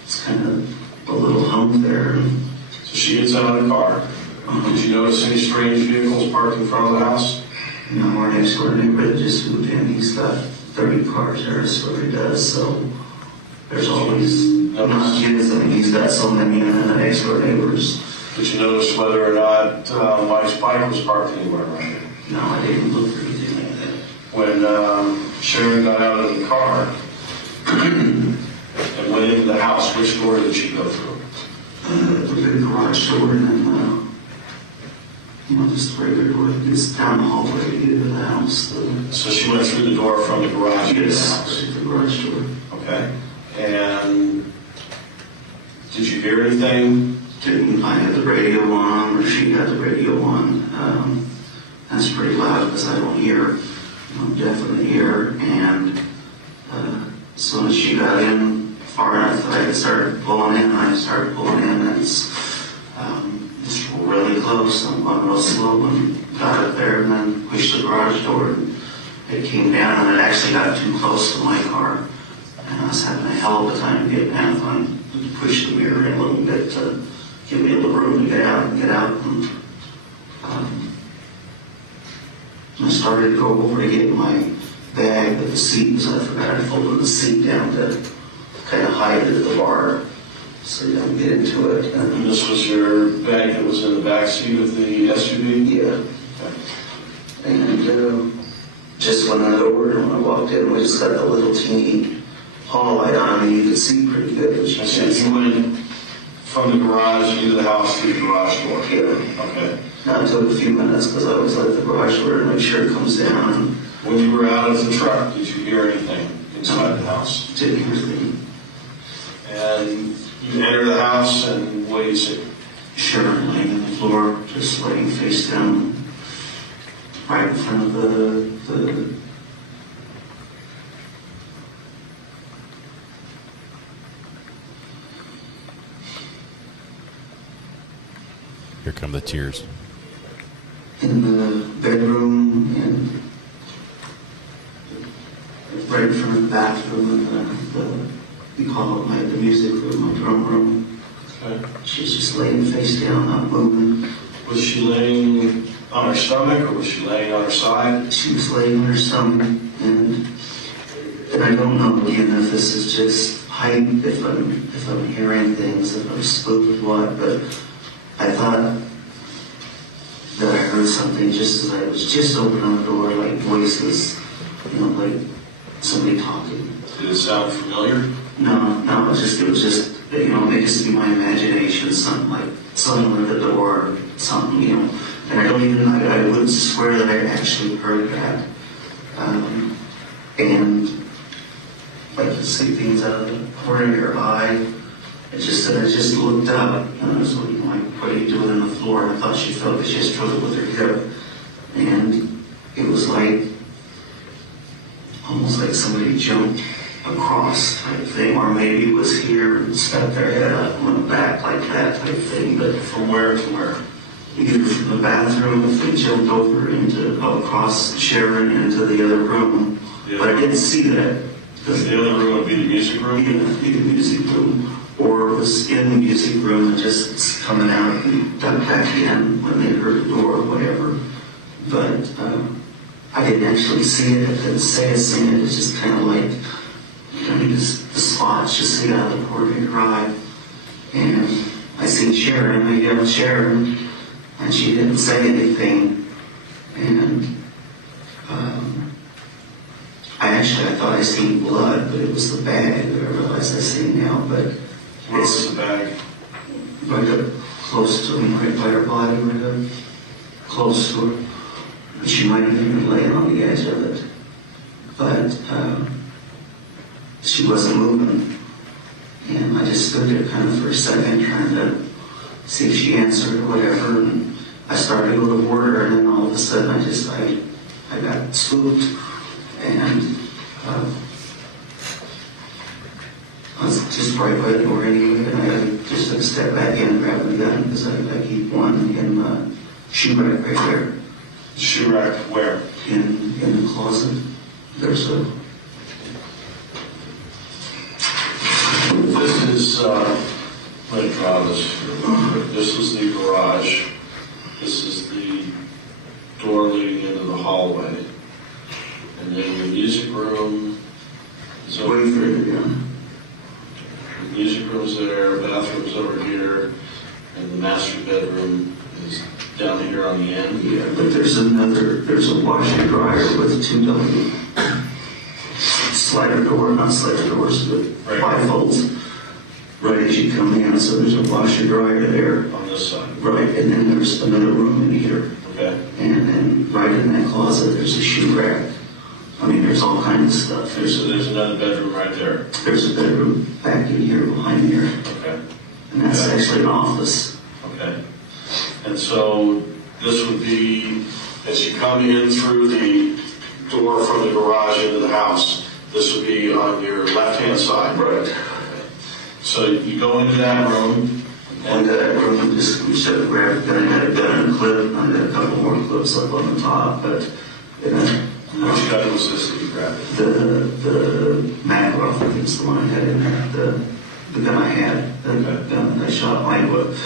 it's kind of a little hump there. So she gets out of the car. Did you notice any strange vehicles parked in front of the house? No, our next door neighbor just moved in. He's got 30 cars there, that's what he does. So there's always not kids. I mean, he's got so many next door neighbors. Did you notice whether or not Mike's bike was parked anywhere around here? No, I didn't look for anything like that. When Sharon got out of the car and went into the house, which door did she go through? The big garage door, and then, just the regular door that gets down the hallway to get into the house. So she went through the door from the garage into the Yes, house? the garage door. Okay. And did you hear anything? I had the radio on, or she had the radio on. That's pretty loud because I don't hear. Definitely hear. And as soon as she got in far enough that I could start pulling in, I started pulling in. And it's just really close. I'm going real slow and got up there and then pushed the garage door. And it came down and it actually got too close to my car. And I was having a hell of a time getting out. I pushed the mirror in a little bit to give me a little room to get out. And I started to go over to get my bag, but the seat was, I forgot I folded the seat down to kind of hide it at the bar so you don't get into it. And this was your bag that was in the back seat of the SUV? Yeah. Okay. And just went on over, and when I walked in, we just got a little teeny hall light on, and you could see pretty good. I said you went from the garage into the house through the garage door? Yeah. Okay. Now it took a few minutes because I always let the garage door to make sure it comes down. When you were out of the truck, did you hear anything? inside the house? Didn't hear a thing. And you enter the house, and what do you see? Sharon laying on the floor, just laying face down, right in front of the Here come the tears. In the bedroom, and right in front of the bathroom, and we call it the music room, my drum room. Okay. She's just laying face down, not moving. Was she laying on her stomach, or was she laying on her side? She was laying on her stomach, and I don't know again if this is just hype, if I'm hearing things, if I'm spooked, what, but I thought that I heard something just as I was just opening the door, like voices, like somebody talking. Did it sound familiar? No, it was just, it may just be my imagination, something like someone at the door, or something, and I wouldn't swear that I actually heard that. And I could see things out of the corner of your eye. I just looked up, and I was looking like, what are you doing on the floor? And I thought she felt that she struggled with her hip. And it was like, almost like somebody jumped across type thing, or maybe it was here and stuck their head up and went back like that type thing. But from where to where? Either from the bathroom, if they jumped over across Sharon into the other room. But I didn't see that. The other room would be the music room? Yeah, it'd be the music room. Or it was in the music room and just coming out and ducked back in when they heard the door or whatever. But I didn't actually see it. I didn't say I seen it. It's just kind of like, the spots just see out of the corner of your eye. And I seen Sharon, I yelled Sharon, and she didn't say anything. And I thought I seen blood, but it was the bag that I realized I seen now. But where was the bag? Right up close to me, right by her body, right up close to her. And she might have even been laying on the edge of it. But she wasn't moving. And I just stood there kind of for a second trying to see if she answered or whatever. And I started to go toward her, and then all of a sudden I got spooked. And I was just right by the door anyway, and I just took a step back in and grabbed the gun because I keep one in the shoe rack right there. Shoe rack where? In the closet. There's a... This is, let me draw this here. This is the garage. This is the door leading into the hallway. And then the music room is over here. The music room's there, bathroom's over here, and the master bedroom is down here on the end. Yeah, but there's a washer dryer with two double slider door, not slider doors, but bifolds. Right as you come in, so there's a washer dryer there. On this side. Right, and then there's another room in here. Okay. And then right in that closet, there's a shoe rack. I mean, there's all kinds of stuff. So there's another bedroom right there. There's a bedroom back in here, behind here. Okay. And that's actually an office. Okay. And so this would be, as you come in through the door from the garage into the house, this would be on your left-hand side. Right. So you go into that room. And that room, just we should have grabbed a gun. I had a gun and a clip. I had a couple more clips up on the top, but which gun was this that you grabbed? The Magroff, I think is the one I had in there. The gun I had, the gun that I shot mine with.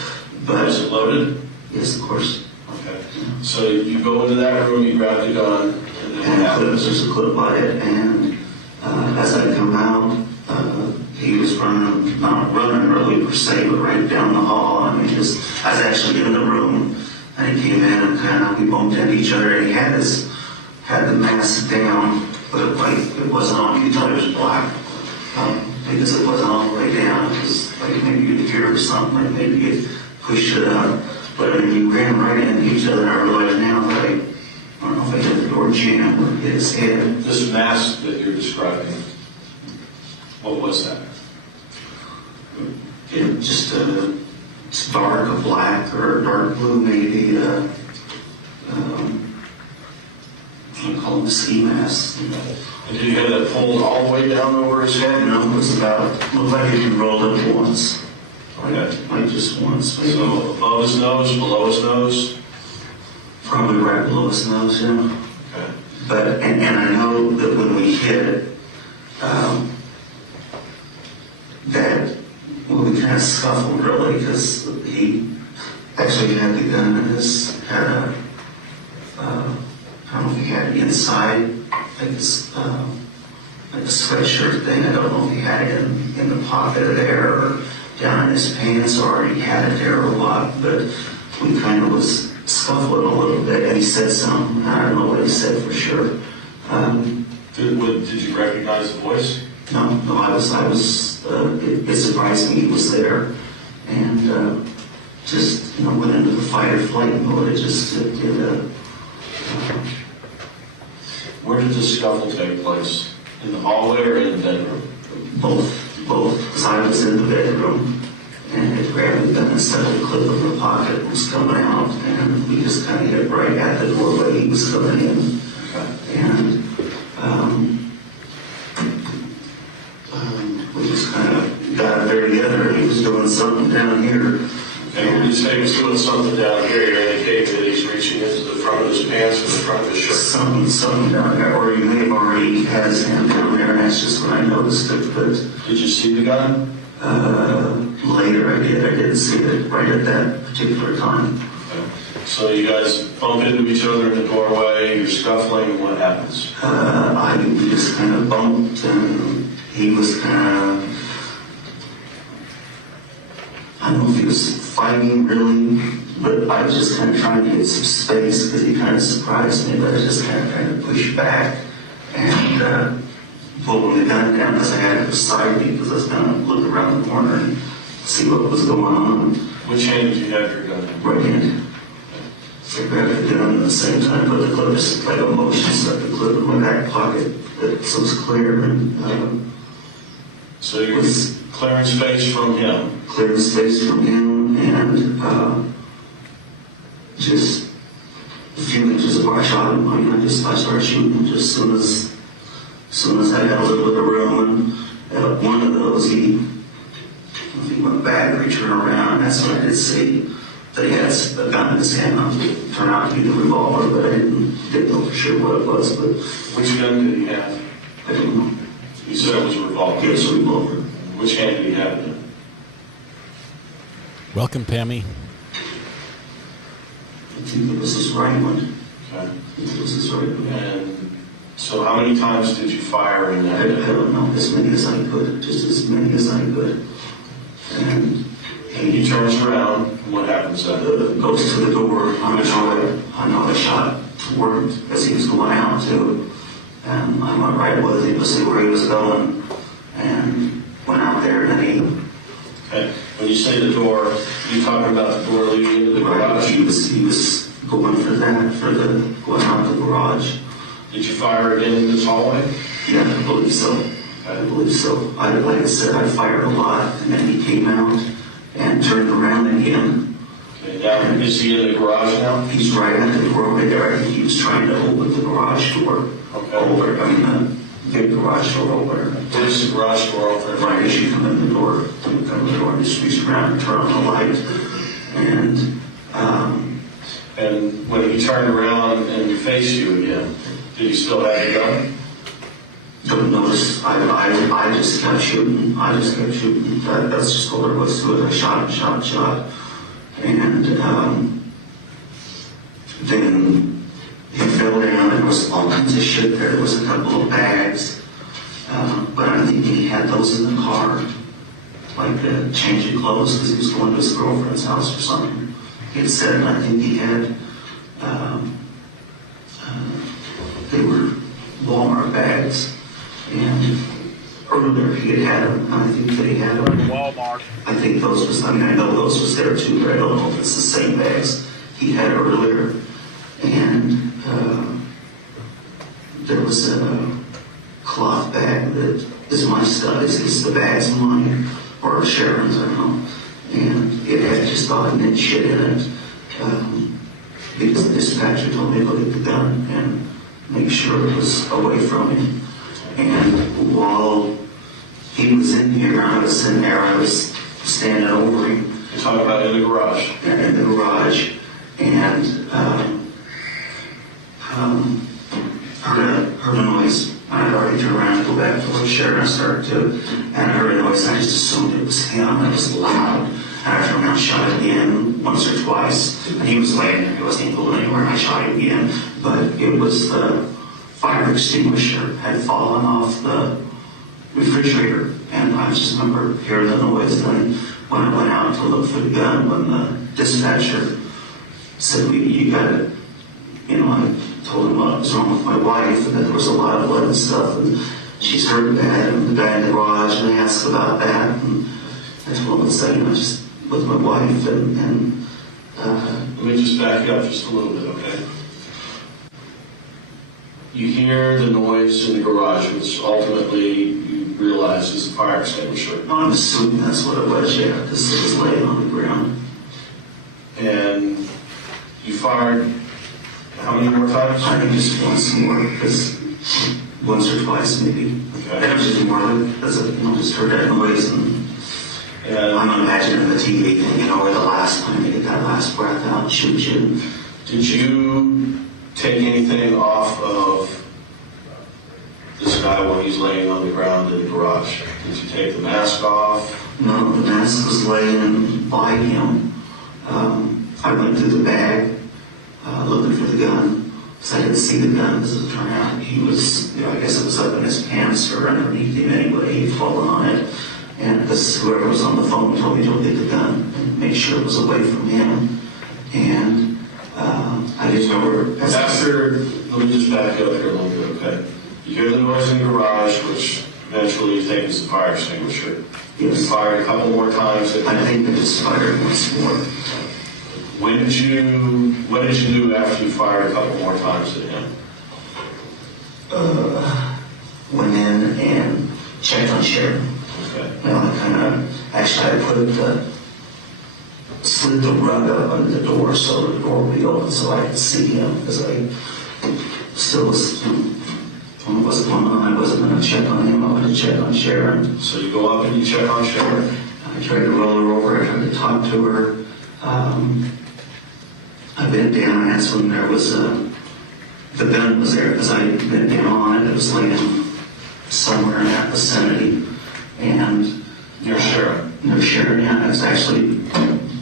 But was it loaded? Yes, of course. Okay. So you go into that room, you grab the gun, and then what happens? There's a clip by it, and as I come out, he was running, not running really per se, but right down the hall. I mean, I was actually in the room, and he came in and we bumped into each other, and he had the mask down, but it wasn't on. You thought it was black because it wasn't all the way down. It was like maybe you'd hear or something, like maybe you pushed it up. But I mean, we ran right into each other, and I realize now that I don't know if I hit the door jam or hit his head. This mask that you're describing, What was that? Just a dark, a black, or a dark blue, maybe. I call them ski masks. And did you have that pulled all the way down over his head? No, it was looked like it rolled up once. Like just once. Maybe. So above his nose, below his nose? Probably right below his nose, yeah. Okay. But, and I know that when we hit it, that we kind of scuffled really, because he actually had the gun in his, had I don't know if he had it inside, like a sweatshirt thing. I don't know if he had it in the pocket there or down in his pants, or he had it there or what, but we kind of was scuffling a little bit, and he said something. I don't know what he said for sure. Did you recognize the voice? No, it surprised me he was there, and just went into the fight or flight mode. It just did. Where did the scuffle take place? In the hallway or in the bedroom? Both. Because I was in the bedroom, and it grabbed the gun instead of the clip in the pocket. It was coming out, and we just kind of hit right at the doorway he was coming in. Okay. And we just kind of got there together. He was doing something down here. And when you say he was doing something down here, you're indicating that he's reaching into the front of his pants or the front of his shirt? Something down there, or he may have already had his hand down there, and that's just when I noticed it. But did you see the gun? Later I did. I didn't see it right at that particular time. Okay. So you guys bump into each other in the doorway, you're scuffling, and what happens? We just kind of bumped, and he was kind of, I don't know if he was fighting really, but I was just kind of trying to get some space because he kind of surprised me, but I just kind of trying to push back and pulling the gun down because I had it beside me because I was going to look around the corner and see what was going on. Which hand did you have your gun in? Right hand. So I grabbed the gun at the same time, but the clip just like a motion set the clip in my back pocket so it was clear. And so you was clearing space from him? Clearing space from him, and just a few inches of I shot him. I mean, I started shooting just as soon as I had a little bit of room. And one of those, he went back, he turned around, and that's when I did see that he had a gun in his hand. It turned out to be the revolver, but I didn't know for sure what it was. But which gun did he have? I don't know. You said it was a revolver? Yes, a revolver. Which hand did he have it in? Welcome, Pammy. I think it was his right one. Okay. I think it was his right one. And so how many times did you fire in that? I don't know, as many as I could, just as many as I could. And he turns around, and what happens then? Goes to the door. I know I shot toward as he was going out to, and I went right with him to see where he was going, and went out there, and then he. Okay. When you say the door, are you talking about the door leading into the garage? He was going for that, going out the garage. Did you fire again in this hallway? Yeah, I believe so. Like I said, I fired a lot, and then he came out and turned around again. Okay, now is he in the garage now? He's right at the doorway there. I think he was trying to open the garage door. Okay. Over. I mean, the big garage door over. Where's the garage door open? Right as you come in the door. You come in the door, just reach around and turn on the light. And when he turned around and faced you again, did he still have the gun? Don't notice. I just kept shooting. That's just all there was to it. I shot. And then he fell down. There was all kinds of shit there. There was a couple of bags. But I think he had those in the car. Like changing clothes because he was going to his girlfriend's house or something. He had said, and I think he had, they were Walmart bags. And earlier he had them, and I think that he had them. Walmart. I think those was, I know those was there too, but I don't know if it's the same bags he had earlier. And there was cloth bag that is my stuff. It's the bag's mine, or Sharon's, I don't know. And it had just about an inch shit in it. Because the dispatcher told me to look at the gun and make sure it was away from him. And while he was in here, I was in there, I was standing over him. You're talking about in the garage? In the garage. And heard a noise. I had already turned around to go back to look Sharon. I started to, and I heard a noise, and I just assumed it was him. It was loud. And I turned around and shot it again once or twice. And he was laying there. He wasn't even going anywhere. And I shot him again. But it was the fire extinguisher had fallen off the refrigerator. And I just remember hearing the noise. Then when I went out to look for the gun, when the dispatcher said, you got it, you know, I told him what was wrong with my wife and that there was a lot of blood and stuff, and she's hurt bad, and the guy in the garage, and I asked about that, and I told him to say, you know, just with my wife, and let me just back you up just a little bit, okay? You hear the noise in the garage, which ultimately you realize is a fire extinguisher. I'm assuming that's what it was, yeah, because it was laying on the ground. And you fired how many more times? I think just once more, because once or twice maybe. Okay. And it was just more like, just heard that noise, and I'm imagining the TV thing, you know, where the last time they get that last breath out, shoot you. Did you take anything off of this guy while he's laying on the ground in the garage? Did you take the mask off? No, the mask was laying by him. I went through the bag looking for the gun, because I didn't see the gun, because it turned out he was, you know, I guess it was up in his pants or underneath him anyway. He'd fallen on it. And because whoever was on the phone told me to get the gun and make sure it was away from him. And I just remember... After, let me just back up here a little bit, okay? You hear the noise in the garage, which eventually you think is the fire extinguisher. Yes. You fired a couple more times. I think I just fired once more. What did you do after you fired a couple more times at him? Went in and checked on Sharon. Okay. Well, I slid the rug up under the door so the door would be open so I could see him, because I still was, when it wasn't going on, I wasn't going to check on him, I wanted to check on Sharon. So you go up and you check on Sharon? I tried to roll her over, I tried to talk to her. I bent down, and that's when there was the gun was there, because I bent down on it. It was laying somewhere in that vicinity. And near Sharon? Near Sharon, yeah. I was actually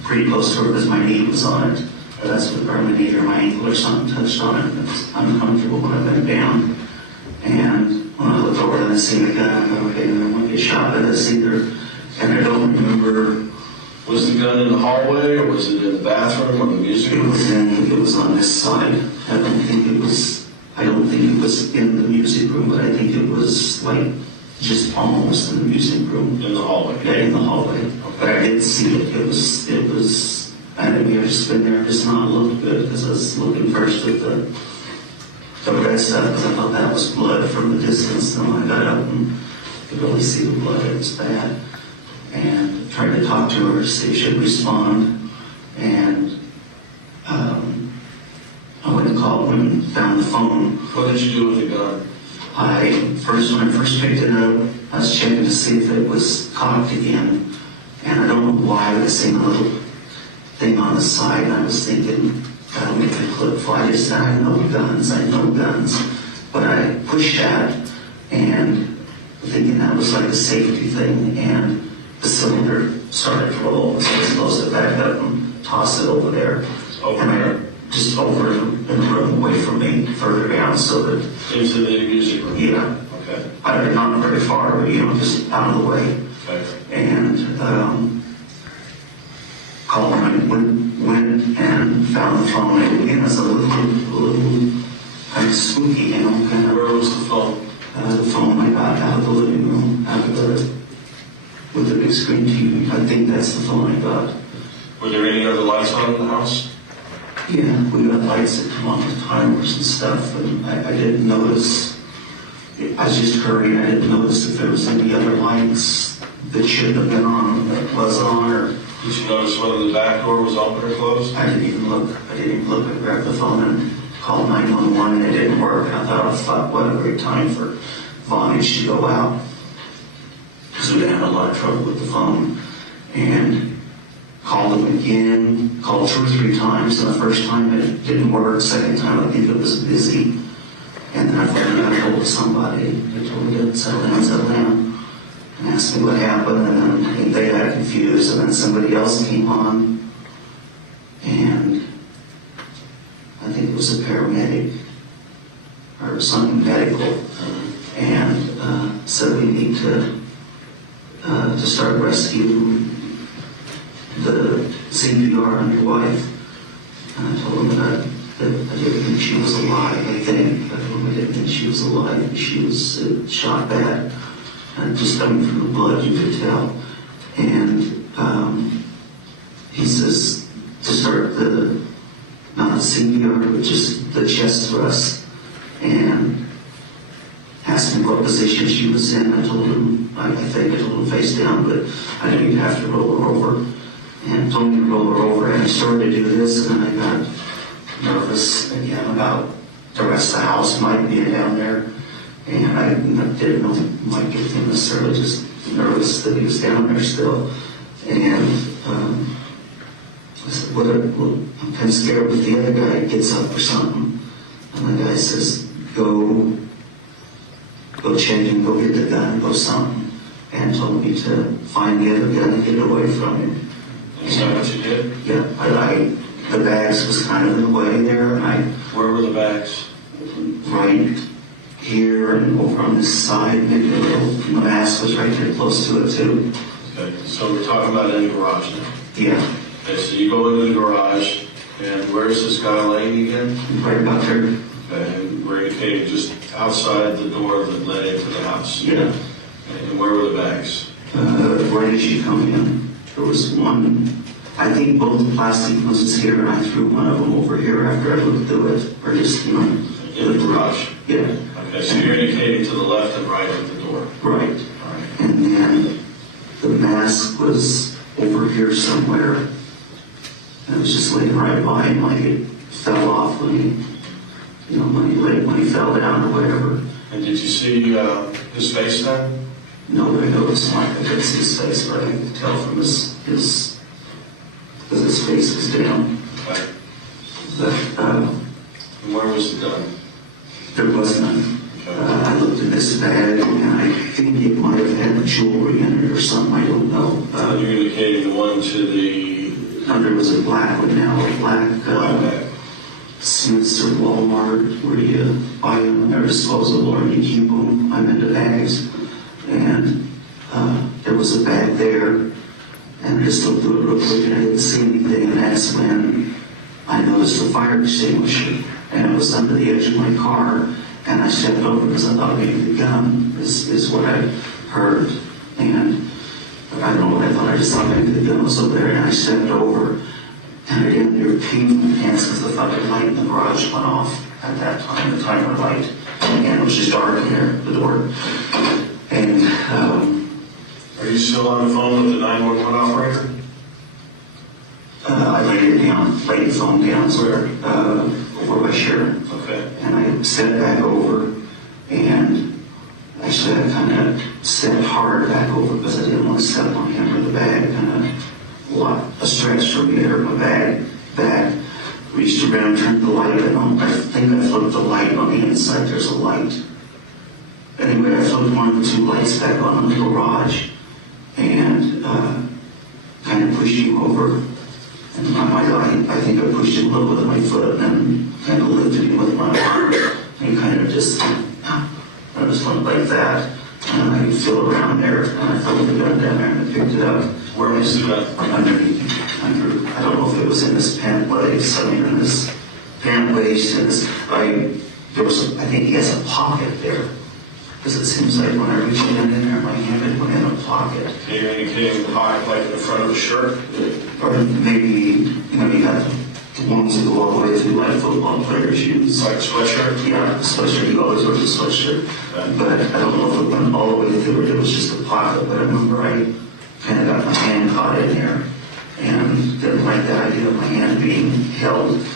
pretty close to her because my knee was on it. That's what, or my knee or my ankle or something touched on it. It was uncomfortable when I bent down. And when I looked over and I seen the gun, I thought, okay, I won't get shot by this either. And I don't remember. Was the gun in the hallway, or was it in the bathroom or the music room? It was on this side. I don't think it was in the music room, but I think it was like just almost in the music room. In the hallway? Yeah, in the hallway. Okay. But I did see it. It was, I may have just been there, just not looked good, because I was looking first at the red stuff, because I thought that was blood from the distance. And when I got up and could really see the blood, it was bad. And tried to talk to her to see if she'd respond. And I went and called and found the phone. What did you do with the gun? When I first picked it up, I was checking to see if it was cocked again. And I don't know why, but I seen a little thing on the side, and I was thinking, that'll make the clip fly. I just said, I know guns. But I pushed that, and thinking that was like a safety thing, and the cylinder started to roll, so I was supposed to back up and toss it over there. Just over in the room, away from me, further down, so that... Into the music room? Yeah. Okay. Not very far, but, just out of the way. Okay. And called and went and found the phone. And again, it's a little kind of spooky, kind of... Where was the phone? The phone I got out of the living room, with the big screen TV. I think that's the phone I got. Were there any other lights on in the house? Yeah, we got lights that come on with timers and stuff, and I didn't notice I was just hurrying. I didn't notice if there was any other lights that shouldn't have been on that was on, or. Did you notice whether the back door was open or closed? I didn't even look. I grabbed the phone and called 911, and it didn't work. And I thought, what a great time for Vonage to go out, because we had a lot of trouble with the phone. And called them again, called 2 or 3 times, and the first time it didn't work. Second time I think it was busy. And then I finally got a hold of somebody. They told me to settle down, and asked me what happened. And then they got confused, and then somebody else came on, and I think it was a paramedic or something medical, and said we need to start rescue the CPR on your wife. And I told him that I didn't think she was alive. I told him I didn't think she was alive. She was shot bad, and just coming from the blood, you could tell. And he says to start not the CPR, but just the chest thrust, and asked him what position she was in. I told him, I told him face down, but I knew you'd have to roll her over. And told me to roll her over, and I started to do this, and then I got nervous again about the rest of the house might be down there, and I didn't know it might get him necessarily, just nervous that he was down there still. And I said, I'm kind of scared if the other guy gets up or something. And the guy says, go check and go get the gun, go something, and told me to find the other gun and get away from him. Is that what you did? Yeah, the bags was kind of in the way there, and Where were the bags? Right here and over on this side, maybe a little. The mask was right there close to it too. Okay, so we're talking about in the garage now. Yeah. Okay, so you go into the garage, and where's this guy laying again? Right about there. Okay, and we're indicating just outside the door that led into the house. Yeah. And where were the bags? Right as you come in. There was one, I think both plastic ones here, and I threw one of them over here after I looked through it, or just, in the garage? Yeah. Okay, so you're indicating to the left and right of the door. Right. All right. And then the mask was over here somewhere, and it was just laying right by him, like it fell off when he fell down or whatever. And did you see his face then? No, I noticed I couldn't see his face, but I could tell from his because his face was down. Okay. But And where was the gun? there was none. I looked in this bag, and I think it might have had jewelry in it or something. I don't know. You're indicating the one to the... There was a black one now, a black bag. Smith's or Walmart, where you buy them and they're disposable, or you keep them. I'm into bags. And there was a bag there, and I just looked through it real quick, and I didn't see anything, and that's when I noticed the fire extinguisher, and it was under the edge of my car, and I stepped over because I thought maybe the gun is what I heard, and I don't know what I thought. I just thought maybe the gun was over there, and I stepped over, and I didn't hear ping in my hands because I thought the light in the garage went off at that time, the timer light, and it was just dark in there, the door. And are you still on the phone with the 911 operator? I laid the phone down over by Sharon. Okay. And I stepped back over, and actually I kind of stepped hard back over because I didn't want to step on him or the bag. Kind of a stretch for me to hurt my back. Reached around, turned the light on. I think I flipped the light on the inside. There's a light. Anyway, I flipped one of the 2 lights back on in the garage, and kind of pushed him over. And I think I pushed him a little with my foot, and then kind of lifted him with my arm. And he kind of just went like that. And I could feel around there, and I threw the gun down there, and I picked it up. Where was the gun? Underneath. I don't know if it was in his pant legs. I mean, in his pant waist. I think he has a pocket there. Because it seems like when I reached in there, my hand had went in a pocket. You're indicating the pocket like in the front of the shirt? Or maybe, you got The ones that go all the way through like football players use. Like a sweatshirt? Yeah, a sweatshirt. He always wears a sweatshirt. But I don't know if it went all the way through it. It was just a pocket. But I remember I kind of got my hand caught in there and didn't like the idea of my hand being held.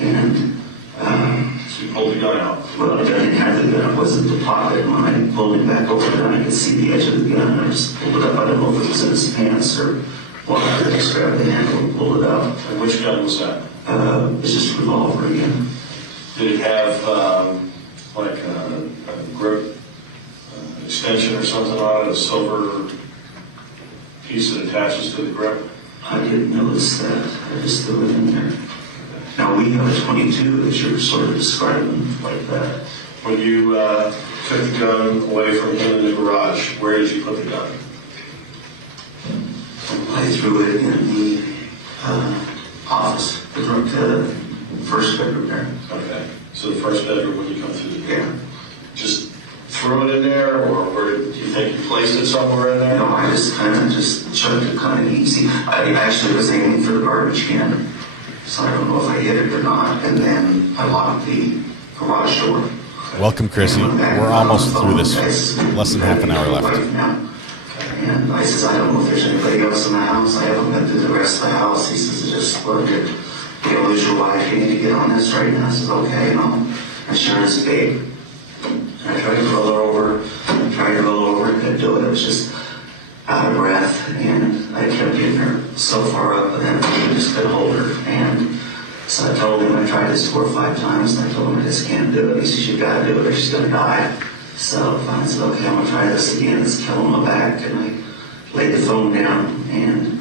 And so you pulled the gun out? Well, I didn't have the gun. It wasn't the pocket. When I pulled it back over there, I could see the edge of the gun. I just pulled it up. I don't know if it was in his pants or what. I just grabbed the handle and pulled it out. And which gun was that? It's just a revolver again. Did it have like a grip extension or something on it, a silver piece that attaches to the grip? I didn't notice that. I just threw it in there. Now we have a 22 that you're sort of describing like that. When you took the gun away from him in the garage, where did you put the gun? I threw it in the office, the first bedroom there. Okay, so the first bedroom when you come through the door? Yeah. Just threw it in there, or where do you think you placed it somewhere in there? No, I just kind of just chucked it kind of easy. I actually was aiming for the garbage can, so I don't know if I hit it or not, and then I locked the garage door. Welcome, Chrissy. We're almost through this. Less than half an hour left. And I says, I don't know if there's anybody else in the house. I haven't been through the rest of the house. He says, just look at, you'll lose your wife. You need to get on this right now. I says, okay, and I'll insurance paid. I tried to roll her over, couldn't do it. It was just out of breath, and I kept getting her so far up, and then I just couldn't hold her. And so I told him, I tried this 4 or 5 times, and I told him I just can't do it. He says, you gotta do it or she's gonna die. So I said, okay, I'm gonna try this again. It's killing my back, and I laid the phone down and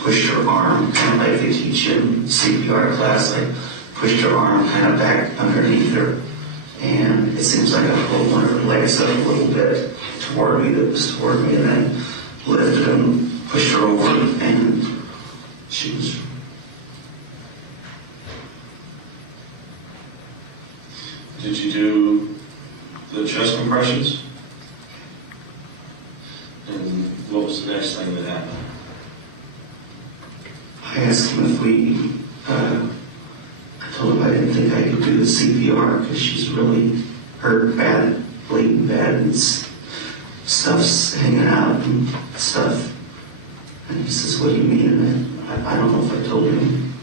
pushed her arm, kind of like they teach in CPR class. I pushed her arm kind of back underneath her, and it seems like I pulled one of her legs up a little bit toward me, and then lifted and pushed her over, and she was. Did you do the chest compressions? And what was the next thing that happened? I asked him if we, I told him I didn't think I could do the CPR because she's really hurt bad, bleeding bad, and stuff's hanging out and stuff. And he says, what do you mean? And I don't know if I told him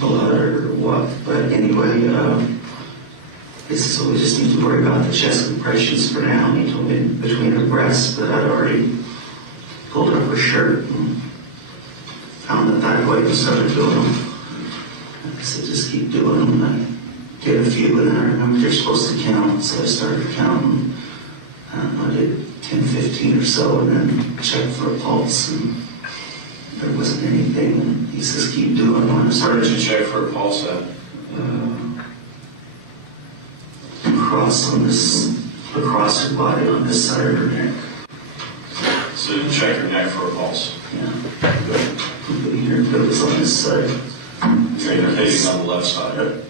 blood or what, but anyway, he says, so we just need to worry about the chest compressions for now. And he told me between her breasts, but I'd already pulled up her shirt and found the thyroid and started doing them. And I said, just keep doing them. And I did a few, and then I remember they're supposed to count, so I started counting. I did 10, 15 or so, and then checked for a pulse, and there wasn't anything. And he says, keep doing them. And I started to check for a pulse at? Across her body on this side of her neck. So you check her neck for a pulse? Yeah. Here, it was on this side. You're indicating on the left side?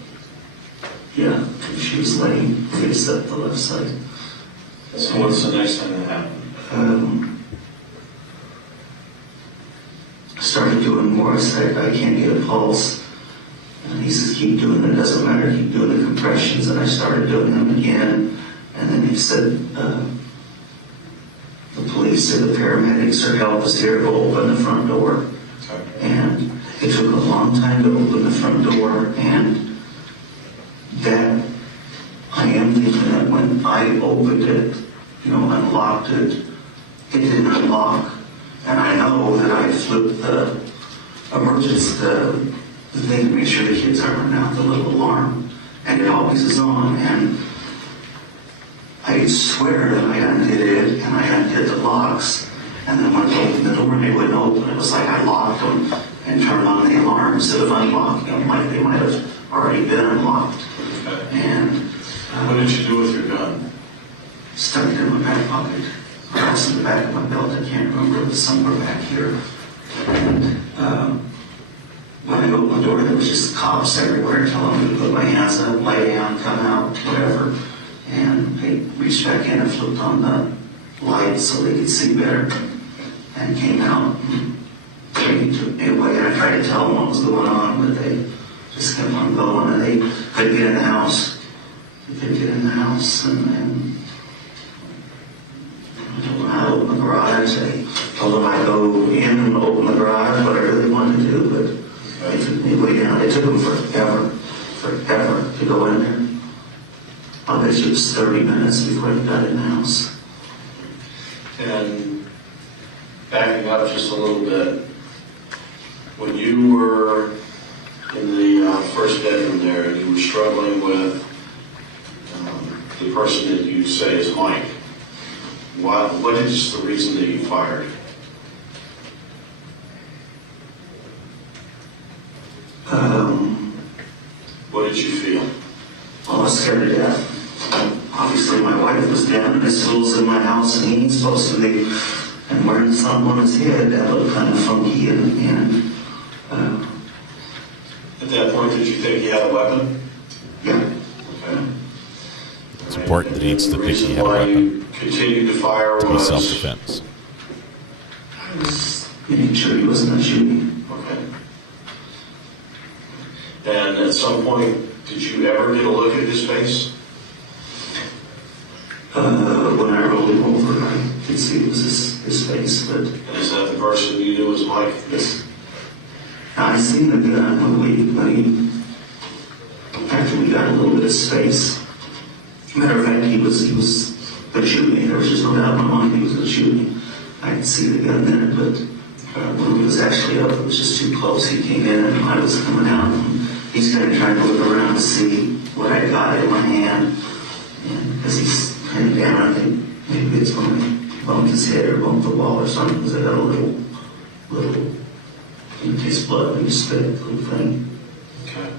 Yeah, she was laying face up the left side. So what's the next thing that happened? I started doing more. I said, I can't get a pulse. And he says, keep doing it. It doesn't matter. Keep doing the compressions. And I started doing them again. And then he said, the police or the paramedics or help is here to open the front door. And it took a long time to open the front door. And that, I am thinking that when I opened it, unlocked it, it didn't unlock. And I know that I flipped the emergency, the thing to make sure the kids aren't out, the little alarm. And it always is on. And I swear that I undid it, and I undid the locks, and then when I opened the door and they wouldn't open, it was like I locked them and turned on the alarm instead of unlocking them, like they might have already been unlocked. Okay. And what did you do with your gun? Stuck it in my back pocket, or else in the back of my belt. I can't remember. It was somewhere back here. And when I opened the door, there was just cops everywhere telling me to put my hands up, lay down, come out, whatever. And I reached back in and flipped on the light so they could see better. and came out and took me away. And I tried to tell them what was going on, but they just kept on going, and they couldn't get in the house. They couldn't get in the house, and I told them how to open the garage. They told them I'd go in and open the garage, whatever they wanted to do, but they took me way down. It took them forever to go in there. I'll bet you it was 30 minutes before they got in the house. And backing up just a little bit, when you were in the first bedroom there and you were struggling with the person that you say is Mike, what is the reason that you fired? What did you feel? Well, I was scared to death. Obviously, my wife was down in his tools in my house, and he's supposed to be and wearing something on his head that looked kind of funky. And at that point, did you think he had a weapon? Yeah. Okay. It's important that he needs to think he had a Why weapon. you continued to fire To be was self-defense. I was making sure he wasn't going to shoot me. Okay. And at some point, did you ever get a look at his face? When I rolled him over, I could see it was his face, but... And is that the person you knew was Mike? Yes. I seen the gun when after we got a little bit of space. Matter of fact, he was going to shoot me. There was just no doubt in my mind he was going to shoot me. I could see the gun then, but when he was actually up, it was just too close. He came in and I was coming out. And he's kind of trying to look around to see what I got in my hand. And as he's heading down, I think maybe it's when I bumped his head or bumped the wall or something, because I got a little, you taste blood when you spit, little thing. Okay.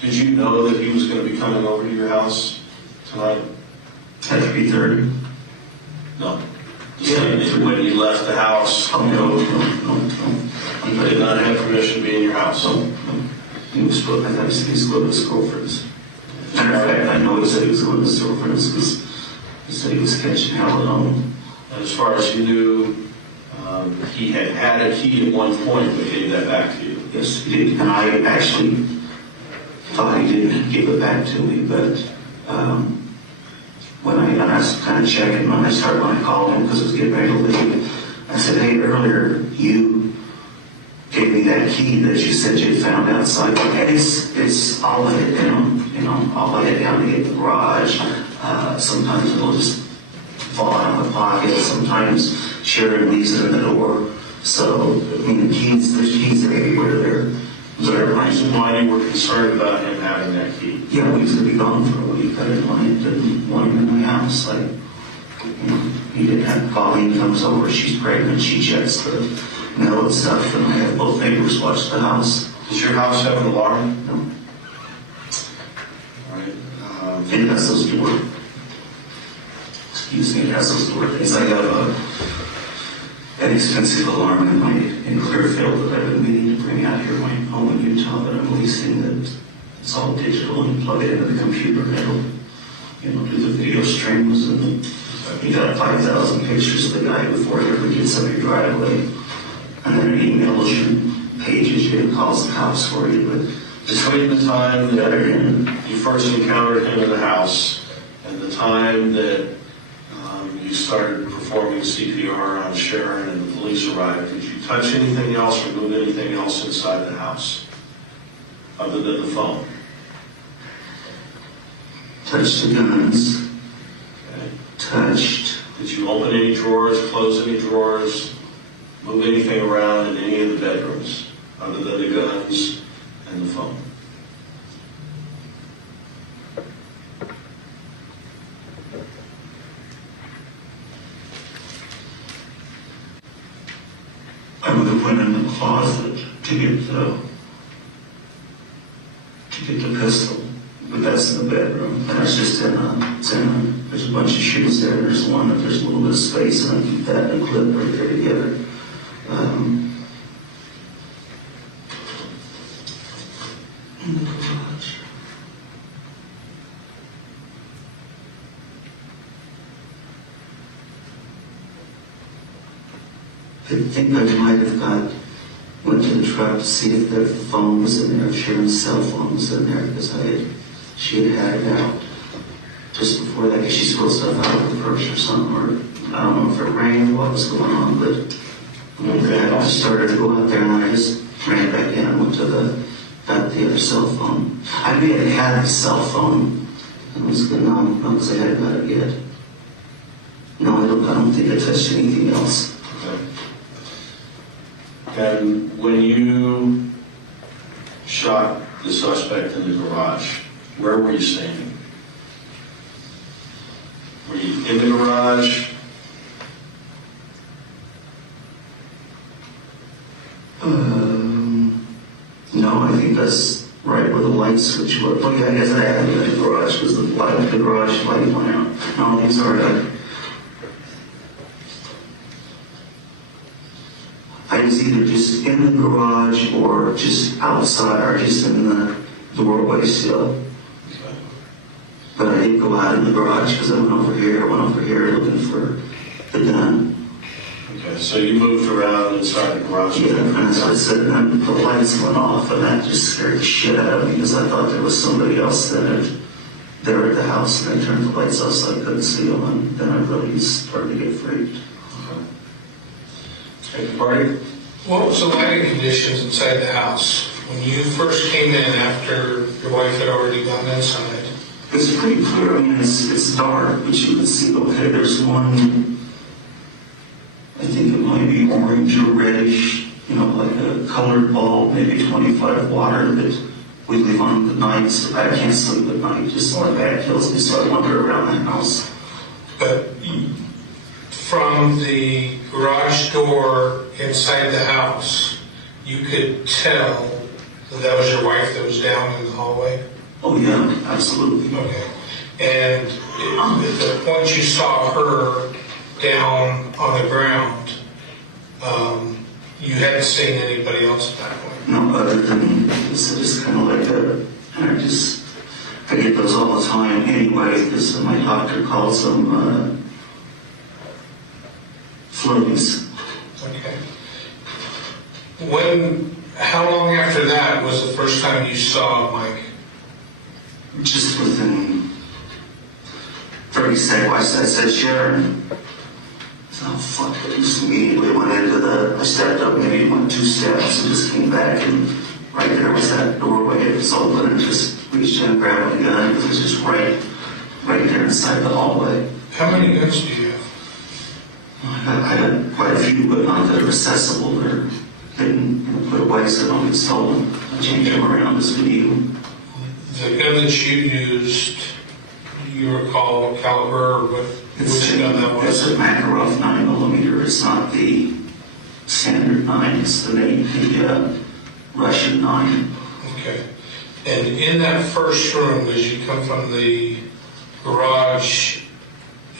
Did you know that he was going to be coming over to your house tonight? At 3:30. No. When you left the house, No. he did not have permission to be in your house. No. He was going to his girlfriend's. Matter of fact, I know he said he was going to his girlfriend's because he said he was catching hell at home. And as far as you knew, he had a key at one point, but gave that back to you. Yes, he did. And I actually thought he didn't give it back to me, but when I was kind of checking, when I called him because I was getting ready to leave, I said, hey, earlier you gave me that key that you said you found outside. And it's all I had down, all I had down to get in the garage. Sometimes it'll just fall out of my pocket. Sometimes Sharon leaves it in the door. So, I mean, there's keys everywhere there. Was there a reason why you were concerned about him having that key? Yeah, we used to be gone for a week. I didn't want him in my house. He didn't have Colleen comes over. She's pregnant. She checks the mail and stuff, and I have both neighbors watch the house. Does your house have an alarm? No. All right. It has those door. Excuse me. It has those door things. I got an expensive alarm in Clearfield that I've been meaning to bring out here in my home in Utah that I'm leasing. That it's all digital, and you plug it into the computer, and it'll do the video streams, and you got 5,000 pictures of the guy before he ever gets up your driveway, and then it emails you, pages you, and calls the cops for you. But between the time that you first encountered him in the house and the time that you started performing CPR on Sharon and the police arrived, did you touch anything else or move anything else inside the house other than the phone? Touched the guns. Okay. Touched. Did you open any drawers, close any drawers, move anything around in any of the bedrooms other than the guns and the phone? I would have went in the closet to get the pistol, but that's in the bedroom. And it's just there's a bunch of shoes there. There's one that there's a little bit of space, and I keep that in a clip right there together. In the garage. think I might have went to the truck to see if their phone was in there, if Sharon's cell phone was in there, because she had it out just before that, because she stole stuff out of the purse or something, or I don't know if it rang or what was going on, but I started to go out there and then I just ran back in and went to got the other cell phone. I may have had the cell phone and was going on because I hadn't got it yet. No, I don't think I touched anything else. Okay. And when you shot the suspect in the garage, where were you standing? Were you in the garage? No, I think that's right where the light switch was. Look, I guess I had it in the garage because the garage light went out. No, I'm sorry. I was either just in the garage or just outside or just in the doorway still. But I didn't go out in the garage because I went over here looking for the gun. Okay, so you moved around inside the garage? Yeah, and as I said, and the lights went off, and that just scared the shit out of me because I thought there was somebody else there at the house, and I turned the lights off so I couldn't see them, and then I really started to get freaked. Take the party. What was the lighting conditions inside the house when you first came in after your wife had already gone inside? It's pretty clear. I mean, it's dark, but you can see, okay, there's one, I think it might be orange or reddish, like a colored bulb, maybe 25 water that we leave on the nights. I can't sleep at night, just my back kills me, so I wander around the house. But from the garage door inside the house, you could tell that was your wife that was down in the hallway? Oh yeah, absolutely. Okay. And at the point you saw her down on the ground, you hadn't seen anybody else at that point? No, other than just kind of like I get those all the time anyway, because my doctor calls them floaties. Okay. How long after that was the first time you saw Mike? Just within 30 seconds. I said, Sharon. Oh, fuck it. Just immediately went into I stepped up, maybe went 2 steps and just came back, and right there was that doorway. It was open, and just reached in and grabbed the gun. It was just right there inside the hallway. How many guns do you have? I had quite a few, but not that are accessible. They're hidden, put away so they don't get stolen. I change them around as we need them. The gun that you used, do you recall what caliber or which gun that was? It's a Makarov 9mm. It's not the standard 9. It's the Russian 9. Okay. And in that first room, as you come from the garage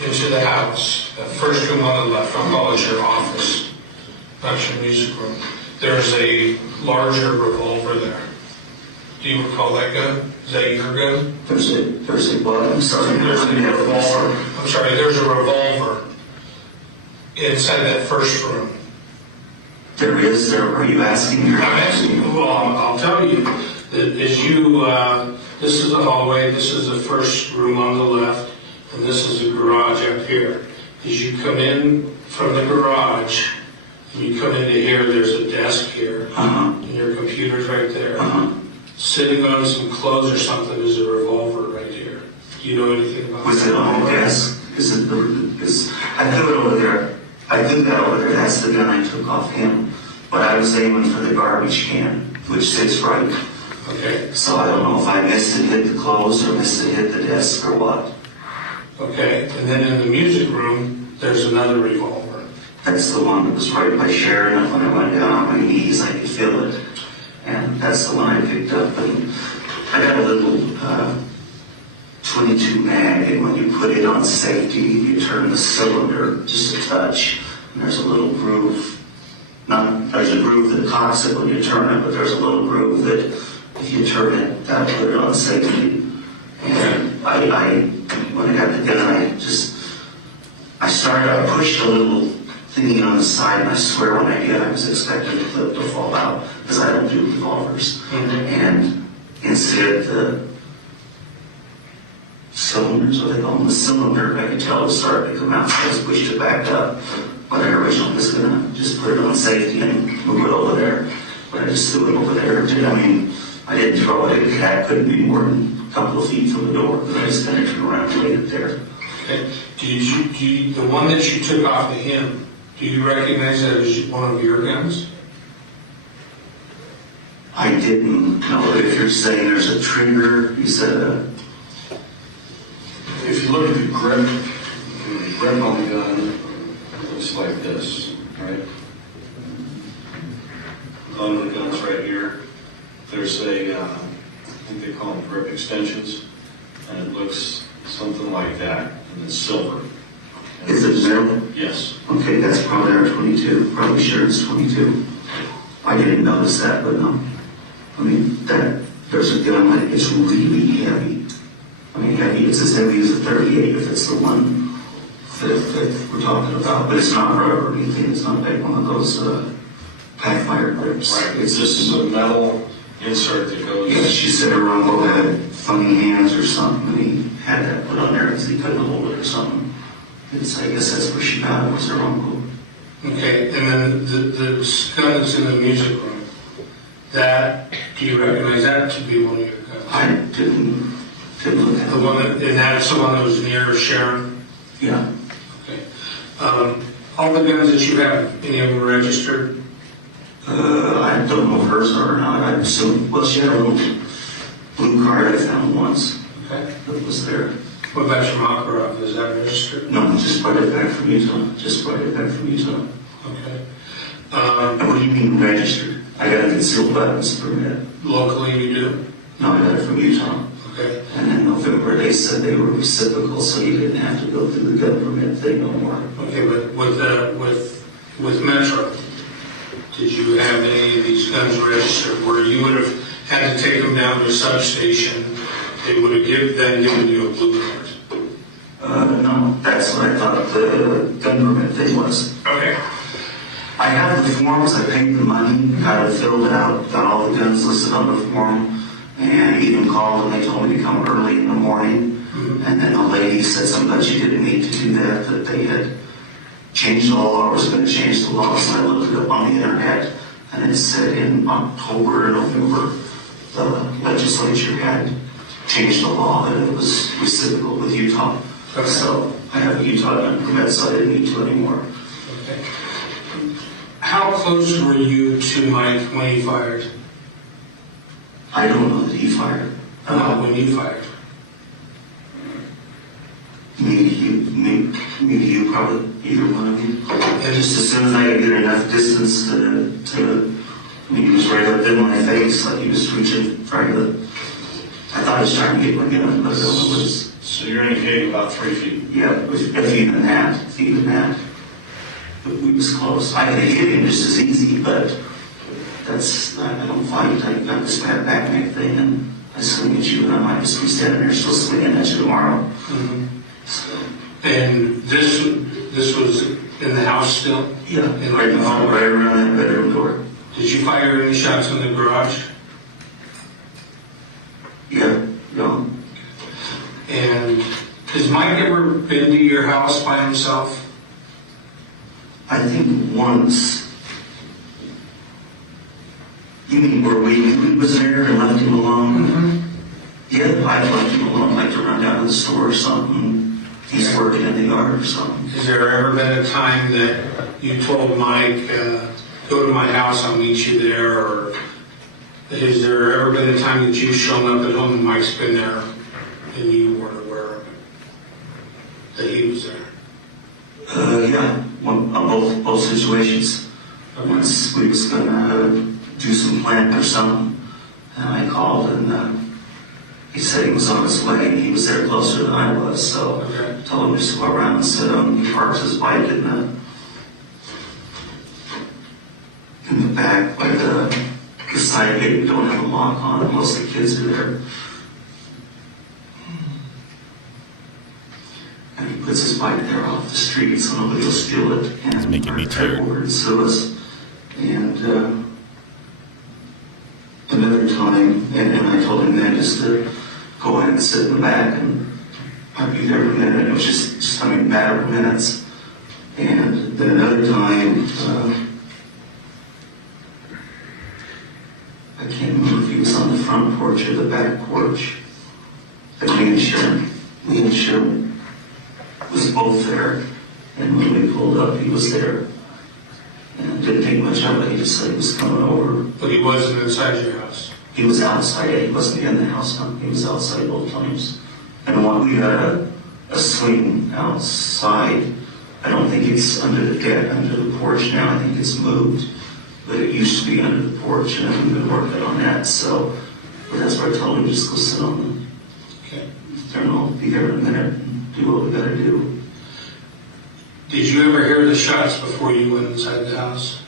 into the house, that first room on the left, I'll call it your office, not your music room, there's a larger revolver there. Do you recall that gun? Is that your gun? There's a what? I'm sorry. There's a revolver. I'm sorry, there's a revolver inside that first room. There is? Are you asking? I'm asking. Well, I'll tell you that as you, this is the hallway, this is the first room on the left, and this is the garage up here. As you come in from the garage, and you come into here, there's a desk here, and your computer's right there. Sitting on some clothes or something is a revolver right here. Do you know anything about that? Was it on the desk? I threw it over there. I threw that over there. That's the gun I took off him. But I was aiming for the garbage can, which sits right. Okay. So I don't know if I missed it, hit the clothes, or missed it, hit the desk, or what. Okay. And then in the music room, there's another revolver. That's the one that was right by Sharon. When I went down on my knees, I could feel it. And that's the one I picked up. And I got a little 22 mag, and when you put it on safety, you turn the cylinder just a touch, and there's a little groove. There's a groove that cocks it when you turn it, but there's a little groove that if you turn it, that put it on safety. And when I got the gun, I pushed a little thingy on the side, and I swear when I did, I was expecting the clip to fall out, because I don't do revolvers. And instead, the cylinders, what they call them, the cylinder, I could tell it was starting to come out, so I just pushed it back up. But I originally was going to just put it on safety and move it over there. But I just threw it over there. I mean, I didn't throw it. It couldn't be more than a couple of feet from the door, because I just kind of turned around and laid it there. Okay. The one that you took off of him, do you recognize that as one of your guns? I didn't know. If you're saying there's a trigger, you said If you look at the grip on the gun, it looks like this, right? On the gun's right here. There's a, I think they call them grip extensions, and it looks something like that, and it's silver. Is it metal? Yes. Okay, that's probably our 22. Probably sure it's 22. I didn't notice that, but no. I mean, there's a gun like it's really heavy. I mean, heavy. It's as heavy as a 38 if it's the one that we're talking about. But it's not rubber or anything. It's not like one of those packfire grips. Right. It's just a metal insert that goes. Yeah, she said her uncle had funny hands or something, and he had that put on there because he couldn't hold it or something. I guess that's where she got it, was her uncle. Okay, and then the gun that's in the music room, do you recognize that to be one of your guns? I didn't look at it. And that's the one that was near Sharon? Yeah. Okay. All the guns that you have, any of them registered? I don't know if hers are or not. I assume, well, she had a little blue card I found once. Okay. That was there. What about your Makarov? Is that registered? No, just brought it back from Utah. Okay. What do you mean registered? I got a concealed weapons permit. Locally you do? No, I got it from Utah. Okay. And in November they said they were reciprocal, so you didn't have to go through the gun permit thing no more. Okay, but with Metro, did you have any of these guns registered where you would have had to take them down to a substation? They would have given you a blue card. No, that's what I thought the gun permit thing was. Okay. I have the forms, I paid the money, got it filled out, got all the guns listed on the form, and even called and they told me to come early in the morning. And then the lady said something about you didn't need to do that they had changed the law or was going to change the law. So I looked it up on the internet, and it said in October or November, the legislature had changed the law that it was reciprocal with Utah. Okay. So I have a Utah gun permit, so I didn't need to anymore. Okay. How close were you to Mike when he fired? I don't know that he fired. When you fired? Me to you, probably either one of you. And just as soon as I could get enough distance I mean, he was right up in my face, like he was reaching, trying to. I thought he was trying to get my gun, but it was. So you're indicating about 3 feet? Yeah, a feet and a half. But we was close. I could have hit him just as easy, but I don't fight. I got this bad back neck thing, and I swing at you, and I might just be standing there still swinging at you tomorrow. Mm-hmm. So. And this was in the house still? Yeah, right around that bedroom door. Did you fire any shots in the garage? Yeah, no. And has Mike ever been to your house by himself? I think once. You mean where we was there and left him alone? Mm-hmm. Yeah, I left him alone, like to run down to the store or something. He's working in the yard or something. Has there ever been a time that you told Mike, go to my house, I'll meet you there? Or has there ever been a time that you've shown up at home and Mike's been there and you weren't aware of it? That he was there? Yeah, on both situations. Okay. Once we was gonna do some planting or something, and I called and he said he was on his way and he was there closer than I was, so I told him just to go around and sit down. He parks his bike in the back by the side gate. We don't have a lock on it. Most of the kids are there. And and he puts his bike there off the street so nobody will steal it. And it's making me tired. And sue us. And another time, and I told him then just to go in and sit in the back, and I'd be there for a minute, and it was just I mean, matter of minutes. And then another time, I can't remember if he was on the front porch or the back porch, but me and Sharon was both there, and when we pulled up, he was there. And didn't think much of it, he just said he was coming over. But he wasn't inside your house? He was outside, he wasn't in the house, no. He was outside both times. And we had a swing outside. I don't think it's under the deck, under the porch now, I think it's moved. But it used to be under the porch, and we've been working on that, so but that's where I told him just go sit on the turn. I'll be there in a minute and do what we gotta do. Did you ever hear the shots before you went inside the house?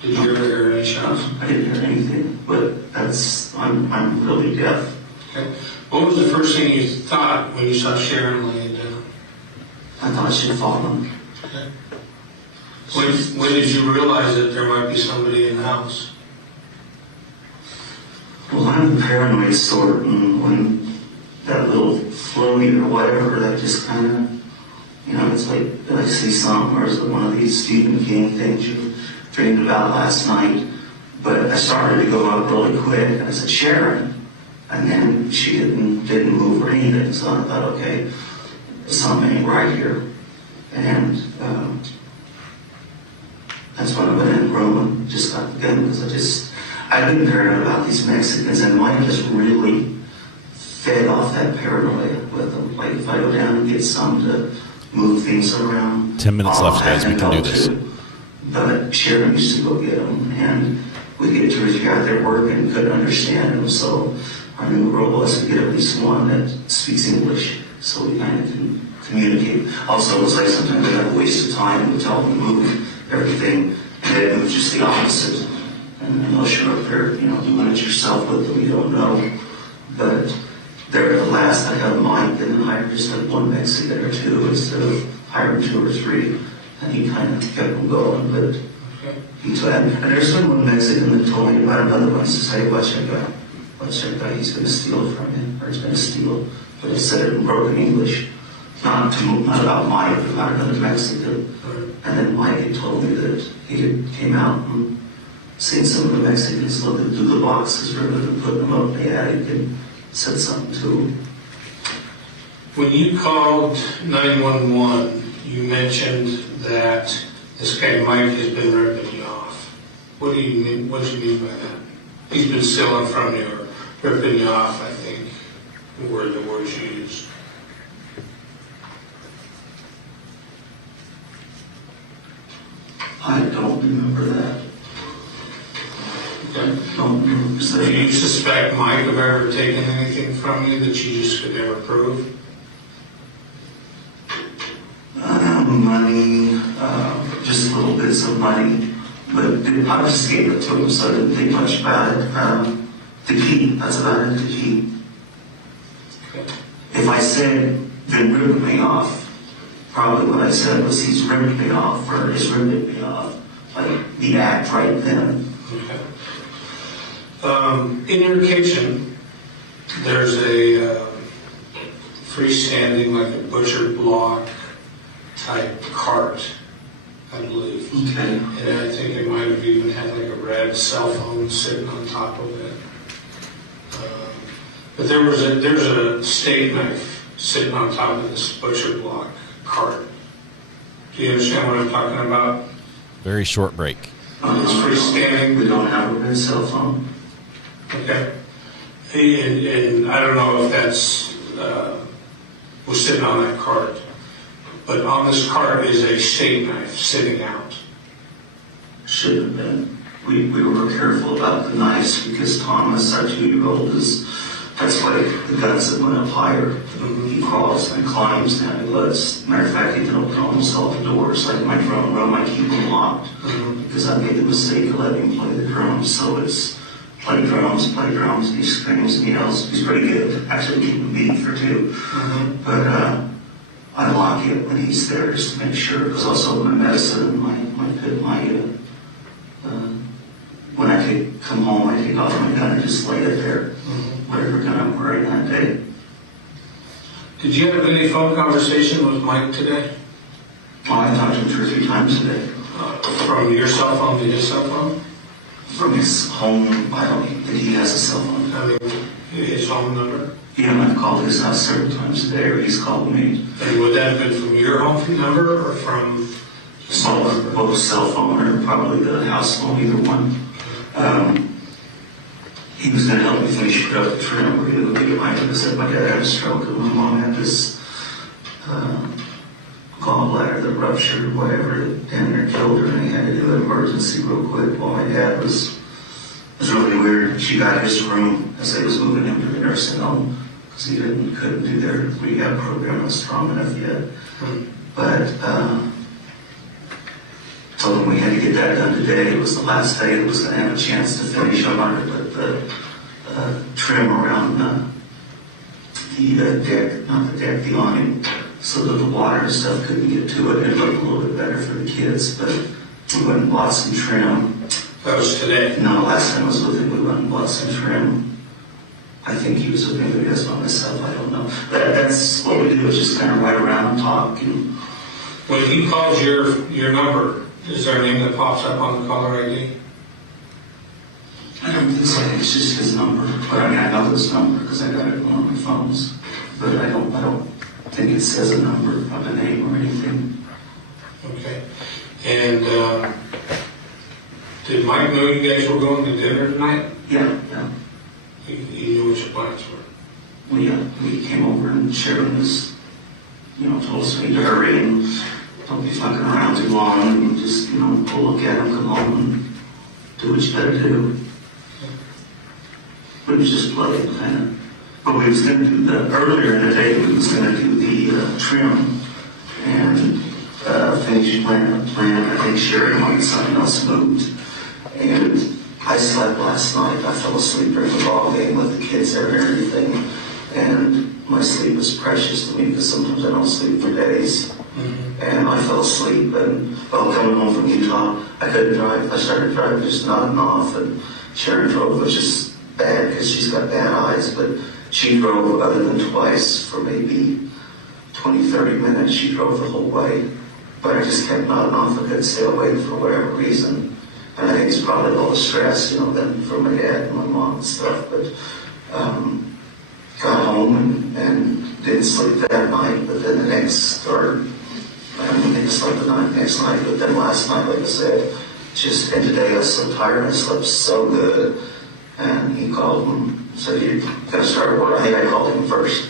Did you ever hear any shots? I didn't hear anything, but I'm really deaf. Okay. What was the first thing you thought when you saw Sharon laying down? I thought she'd fallen. Okay. When did you realize that there might be somebody in the house? Well, I'm the paranoid sort, and when that little floaty or whatever, that just kind of, it's like I see something, or is it one of these Stephen King things you dreamed about last night? But I started to go up really quick, and I said, Sharon, and then she didn't move or anything, so I thought, okay, something ain't right here. And that's when I went in the room and just got the gun, because I've been paranoid about these Mexicans, and mine just really fed off that paranoia with them. Like if I go down and get some to move things around. 10 minutes left, guys. We can do this. But Sharon used to go get them, and we get to his yard there working and couldn't understand them, so our new role was to get at least one that speaks English, so we kind of can communicate. Also, it was like sometimes we have a waste of time, we tell them to move everything, and they move just the opposite. And they'll show up there, doing it yourself with them, you don't know. But there at the last, I had Mike, and then I just had one Mexican or two instead of hiring 2 or 3. And he kind of kept them going, but he's glad. And there's been one Mexican that told me about another one. He says, hey, watch that guy, he's going to steal it from you, or he's going to steal. But he said it in broken English. Not about Mike, but about another Mexican. And then Mike had told me that he came out and seen some of the Mexicans looking through the boxes rather than putting them up in the attic, and said something to them. When you called 911, you mentioned that this guy Mike has been ripping you off. What do you mean? What do you mean by that? He's been stealing from you or ripping you off, I think, were the words you used. I don't remember that. Okay. Don't remember. So do you suspect Mike of ever taken anything from you that you just could never prove? Money, just little bits of money, but I just gave it to him, so I didn't think much about it. The key, that's about it, the key. Okay. If I said, been ripping me off, probably what I said was he's ripped me off, or is ripping me off, like the act right then. Okay. In your kitchen, there's a freestanding, like a butcher block type cart, I believe. Okay. And I think it might have even had like a red cell phone sitting on top of it. But there's a steak knife sitting on top of this butcher block cart. Do you understand what I'm talking about? Very short break. It's freestanding. We don't have a red cell phone. Okay. And I don't know if that's was sitting on that cart. But on this cart is a steak knife sitting out. Should have been. We were careful about the knives because Thomas, our 2-year-old, that's why the guns that went up higher. He crawls and climbs down. Matter of fact, he can open almost all the doors. Like my drum room, I keep them locked because I made the mistake of letting him play the drums. So it's play drums. He screams and yells. He's pretty good. Actually, we can beat for 2. But I lock it when he's there just to make sure, because also my medicine and when I come home, I take off my gun and just lay it there, whatever gun I'm wearing that day. Did you have any phone conversation with Mike today? Oh, I talked to him 2 or 3 times today. From your cell phone to his cell phone? From his home, I don't think he has a cell phone. I mean, his phone number? Yeah, I've called his house several times today, or he's called me. And would that have been from your home number or from both cell phone or probably the house phone, either one. He was going to help me finish put up the trim. We're going to go get mine because my dad had a stroke and my mom had this gallbladder that ruptured or whatever that damn near killed her, and he had to do an emergency real quick while my dad was really weird. She got his room as they was moving him to the nursing home because he couldn't do their rehab program, not strong enough yet. But told him we had to get that done today. It was the last day that was going to have a chance to finish. I wanted to put the trim around the deck, not the deck, the awning, so that the water and stuff couldn't get to it. It looked a little bit better for the kids, but we went and bought some trim. That was today? No, last time I was with him, we went and bought some trim. I think he was with me, but he was by myself, I don't know. But that's what we do, is just kind of ride around and talk. And when he calls your number, is there a name that pops up on the caller ID? I don't think so. It's just his number. But I mean, I know his number because I got it on my phones. But I don't think it says a number of a name or anything. Okay. And did Mike know you guys were going to dinner tonight? Yeah. He knew what your plans were. Well, we came over and Sharon was, told us we need to hurry and don't be fucking around too long and just, go look at him, come home and do what you gotta do. It was just bloody, kind of. But we was going to do earlier in the day, we was going to do the trim and finish plan. I think Sharon wanted something else moved. And I slept last night. I fell asleep during the ball game with the kids there and everything. And my sleep was precious to me because sometimes I don't sleep for days. And I fell asleep, and coming home from Utah, I couldn't drive. I started driving, just nodding off, and Sharon drove, which is bad because she's got bad eyes, but she drove other than twice for maybe 20, 30 minutes. She drove the whole way, but I just kept nodding off. I couldn't stay awake for whatever reason, and I think it's probably all the stress, then from my dad and my mom and stuff, but got home and didn't sleep that night, but then the next, I don't think I slept the next night, but then last night, like I said, and today I was so tired, I slept so good, and he called and said, "You're going to start work." I think I called him first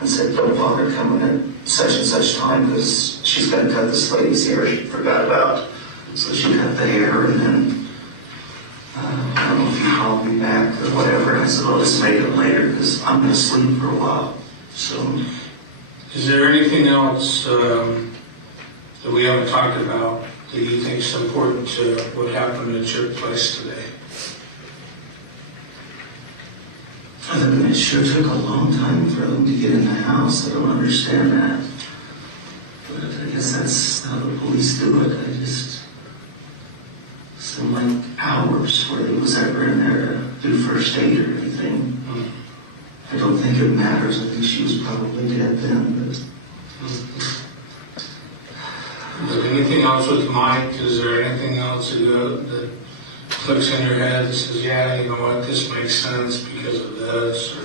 and said, "Don't bother coming at such and such time because she's going to cut this lady's hair she forgot about." So she cut the hair, and then I don't know if he called me back or whatever, and I said, "I'll just make it later because I'm going to sleep for a while." So, is there anything else that we haven't talked about that you think is important to what happened at your place today? I mean, it sure took a long time for them to get in the house. I don't understand that. But I guess that's how the police do it. I just seemed like hours where they was ever in there to do first aid or anything. I don't think it matters. I think she was probably dead then. But anything else with Mike? Is there anything else that clicks in your head that says, yeah, you know what, this makes sense because of this?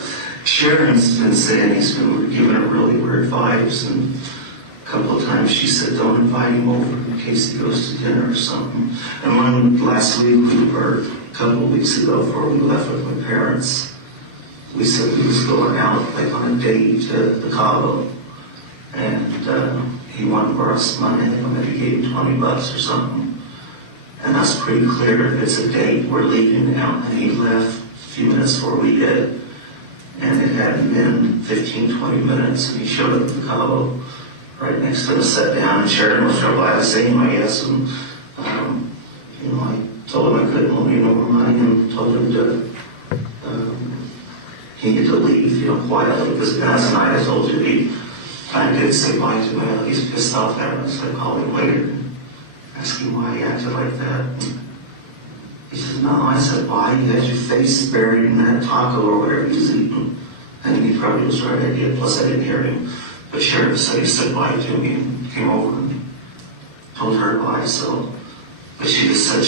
Sharon's been saying he's been giving her really weird vibes, and a couple of times she said, "Don't invite him over in case he goes to dinner or something." And one last week, or a couple of weeks ago, before we left with my parents, we said we was going out like on a date to the Cabo, and he wanted to borrow some money. I think I maybe gave him $20 or something. And that's pretty clear. If it's a date, we're leaving now. And he left a few minutes before we did. And it hadn't been 15, 20 minutes. And he showed up at the Cabo right next to us, sat down, and Sharon was real glad to see him, I guess. And, I told him I couldn't hold any more money and told him to, he needed to leave, quietly. Because last night I told you I did say bye to him. He's pissed off at us. I called him later and asked him why he acted like that. He says, no, I said bye. You had your face buried in that taco or whatever he's eating. And he probably was right idea. Plus, I didn't hear him. But Sheriff said he said bye to me and came over and told her bye. So, but she just said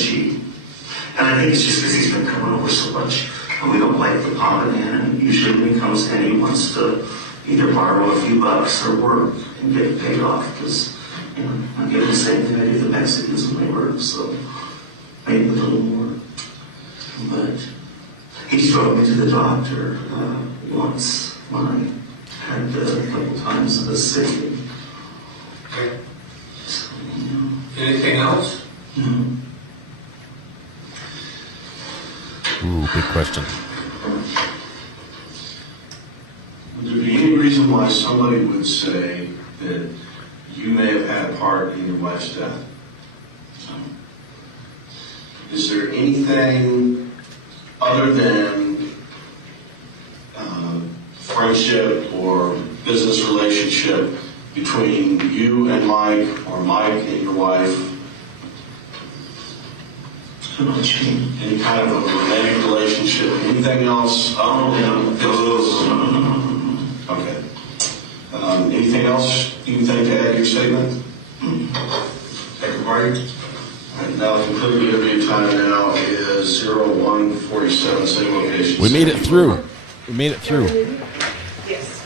and I think it's just because he's been coming over so much. And we don't like the popping in. And usually when he comes in, he wants to either borrow a few bucks or work and get it paid off. Because, you know, I give him the same thing I do the Mexicans when they work. So, maybe a little more. But he drove me to the doctor once when I had a couple times in the city. Okay. So, you know. Anything else? No. Ooh, big question. Would there be any reason why somebody would say that you may have had a part in your wife's death? Is there anything other than friendship or business relationship between you and Mike, or Mike and your wife? Any kind of a romantic relationship? Anything else? Okay. Anything else you think to add to your statement? Take a break. Now, the concluding interview time now is 01:47, same location. We made it through. We made it through. Yes.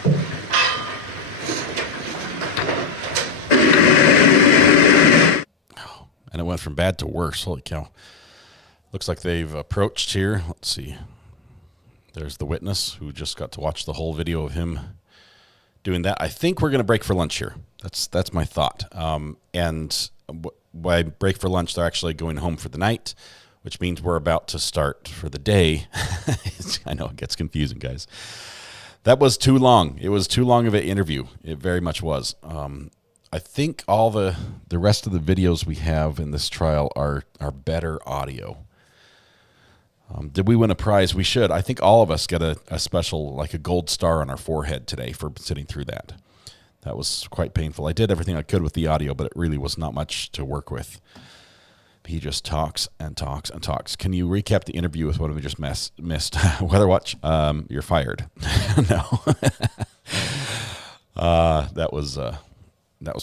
And it went from bad to worse. Holy cow. Looks like they've approached here. Let's see. There's the witness who just got to watch the whole video of him doing that. I think we're going to break for lunch here. That's my thought. And by break for lunch, they're actually going home for the night, which means we're about to start for the day. I know it gets confusing, guys. That was too long. It was too long of an interview. It very much was. I think all the rest of the videos we have in this trial are better audio. Did we win a prize? We should. I think all of us get a special, like a gold star on our forehead today for sitting through that. That was quite painful. I did everything I could with the audio, but it really was not much to work with. He just talks and talks and talks. Can you recap the interview with what we just missed? Weather Watch, you're fired. No. That was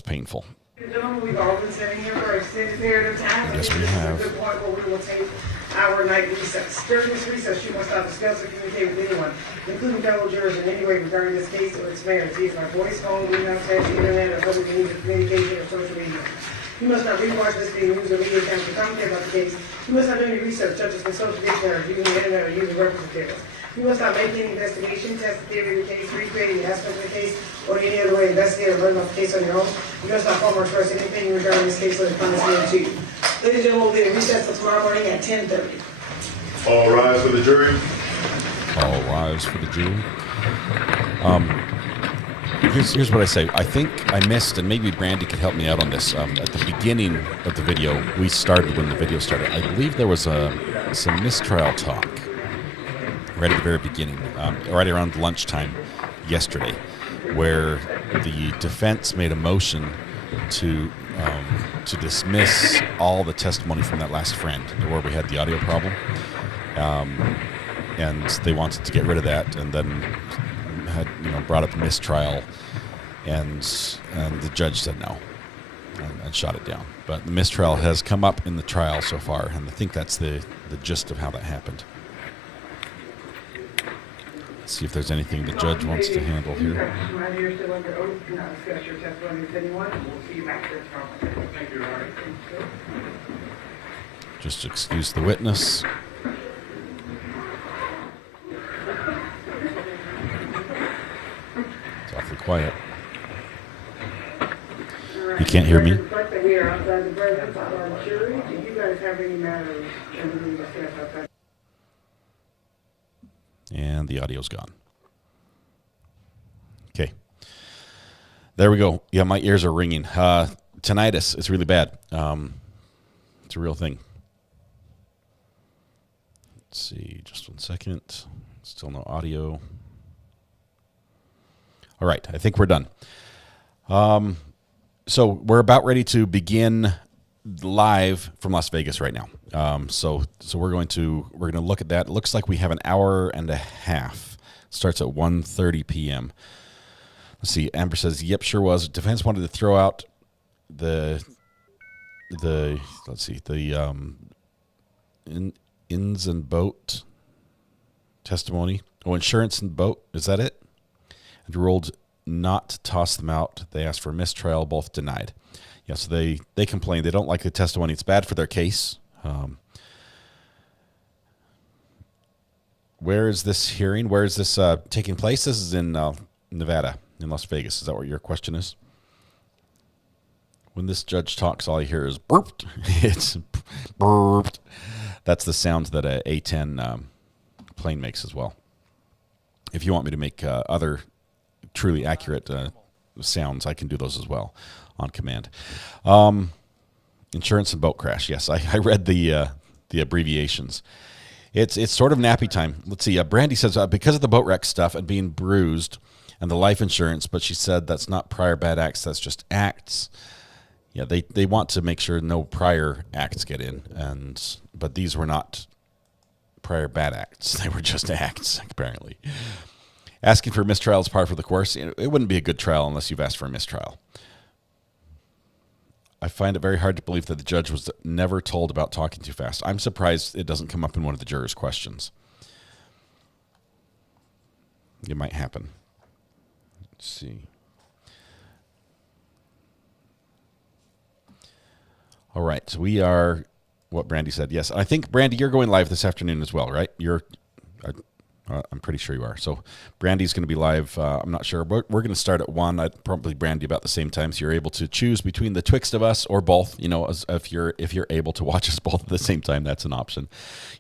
painful. Gentlemen, we've all been sitting here for an extended period of time. Yes, we have. This is a good point where we will take our night recess. During this recess, you must not discuss or communicate with anyone, including fellow jurors, in any way regarding this case or its merits, either by voice, phone, email, text, internet, or public means of communication or social media. You must not rewatch this video, news or media accounts to commentary about the case. You must not do any research, such as consult a dictionary, using the internet, or using reference materials. You must not make any investigation, test the theory of the case, recreate any aspect of the case, or in any other way investigate or learn about the case on your own. You must not form or express anything regarding this case that is promised to you. Ladies and gentlemen, we'll be at recess till tomorrow morning at 10:30. All rise for the jury. All rise for the jury. Here's what I say. I think I missed, and maybe Brandy could help me out on this. At the beginning of the video, we started when the video started. I believe there was some mistrial talk right at the very beginning, right around lunchtime yesterday, where the defense made a motion to dismiss all the testimony from that last friend, where we had the audio problem, and they wanted to get rid of that, and then had brought up mistrial, and the judge said no and shot it down. But the mistrial has come up in the trial so far, and I think that's the gist of how that happened. Let's see if there's anything the judge wants to handle here. You're still under oath. Do not discuss your testimony with anyone. We'll see you back here tomorrow. Thank you, Larry. Just excuse the witness. It's awfully quiet. You can't hear me? We are outside the presence of our jury. Do you guys have any matters to discuss outside? And the audio's gone. Okay. There we go. Yeah, my ears are ringing. Tinnitus is really bad. It's a real thing. Let's see. Just 1 second. Still no audio. All right. I think we're done. So we're about ready to begin live from Las Vegas right now. So we're going to look at that. It looks like we have an hour and a half. Starts at 1:30 p.m. Let's see. Amber says, "Yep, sure was." Defense wanted to throw out the ins and boat testimony. Oh, insurance and boat. Is that it? And ruled not to toss them out. They asked for mistrial, both denied. Yes, they complained. They don't like the testimony. It's bad for their case. Where is this hearing? Where is this taking place? This is in Nevada, in Las Vegas. Is that what your question is? When this judge talks, all I hear is burped. It's burped. That's the sound that a A-10 plane makes as well. If you want me to make other truly accurate sounds, I can do those as well on command. Insurance and boat crash. Yes, I read the abbreviations. It's sort of nappy time. Let's see. Brandy says, because of the boat wreck stuff and being bruised and the life insurance, but she said that's not prior bad acts, that's just acts. Yeah, they want to make sure no prior acts get in, but these were not prior bad acts. They were just acts, apparently. Asking for mistrial is par for the course. It wouldn't be a good trial unless you've asked for a mistrial. I find it very hard to believe that the judge was never told about talking too fast. I'm surprised it doesn't come up in one of the jurors' questions. It might happen. Let's see. All right, so we are, what Brandy said. Yes, I think, Brandy, you're going live this afternoon as well, right? I'm pretty sure you are. So Brandy's going to be live. I'm not sure. We're going to start at 1. I'd probably Brandy about the same time, so you're able to choose between the twixt of us or both. You know, if you're able to watch us both at the same time, that's an option.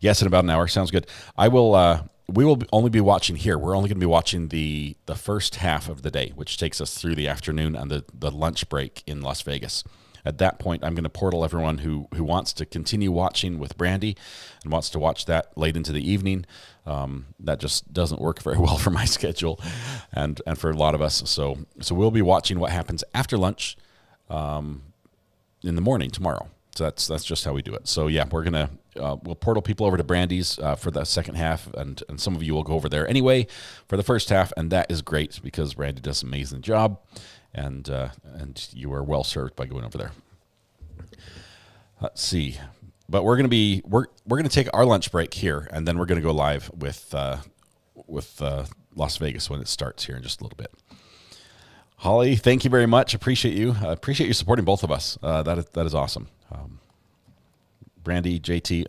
Yes, in about an hour. Sounds good. We will only be watching here. We're only going to be watching the first half of the day, which takes us through the afternoon and the lunch break in Las Vegas. At that point, I'm going to portal everyone who wants to continue watching with Brandy and wants to watch that late into the evening. That just doesn't work very well for my schedule and for a lot of us. So we'll be watching what happens after lunch in the morning tomorrow. So that's just how we do it. So yeah, we'll portal people over to Brandy's for the second half, and some of you will go over there anyway for the first half, and that is great because Brandy does an amazing job. And you are well served by going over there. Let's see, but we're gonna take our lunch break here, and then we're gonna go live with Las Vegas when it starts here in just a little bit. Holly, thank you very much. Appreciate you. Appreciate you supporting both of us. That is awesome. Brandy, JT,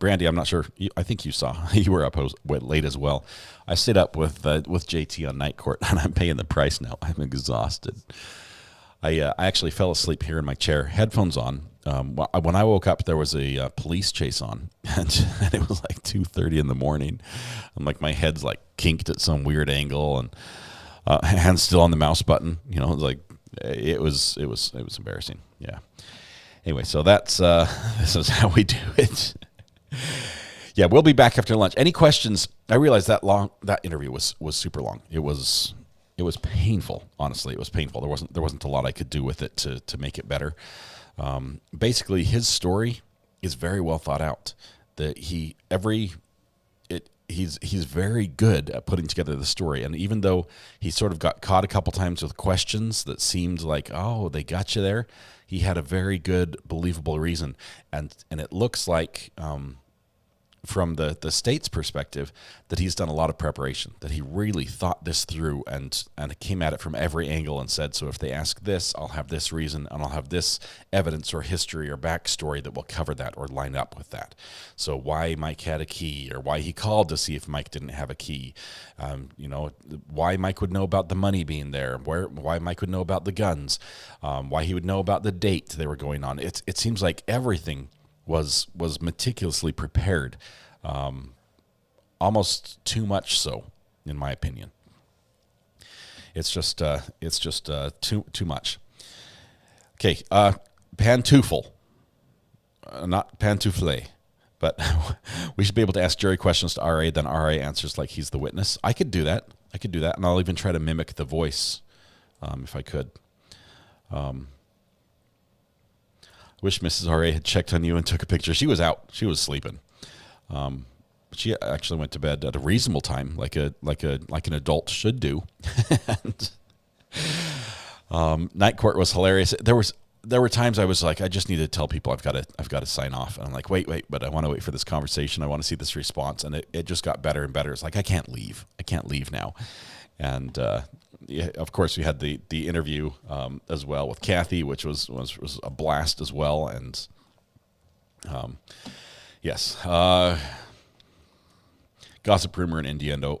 Brandy, I'm not sure. I think you saw. You were up late as well. I stayed up with JT on night court, and I'm paying the price now. I'm exhausted. I actually fell asleep here in my chair, headphones on. When I woke up, there was a police chase on, and it was like 2:30 in the morning. I'm like, my head's like kinked at some weird angle, and hands still on the mouse button. You know, like it was embarrassing. Yeah. Anyway, so that's this is how we do it. Yeah, we'll be back after lunch. Any questions? I realized that interview was super long. It was painful. Honestly, it was painful. There wasn't a lot I could do with it to make it better. Basically, his story is very well thought out. He's very good at putting together the story. And even though he sort of got caught a couple times with questions that seemed like, oh, they got you there, he had a very good, believable reason. And it looks like, from the state's perspective, that he's done a lot of preparation, that he really thought this through and came at it from every angle and said, so if they ask this, I'll have this reason, and I'll have this evidence or history or backstory that will cover that or line up with that. So why Mike had a key, or why he called to see if Mike didn't have a key, why Mike would know about the money being there, why Mike would know about the guns, why he would know about the date they were going on. It seems like everything was meticulously prepared, almost too much so, in my opinion. It's just too much. Okay, pantoufle, not pantoufle, but we should be able to ask jury questions to RA, then RA answers like he's the witness. I could do that, and I'll even try to mimic the voice if I could. Wish Mrs. R.A. had checked on you and took a picture. She was out. She was sleeping. She actually went to bed at a reasonable time, like an adult should do. And, night court was hilarious. There were times I was like, I just need to tell people I've got to sign off. And I'm like, wait, but I want to wait for this conversation. I want to see this response. And it just got better and better. It's like, I can't leave now. And yeah, of course, we had the interview as well with Kathy, which was a blast as well. And yes, gossip, rumor, and innuendo.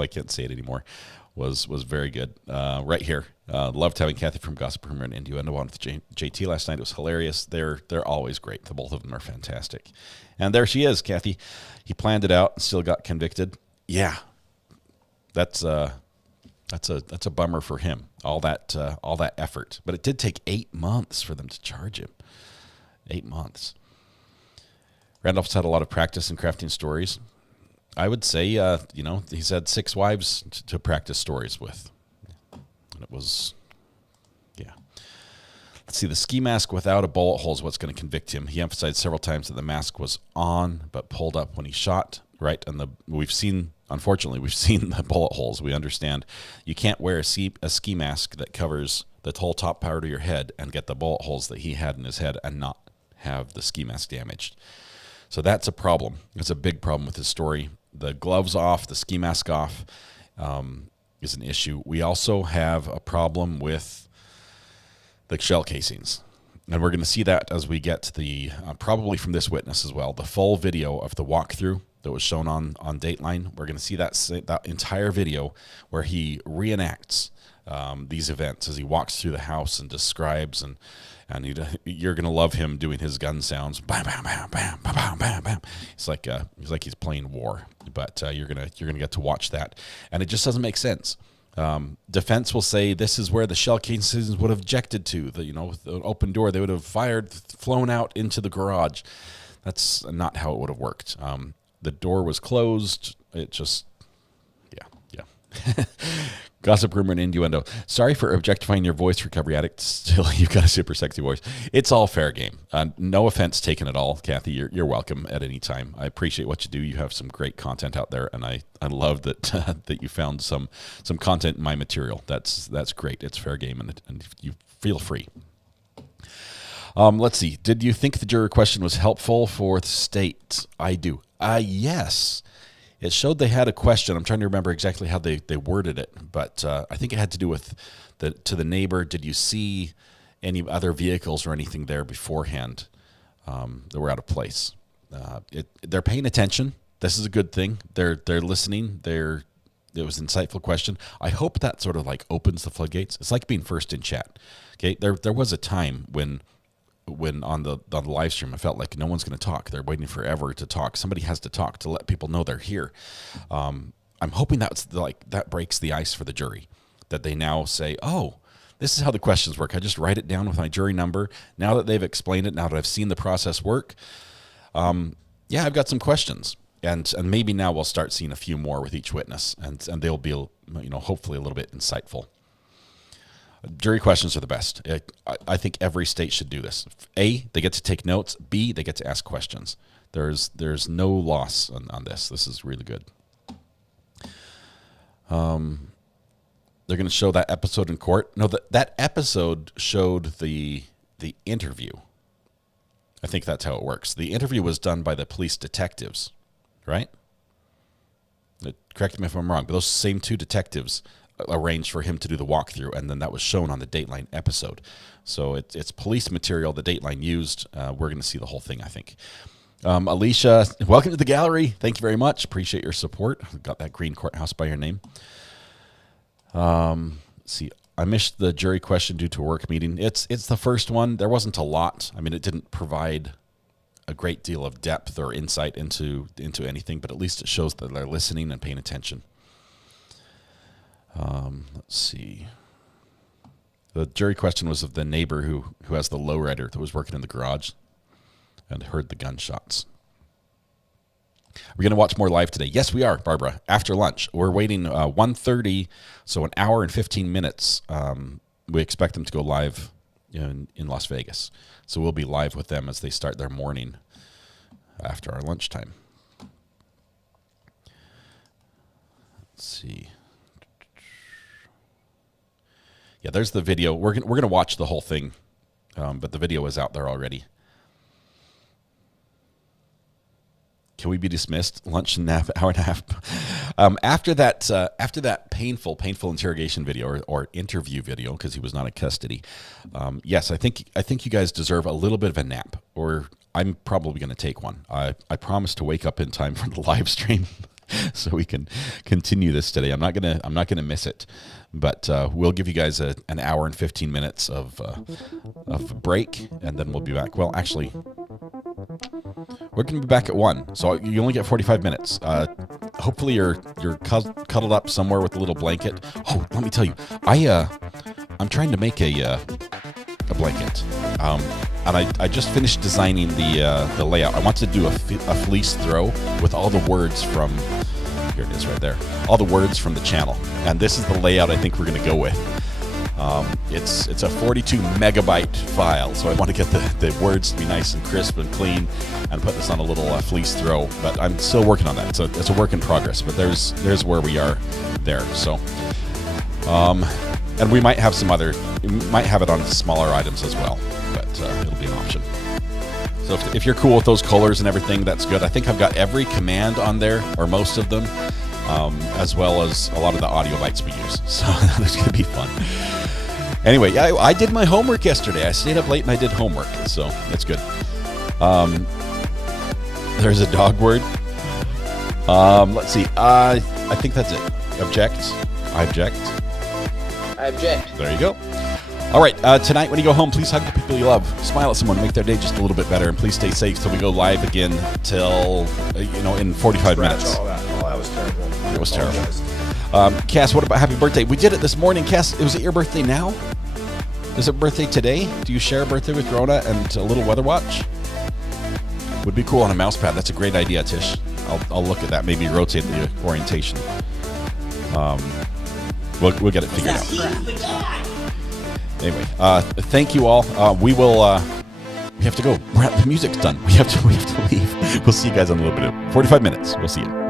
I can't say it anymore. Was very good. Right here, loved having Kathy from Gossip, Rumor, and Innuendo on with JT last night. It was hilarious. They're always great. The both of them are fantastic. And there she is, Kathy. He planned it out and still got convicted. Yeah, that's a bummer for him. All that effort, but it did take 8 months for them to charge him. 8 months. Randolph's had a lot of practice in crafting stories. I would say, he's had 6 wives to practice stories with. And it was, yeah. Let's see, the ski mask without a bullet hole is what's going to convict him. He emphasized several times that the mask was on but pulled up when he shot, right? And unfortunately, we've seen the bullet holes. We understand you can't wear a ski mask that covers the whole top part of your head and get the bullet holes that he had in his head and not have the ski mask damaged. So that's a problem. It's a big problem with his story. The gloves off, the ski mask off is an issue. We also have a problem with the shell casings. And we're going to see that as we get to the, probably from this witness as well, the full video of the walkthrough that was shown on Dateline. We're going to see that entire video where he reenacts these events as he walks through the house and describes, and you're going to love him doing his gun sounds. Bam, bam, bam, bam, bam, bam, bam, bam. It's like he's playing war, but you're gonna get to watch that, and it just doesn't make sense. Defense will say this is where the shell casings would have objected to. With the open door, they would have flown out into the garage. That's not how it would have worked. The door was closed. It just, yeah. Gossip, rumor, and innuendo. Sorry for objectifying your voice, Recovery Addict. Still, you've got a super sexy voice. It's all fair game. No offense taken at all, Kathy. You're welcome at any time. I appreciate what you do. You have some great content out there, and I love that that you found some content in my material. That's great. It's fair game, and you feel free. Let's see. Did you think the juror question was helpful for the state? I do. Yes. It showed they had a question. I'm trying to remember exactly how they worded it, but I think it had to do with to the neighbor. Did you see any other vehicles or anything there beforehand that were out of place? They're paying attention. This is a good thing. They're listening. It was an insightful question. I hope that sort of like opens the floodgates. It's like being first in chat. Okay, there was a time when on the live stream, I felt like no one's going to talk. They're waiting forever to talk. Somebody has to talk to let people know they're here. I'm hoping that breaks the ice for the jury, that they now say, oh, this is how the questions work. I just write it down with my jury number. Now that they've explained it, now that I've seen the process work, yeah, I've got some questions. And maybe now we'll start seeing a few more with each witness, and they'll be, hopefully a little bit insightful. Jury questions are the best. I think every state should do this. A, they get to take notes. B, they get to ask questions. There's no loss on this. This is really good. They're going to show that episode in court. No, that episode showed the interview. I think that's how it works. The interview was done by the police detectives, right? Correct me if I'm wrong, but those same 2 detectives arranged for him to do the walkthrough, and then that was shown on the Dateline episode. So it's police material that Dateline used. We're going to see the whole thing, I think. Alicia, welcome to the gallery. Thank you very much. Appreciate your support. Got that green courthouse by your name. Let's see, I missed the jury question due to a work meeting. It's the first one. There wasn't a lot. I mean, it didn't provide a great deal of depth or insight into anything, but at least it shows that they're listening and paying attention. Let's see. The jury question was of the neighbor who has the lowrider that was working in the garage and heard the gunshots. We're going to watch more live today. Yes, we are, Barbara. After lunch. We're waiting 1:30, so an hour and 15 minutes we expect them to go live in Las Vegas. So we'll be live with them as they start their morning after our lunchtime. Let's see. Yeah, there's the video. We're gonna watch the whole thing, but the video is out there already. Can we be dismissed? Lunch and nap, hour and a half. After that painful interrogation video or interview video, because he was not in custody. Yes, I think you guys deserve a little bit of a nap, or I'm probably going to take one. I promise to wake up in time for the live stream, so we can continue this today. I'm not gonna miss it, but we'll give you guys an hour and 15 minutes of break, and then we'll be back. Well, actually, we're going to be back at 1, so you only get 45 minutes. Hopefully you're cuddled up somewhere with a little blanket. Oh, let me tell you, I'm trying to make a blanket, and I just finished designing the layout. I wanted to do a fleece throw with all the words from, here it is right there, all the words from the channel, and this is the layout I think we're going to go with. It's a 42 megabyte file, so I want to get the words to be nice and crisp and clean, and put this on a little fleece throw. But I'm still working on that. It's a work in progress. But there's where we are there. So, and we might have we might have it on smaller items as well, but it'll be an option. So if you're cool with those colors and everything, that's good. I think I've got every command on there, or most of them, as well as a lot of the audio bytes we use. So that's going to be fun. Anyway, I did my homework yesterday. I stayed up late and I did homework, so that's good. There's a dog word. Let's see. I think that's it. Object. I object. I object. There you go. All right. Tonight, when you go home, please hug the people you love. Smile at someone. Make their day just a little bit better. And please stay safe till we go live again till, in 45 minutes. All that. Oh, that was terrible. It was terrible. Cass, what about happy birthday? We did it this morning. Cass, was it your birthday now? Is it birthday today? Do you share a birthday with Rona and a little weather watch? Would be cool on a mouse pad. That's a great idea, Tish. I'll look at that. Maybe rotate the orientation. We'll get it figured out. Anyway, thank you all. We have to go. The music's done. We have to leave. We'll see you guys in a little bit. 45 minutes. We'll see you.